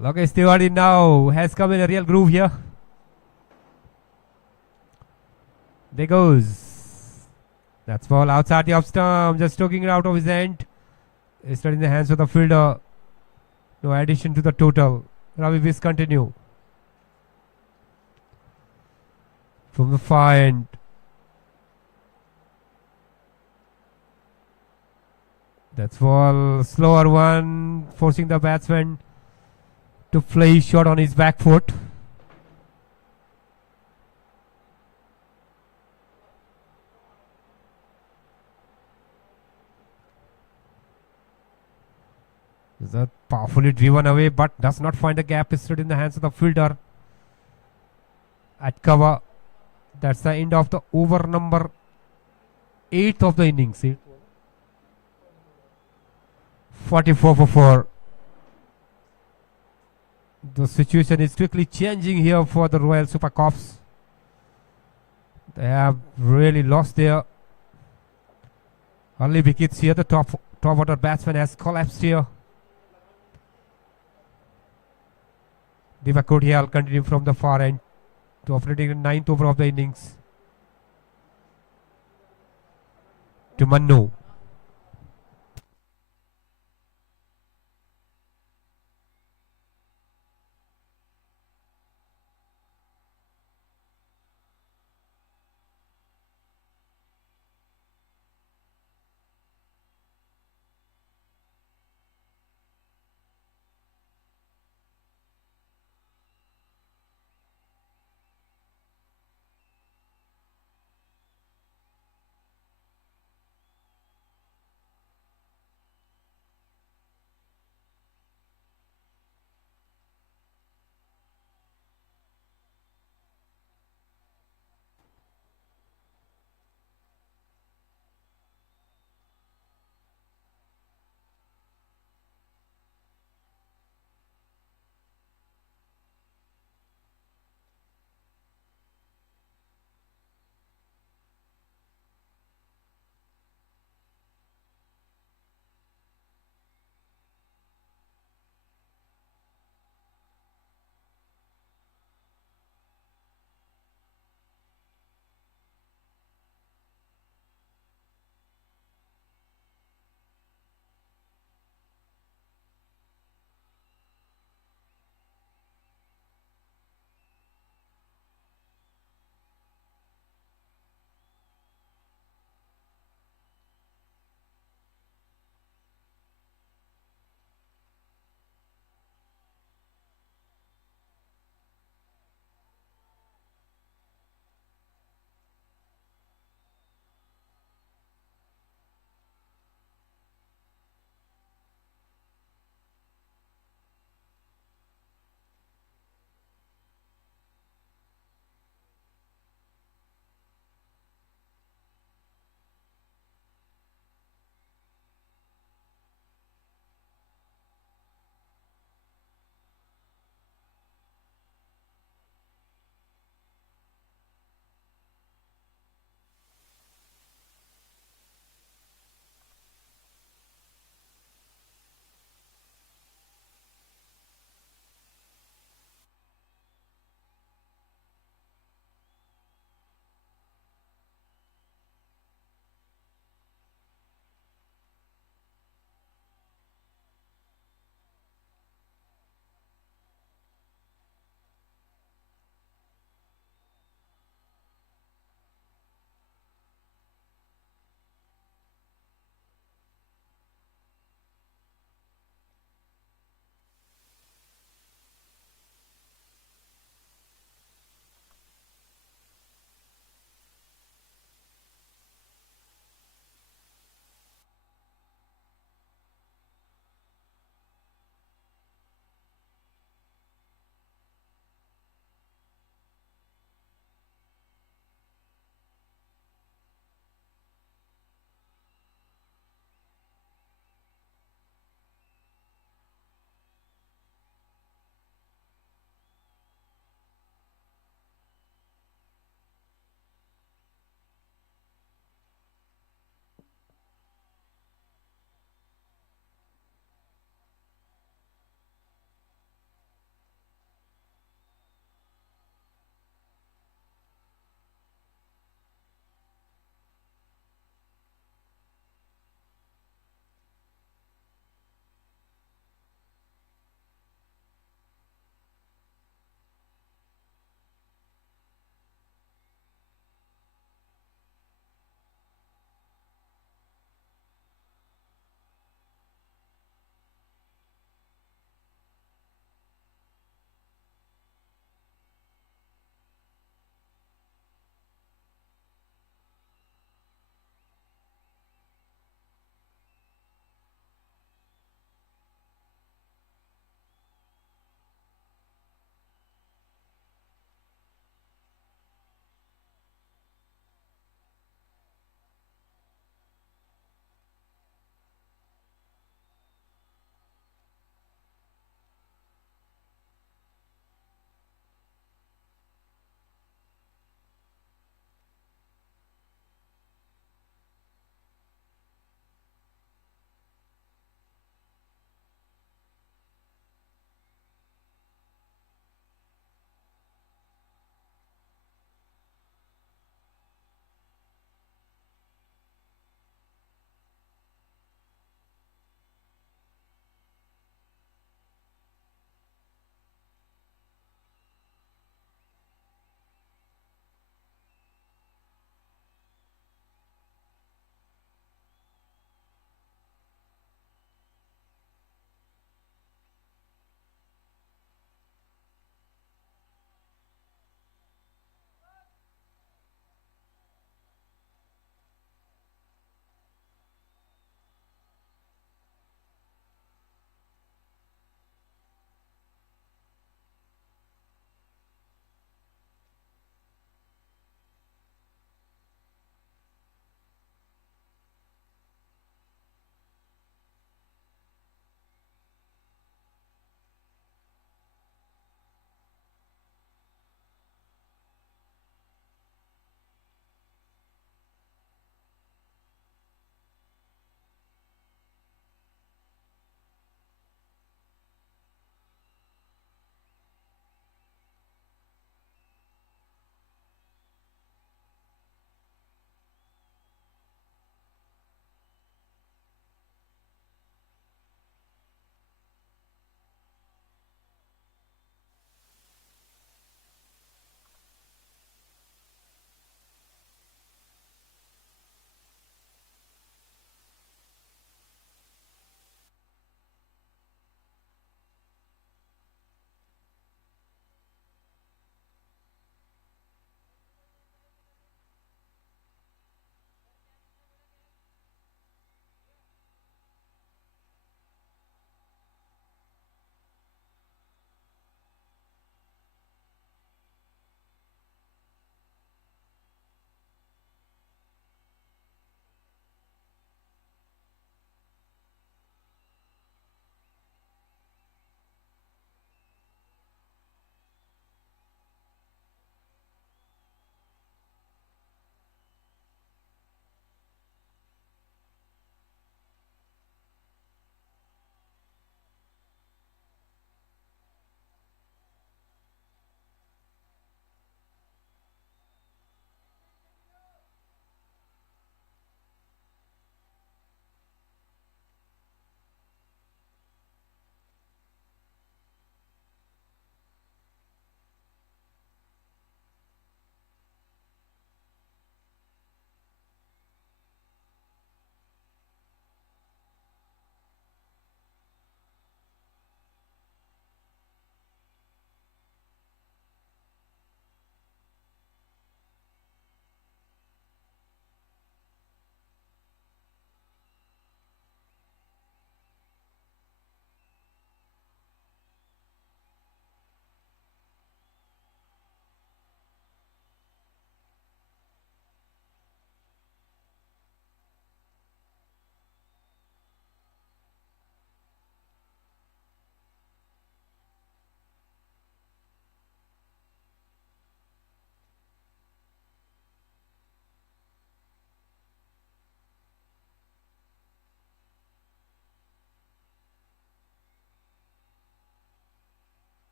Lokesh Tiwari now has come in a real groove here. There goes. That's ball outside the off stump, just stroking it out of his end. It's still in the hands of the fielder. No addition to the total. Ravi Viz continue. From the far end. That's ball, slower one, forcing the batsman to play shot on his back foot. Is that powerfully driven away, but does not find the gap. Is stood in the hands of the fielder at cover. That's the end of the over number 8 of the innings. 44 for 4. The situation is quickly changing here for the Royal Super Corps. They have really lost their early wickets here. The top order batsman has collapsed here. Diva Kodial continue from the far end to operating the 9th over of the innings. To Manu.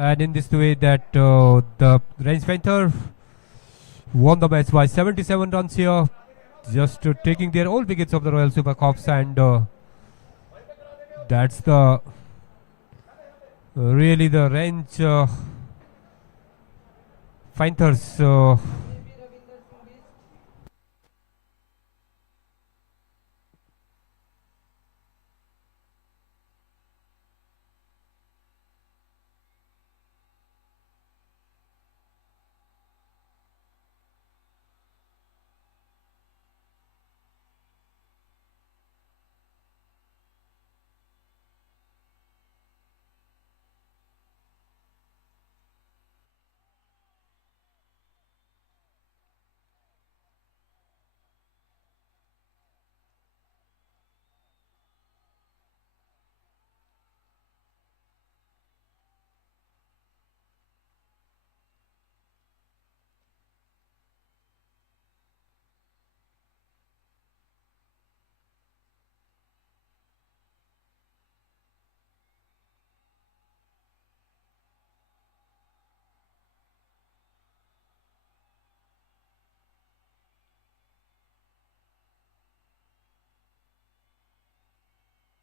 And in this way that the Range Panther won the match by 77 runs here, just taking their all wickets of the Royal Super Cups, and that's the really the Range Panthers